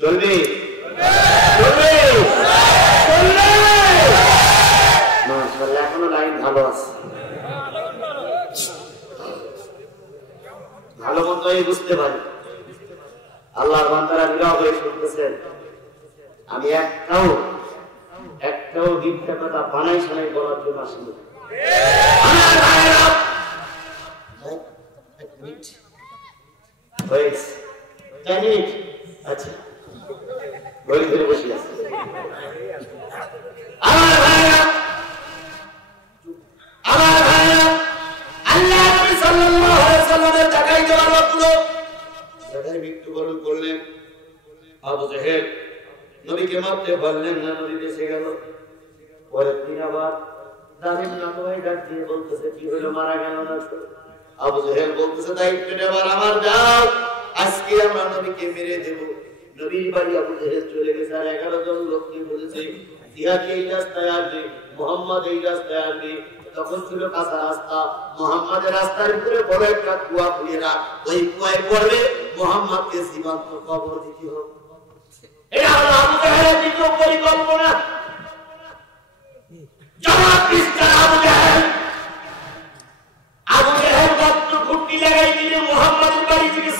চলবে চলবে চলবে, মাশাআল্লাহ এখনো লাইন ভালো আছে, ভালো মন্দ বুঝতে পারি। আল্লাহর বান্দারা নীরব হয়ে শুনতেছেন। আমি একটাও মিথ্যা কথা বানাই সানাই বলার জন্য আসিনি। আচ্ছা বই ধরে বসে আছে। আমার ভাইরা আল্লাহ নবী সাল্লাল্লাহু আলাইহি ওয়াসাল্লামের জায়গায় যাওয়ার লোকগুলো জায়গায় মৃত্যুবরণ করলেন। আবু জাহেল নবীকে মারতে পারলেন না, নবী বেঁচে গেল। পরের দিন আবার দামিন নাতোয়াই ডাক দিয়ে বলতেছে, কি হলো, মারা গেল না? আবু জাহেল বলতেছে, দায়িত্ব নেবার আমার, যাও আজকে আমরা নবীকে মেরে দেব। নবীর বাড়ি আবু জাহেল চলে গেছে, আর 11 জন লোককে বলেছে, জিহাদ এই রাস্তায় আসবে, মুহাম্মদ এই রাস্তায় আসবে। তখন ছিল কাঁচা রাস্তা, মুহাম্মাদের রাস্তার ভিতরে বড় একটা কুয়া খুঁড়িয়ে, ওই কুয়ায় পড়বে, মুহাম্মদকে জীবন্ত কবর দিতে হবে। এটা হলো আবু জাহেলের দ্বিতীয় পরিকল্পনা। আবু জাহেল মাত্র ঘুটনি লাগাই দিলে মুহাম্মাদের বাড়ি থেকে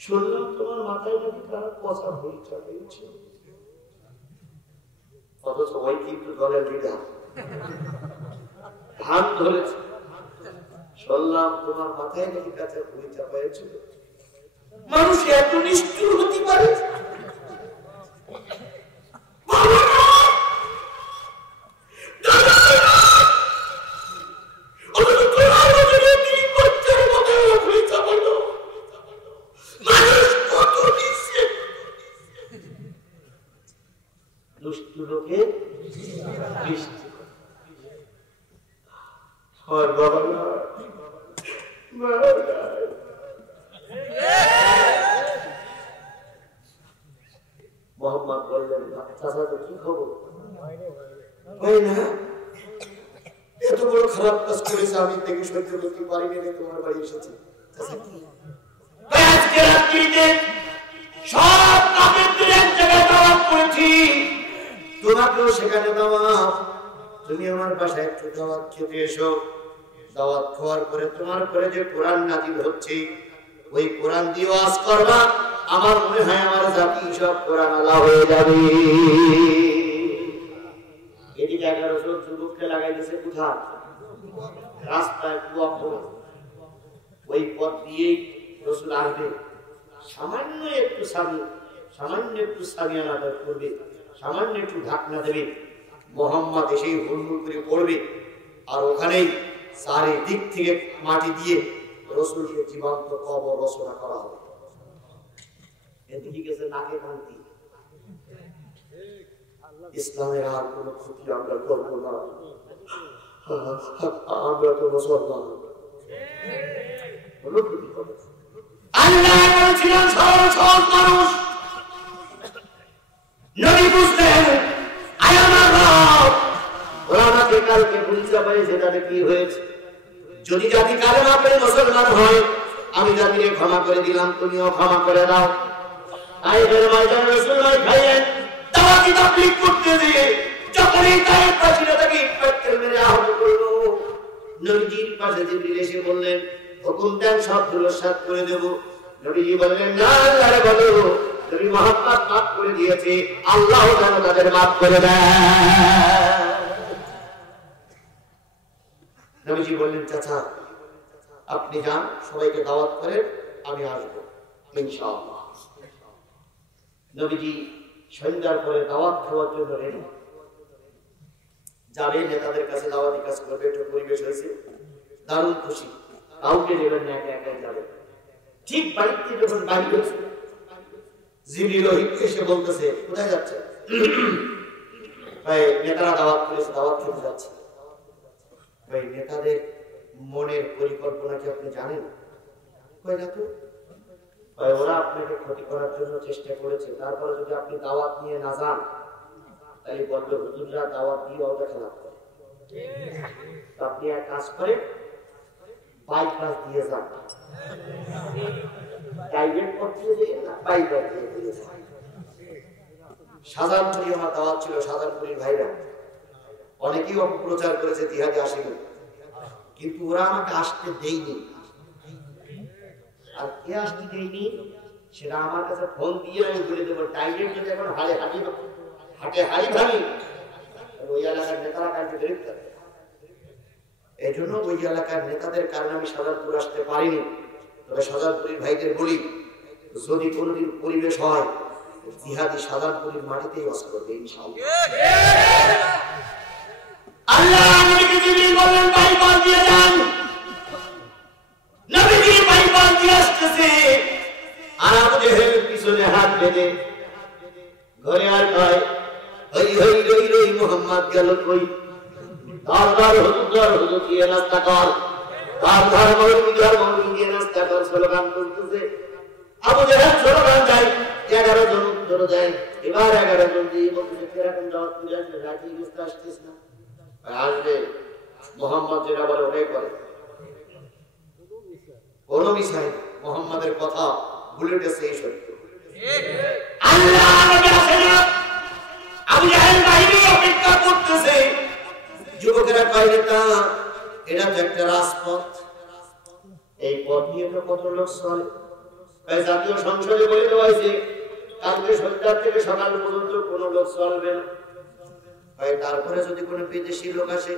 শুনলাম তোমার মাথায় নাকি তারা পচা ভুলটা পেয়েছে, অথচ ওই কিন্তু দলের লিডার ধান ধরেছে। শুনলাম তোমার মাথায় নাকি কাছে ভুলটা পেয়েছিল। মানুষ এত নিষ্ঠুর হতে পারে? মোহাম্মদ বললেন, চাচা তো কি খবর? এত বড় খারাপ কাজ করেছে, আমি দেখে সহ্য করতে পারিনি, তোমার বাড়ি এসেছি। আজকে রাত্রিতে সব কাফেরদের এক জায়গায় দাওয়াত করেছি, তোমাকেও সেখানে দাওয়াত। তুমি আমার বাসায় একটু দাওয়াত খেতে এসো। দাওয়াত খাওয়ার পরে তোমার পরে যে কোরআন নাযিল হচ্ছে, ওই কোরআন দিয়ে ওয়াজ করবা। আমার মনে হয় আমার জাতি সব কোরআন আলা হয়ে যাবে। এদিকে 1100 যুবককে লাগাই দিয়েছে কোথায়? রাস্তায় কুয়া করে। ওই পথ দিয়ে রাসূল আসবে, সামান্য একটু সামিয়ানা করবে, সামান্য একটু ঢাকনা দেবে, মুহাম্মদ এসেই হুড়মুড় করে পড়বে, আর ওখানেই চারিদিক থেকে মাটি দিয়ে রসুলকে জীবন্ত কবর রচনা করা হবে। এদিকে গেছে নাকে কান্তি। ইসলামের আর কোন ক্ষতি আমরা করবো না, আমরা তো মুসলমান। কোন ক্ষতি করবো আল্লাহ বলেছিলেন সরল সহজ মানুষ। নবী বুঝলেন আয় আমার রব, ওরা আমাকে কালকে বুঝতে পারে যে তাদের কি হয়েছে। যদি জাতি কালেমা পড়ে মুসলমান হয়, আমি জাতিকে ক্ষমা করে দিলাম, তুমিও ক্ষমা করে দাও। তাইফের ময়দানে রাসূলুল্লাহ খাইলেন, দাওয়াতি তাবলীগ করতে দিয়ে যখনই তাইফ বাসীরা তাকে ইটপাটকেল মেরে আহত করলো, নবীজির পাশে জিবরিল এসে বললেন, হুকুম দেন সবগুলো সাত করে দেব। নবীজি বললেন, না আল্লাহরে বলো, নবী মুহাম্মদ মাফ করে দিয়েছে, আল্লাহ যেন তাদের মাফ করে দেয়। নবীজি বললেন, চাচা আপনি যান, সবাইকে দাওয়াত করেন, আমি আসবো ইনশাআল্লাহ। নবীজি সন্ধ্যার পরে দাওয়াত খাওয়ার জন্য রেডি। যাবে নেতাদের কাছে দাওয়াতি কাজ করবে, একটু পরিবেশ হয়েছে, দারুণ খুশি, কাউকে নেবেন না, একা একাই যাবে। ঠিক বাড়িতে যখন বাড়ি হয়েছে, জিবরিল এসে বলতেছে, কোথায় যাচ্ছে? ভাই নেতারা দাওয়াত করেছে, দাওয়াত খেতে যাচ্ছে। ভাই নেতাদের মনের পরিকল্পনা কি আপনি জানেন? কই না তো। ভাই ওরা আপনাকে ক্ষতি করার জন্য চেষ্টা করেছে, তারপরে যদি আপনি দাওয়াত নিয়ে না যান, তাহলে বলবে হুজুররা দাওয়াত দিয়ে ওটা খেলাপ করে। আপনি এক কাজ করেন, বাইপাস দিয়ে যান, প্রাইভেট পথ দিয়ে না, বাইপাস দিয়ে যান। শাহজাহানপুরি আমার দাওয়াত ছিল, শাহজাহানপুরীর ভাইরা অনেকেই অপপ্রচার করেছে জিহাদে আসেনি, কিন্তু ওরা আমাকে আসতে দেয়নি। আর কে আসতে দেয়নি সেটা আমার কাছে ফোন দিয়ে আমি বলে দেবো। ডাইরেক্ট যদি এখন হাটে হাড়ি ভাঙি, ওই এলাকার নেতারা কাজে গ্রেফতার। এই জন্য ওই এলাকার নেতাদের কারণে আমি শাহজাহানপুর আসতে পারিনি। তবে শাহজাহানপুরীর ভাইদের বলি, যদি কোনোদিন পরিবেশ হয়, জিহাদি শাহজাহানপুরীর মাটিতেই বাস করবে ইনশাআল্লাহ। আল্লাহ নবীকে জিবরিল বললেন, বাইপাস দিয়ে যান। নবীজি বাইপাস দিয়ে আসতেছে, আর আবু জেহেল পিছনে হাত বেঁধে ঘরে আর কয়, হই হই রই রই মুহাম্মদ গেল কই, দার হুজুর দিয়ে নাস্তা কর, দার মৌলবি দিয়ে নাস্তা কর, স্লোগান করতেছে। আবু জেহেল স্লোগান দেয়, 11 জন উত্তর দেয়। এবার 11 জন দিয়ে বলতেছে, কেরকম দাওয়াত করে আসবে, রাজি বুঝতে আসছিস না? আসবে, মোহাম্মদ যেটা বলে ওটাই করে, কোনো মিশাই মোহাম্মদের কথা বুলেটে সেই সত্য। আল্লাহ নবী আসে না, আবু জাহেল বাইরে অপেক্ষা করতেছে। যুবকেরা কয়, নেতা এটা তো একটা রাজপথ, এই পথ দিয়ে তো কত লোক চলে। তাই জাতীয় সংসদে বলে দেওয়া হয়েছে, কালকে সন্ধ্যা থেকে সকাল পর্যন্ত কোনো লোক চলবে না। ভাই তারপরে যদি কোনো বিদেশি লোক আসে,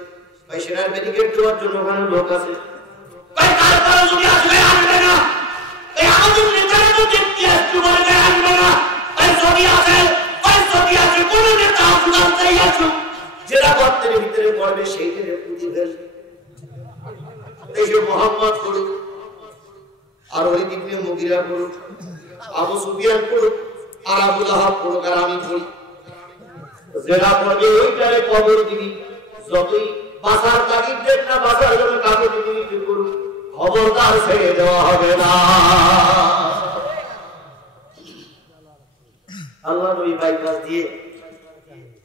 ভাই সেটার ব্যারিকেড দেওয়ার জন্য ওখানে লোক আছে। ভাই তারপরে যদি আসবে, আসবে না। এই আমাদের নেতারা তো দেখতে আসতে বলবে, আসবে না। ভাই যদি আসে, কোনো নেতা আসুন, তাই আসুন, যেটা গর্তের ভিতরে পড়বে সেইটারে পুঁজি ফেলবে। এই যে মোহাম্মদ করুক, আর ওলিদ ইবনে মুগিরা করুক, আবু সুফিয়ান করুক, আর আবু লাহাব করুক, আর আমি করি, যেটা পড়বে ওইটারে কবর দিবি। যতই বাঁচার তাগিদ দেখ না, বাঁচার জন্য কাকে দিবি করুক, খবরদার ছেড়ে দেওয়া হবে না। আল্লাহ নবী বাইপাস দিয়ে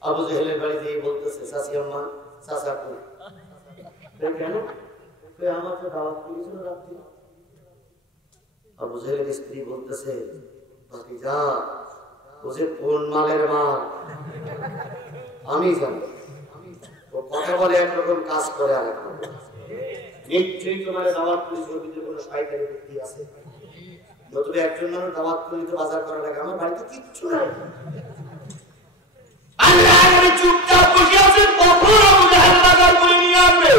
আবু জেহেলের বাড়ি দিয়ে বলতেছে, চাচি আম্মা, চাচা কই? কেন? আমার তো দাওয়াত দিয়েছিল রাত্রি। আবু জেহেলের স্ত্রী বলতেছে, ভাতিজা ও যে কোন মালের মাল আমি জানি, ও কথা বলে একরকম কাজ করে আর একরকম। নিশ্চয়ই তোমার দাওয়াত করেছিল, কিন্তু কোনো শয়তানি বুদ্ধি আছে। নতুন একজন মানুষ দাওয়াত করে তো বাজার করা লাগে, আমার বাড়িতে কিচ্ছু নাই। আল্লাহ নবী চুপচাপ বসে আছেন, কখন আবু জাহেল বাজার করে নিয়ে আসবে,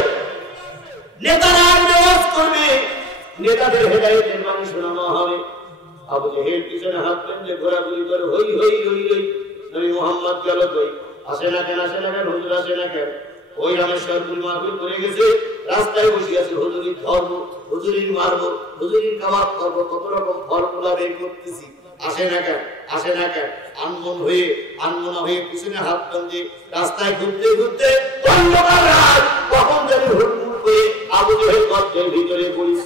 নেতারা আওয়াজ করবে, নেতাদের হেদায়েতের বাণী শোনানো হবে। আবু জেহেল পিছনে হাত বেঁধে ঘোরাঘুরি করে, হই হই হই হই, নবী মুহাম্মদ গেল কই, আসে না কেন, আসে না কেন, হুজুর আসে না কেন? ওই রামেশ্বরপুর মাহফিল করে গেছে, রাস্তায় বসে আছে হুজুরির ধর্ম, হুজুরির মারবো, হুজুরির কাবাব করবো, কত রকম ফর্মুলা বের করতেছি। আসে না কেন, আসে না কেন, আনমনা হয়ে পিছনে হাত টানতে রাস্তায় ঘুরতে ঘুরতে অন্ধকার রাত, কখন জানি হুড়মুড় করে আবু জেহেল গর্তের ভিতরে পড়িস।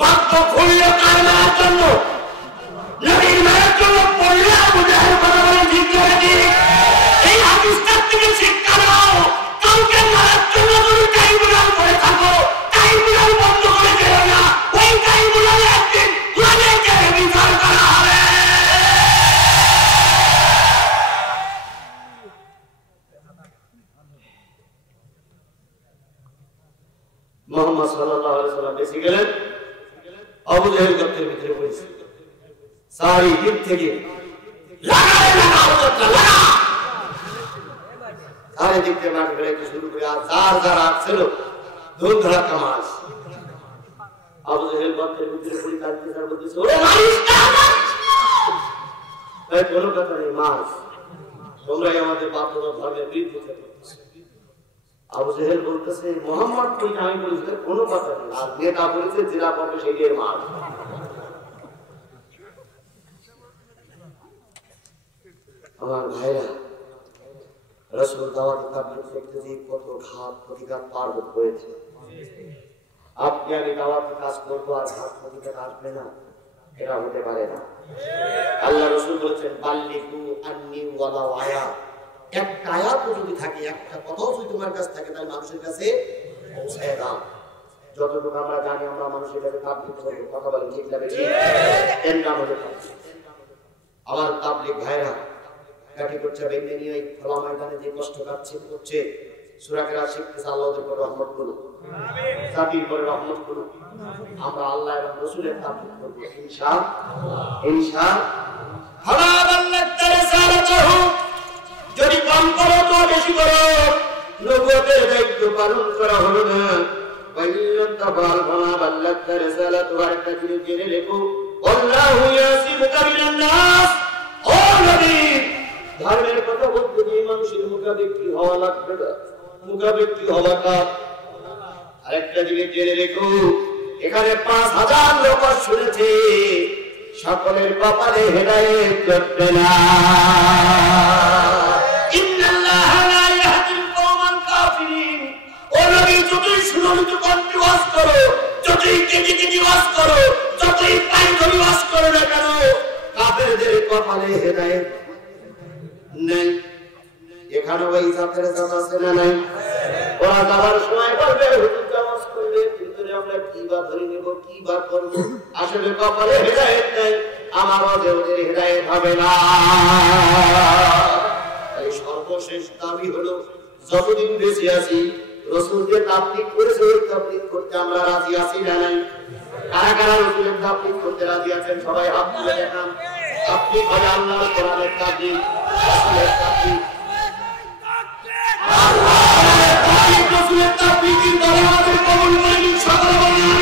গর্ত খুললো কার মারার জন্য? নবীর মারার জন্য পড়লে আবু জেহেল কথা বলে ঠিক করে দিই। এই হাদিসটার থেকে শিক্ষা নাও, কাউকে মারার জন্য যদি ট্রাইব্যুনাল করে থাকো, ট্রাইব্যুনাল বন্ধ করে দেবে না, ওই ট্রাইব্যুনালে একদিন তোমাদেরকে বিচার করা হবে। মুহাম্মদ সাল্লাল্লাহু আলাইহি ওয়াসাল্লাম বেঁচে গেলেন, আবু জেহেল গর্তের ভিতরে পড়েছে। চারিদিক থেকে চারিদিক থেকে মাটি ফেলাইতে শুরু করে আর যার আসছিল ধুম ধারাক্কা মাস। আবু জেহেল গর্তের ভিতরে পড়ে কাঁদতে কাঁদতে বলতেছে, ওরে মারিস না, তাই কোনো কথা নেই, মাস তোমরাই আমাদের বাধ্যতা ধর্মের বিরুদ্ধে করতেছ। আবু জেহেল বলতেছে, মোহাম্মদ বলতে আমি বলেছি কোনো কথা নেই, আর নেতা বলেছে জেলা পড়বে সেই দিয়ে মার। আমার ভাইরা, রাসূল দাওয়াত তাবলীগ করতে গিয়ে কত ঘাত প্রতিঘাত পার হয়েছে। আপনি আমি দাওয়াত কাজ করবো আর ঘাত প্রতিঘাত আসবে না, এটা হতে পারে না। আল্লাহ রাসূল বলেছেন, বাল্লিগু আন্নী ওয়ালাউ আয়া, একটা আয়াতও যদি থাকে, একটা কথাও যদি তোমার কাছে থাকে, তাহলে মানুষের কাছে পৌঁছায় দাও। যতটুকু আমরা জানি আমরা মানুষের কাছে তাবলীগ করবো, কথা বলে ঠিক লাগে, ঠিক এর নাম হলো তাবলীগ। আমার তাবলীগ ভাইরা কাটি করছে, বেঁধে নিয়ে ওই খোলা ময়দানে যে কষ্ট করছে, সূরা কেরাত শিখতেছে, আল্লাহ ওদের উপর রহমত করুন, জাতির উপর রহমত করুন। আমরা আল্লাহ এবং রাসূলের তাবলীগ করব ইনশাআল্লাহ। যদি কম করো তো বেশি করো, নবুয়তের দায়িত্ব পালন করা হলো না। আরেকটা জিনিস জেনে রেখো, আল্লাহু ইয়াসিমুকা মিনান নাস। ও নবী, ধর্মের কথা বলতে গিয়ে মানুষের মুখাপেক্ষী হওয়া লাগবে না, মুখাপেক্ষী হওয়াটা। আরেকটা জিনিস জেনে রেখো, এখানে 5000 লোক শুনেছে, সকলের কপালে হেদায়েত জুটবে না। ইন্নাল্লাহা লা ইয়াহদিল কওমাল কাফিরিন। ও নবী, যতই সুরলিত কণ্ঠে ওয়াজ করো, যতই কেটে কেটে ওয়াজ করো, যতই পাই ধরে ওয়াজ করো না কেন, কাফেরদের কপালে হেদায়েত নেই। এখানে ওই জাতের জাত আছে না নাই? ওরা যাওয়ার সময় বলবে, হুজুর জামাজ করলে ভিতরে আমরা কি বা ধরে নেব, কি বা করব, আসলে কপালে হেদায়েত নেই, আমারও যে ওদের হেদায়েত হবে না। এই সর্বশেষ দাবি হলো, যতদিন বেঁচে আছি রাসূল যে তাবলীগ করেছে, ওই তাবলীগ করতে আমরা রাজি আছি না নাই? কারা কারা রাসূলের তাবলীগ করতে রাজি আছেন? সবাই হাত তুলে দেখান। আপনি বলে আল্লাহর কোরআনের তাবলীগ, রাসূলের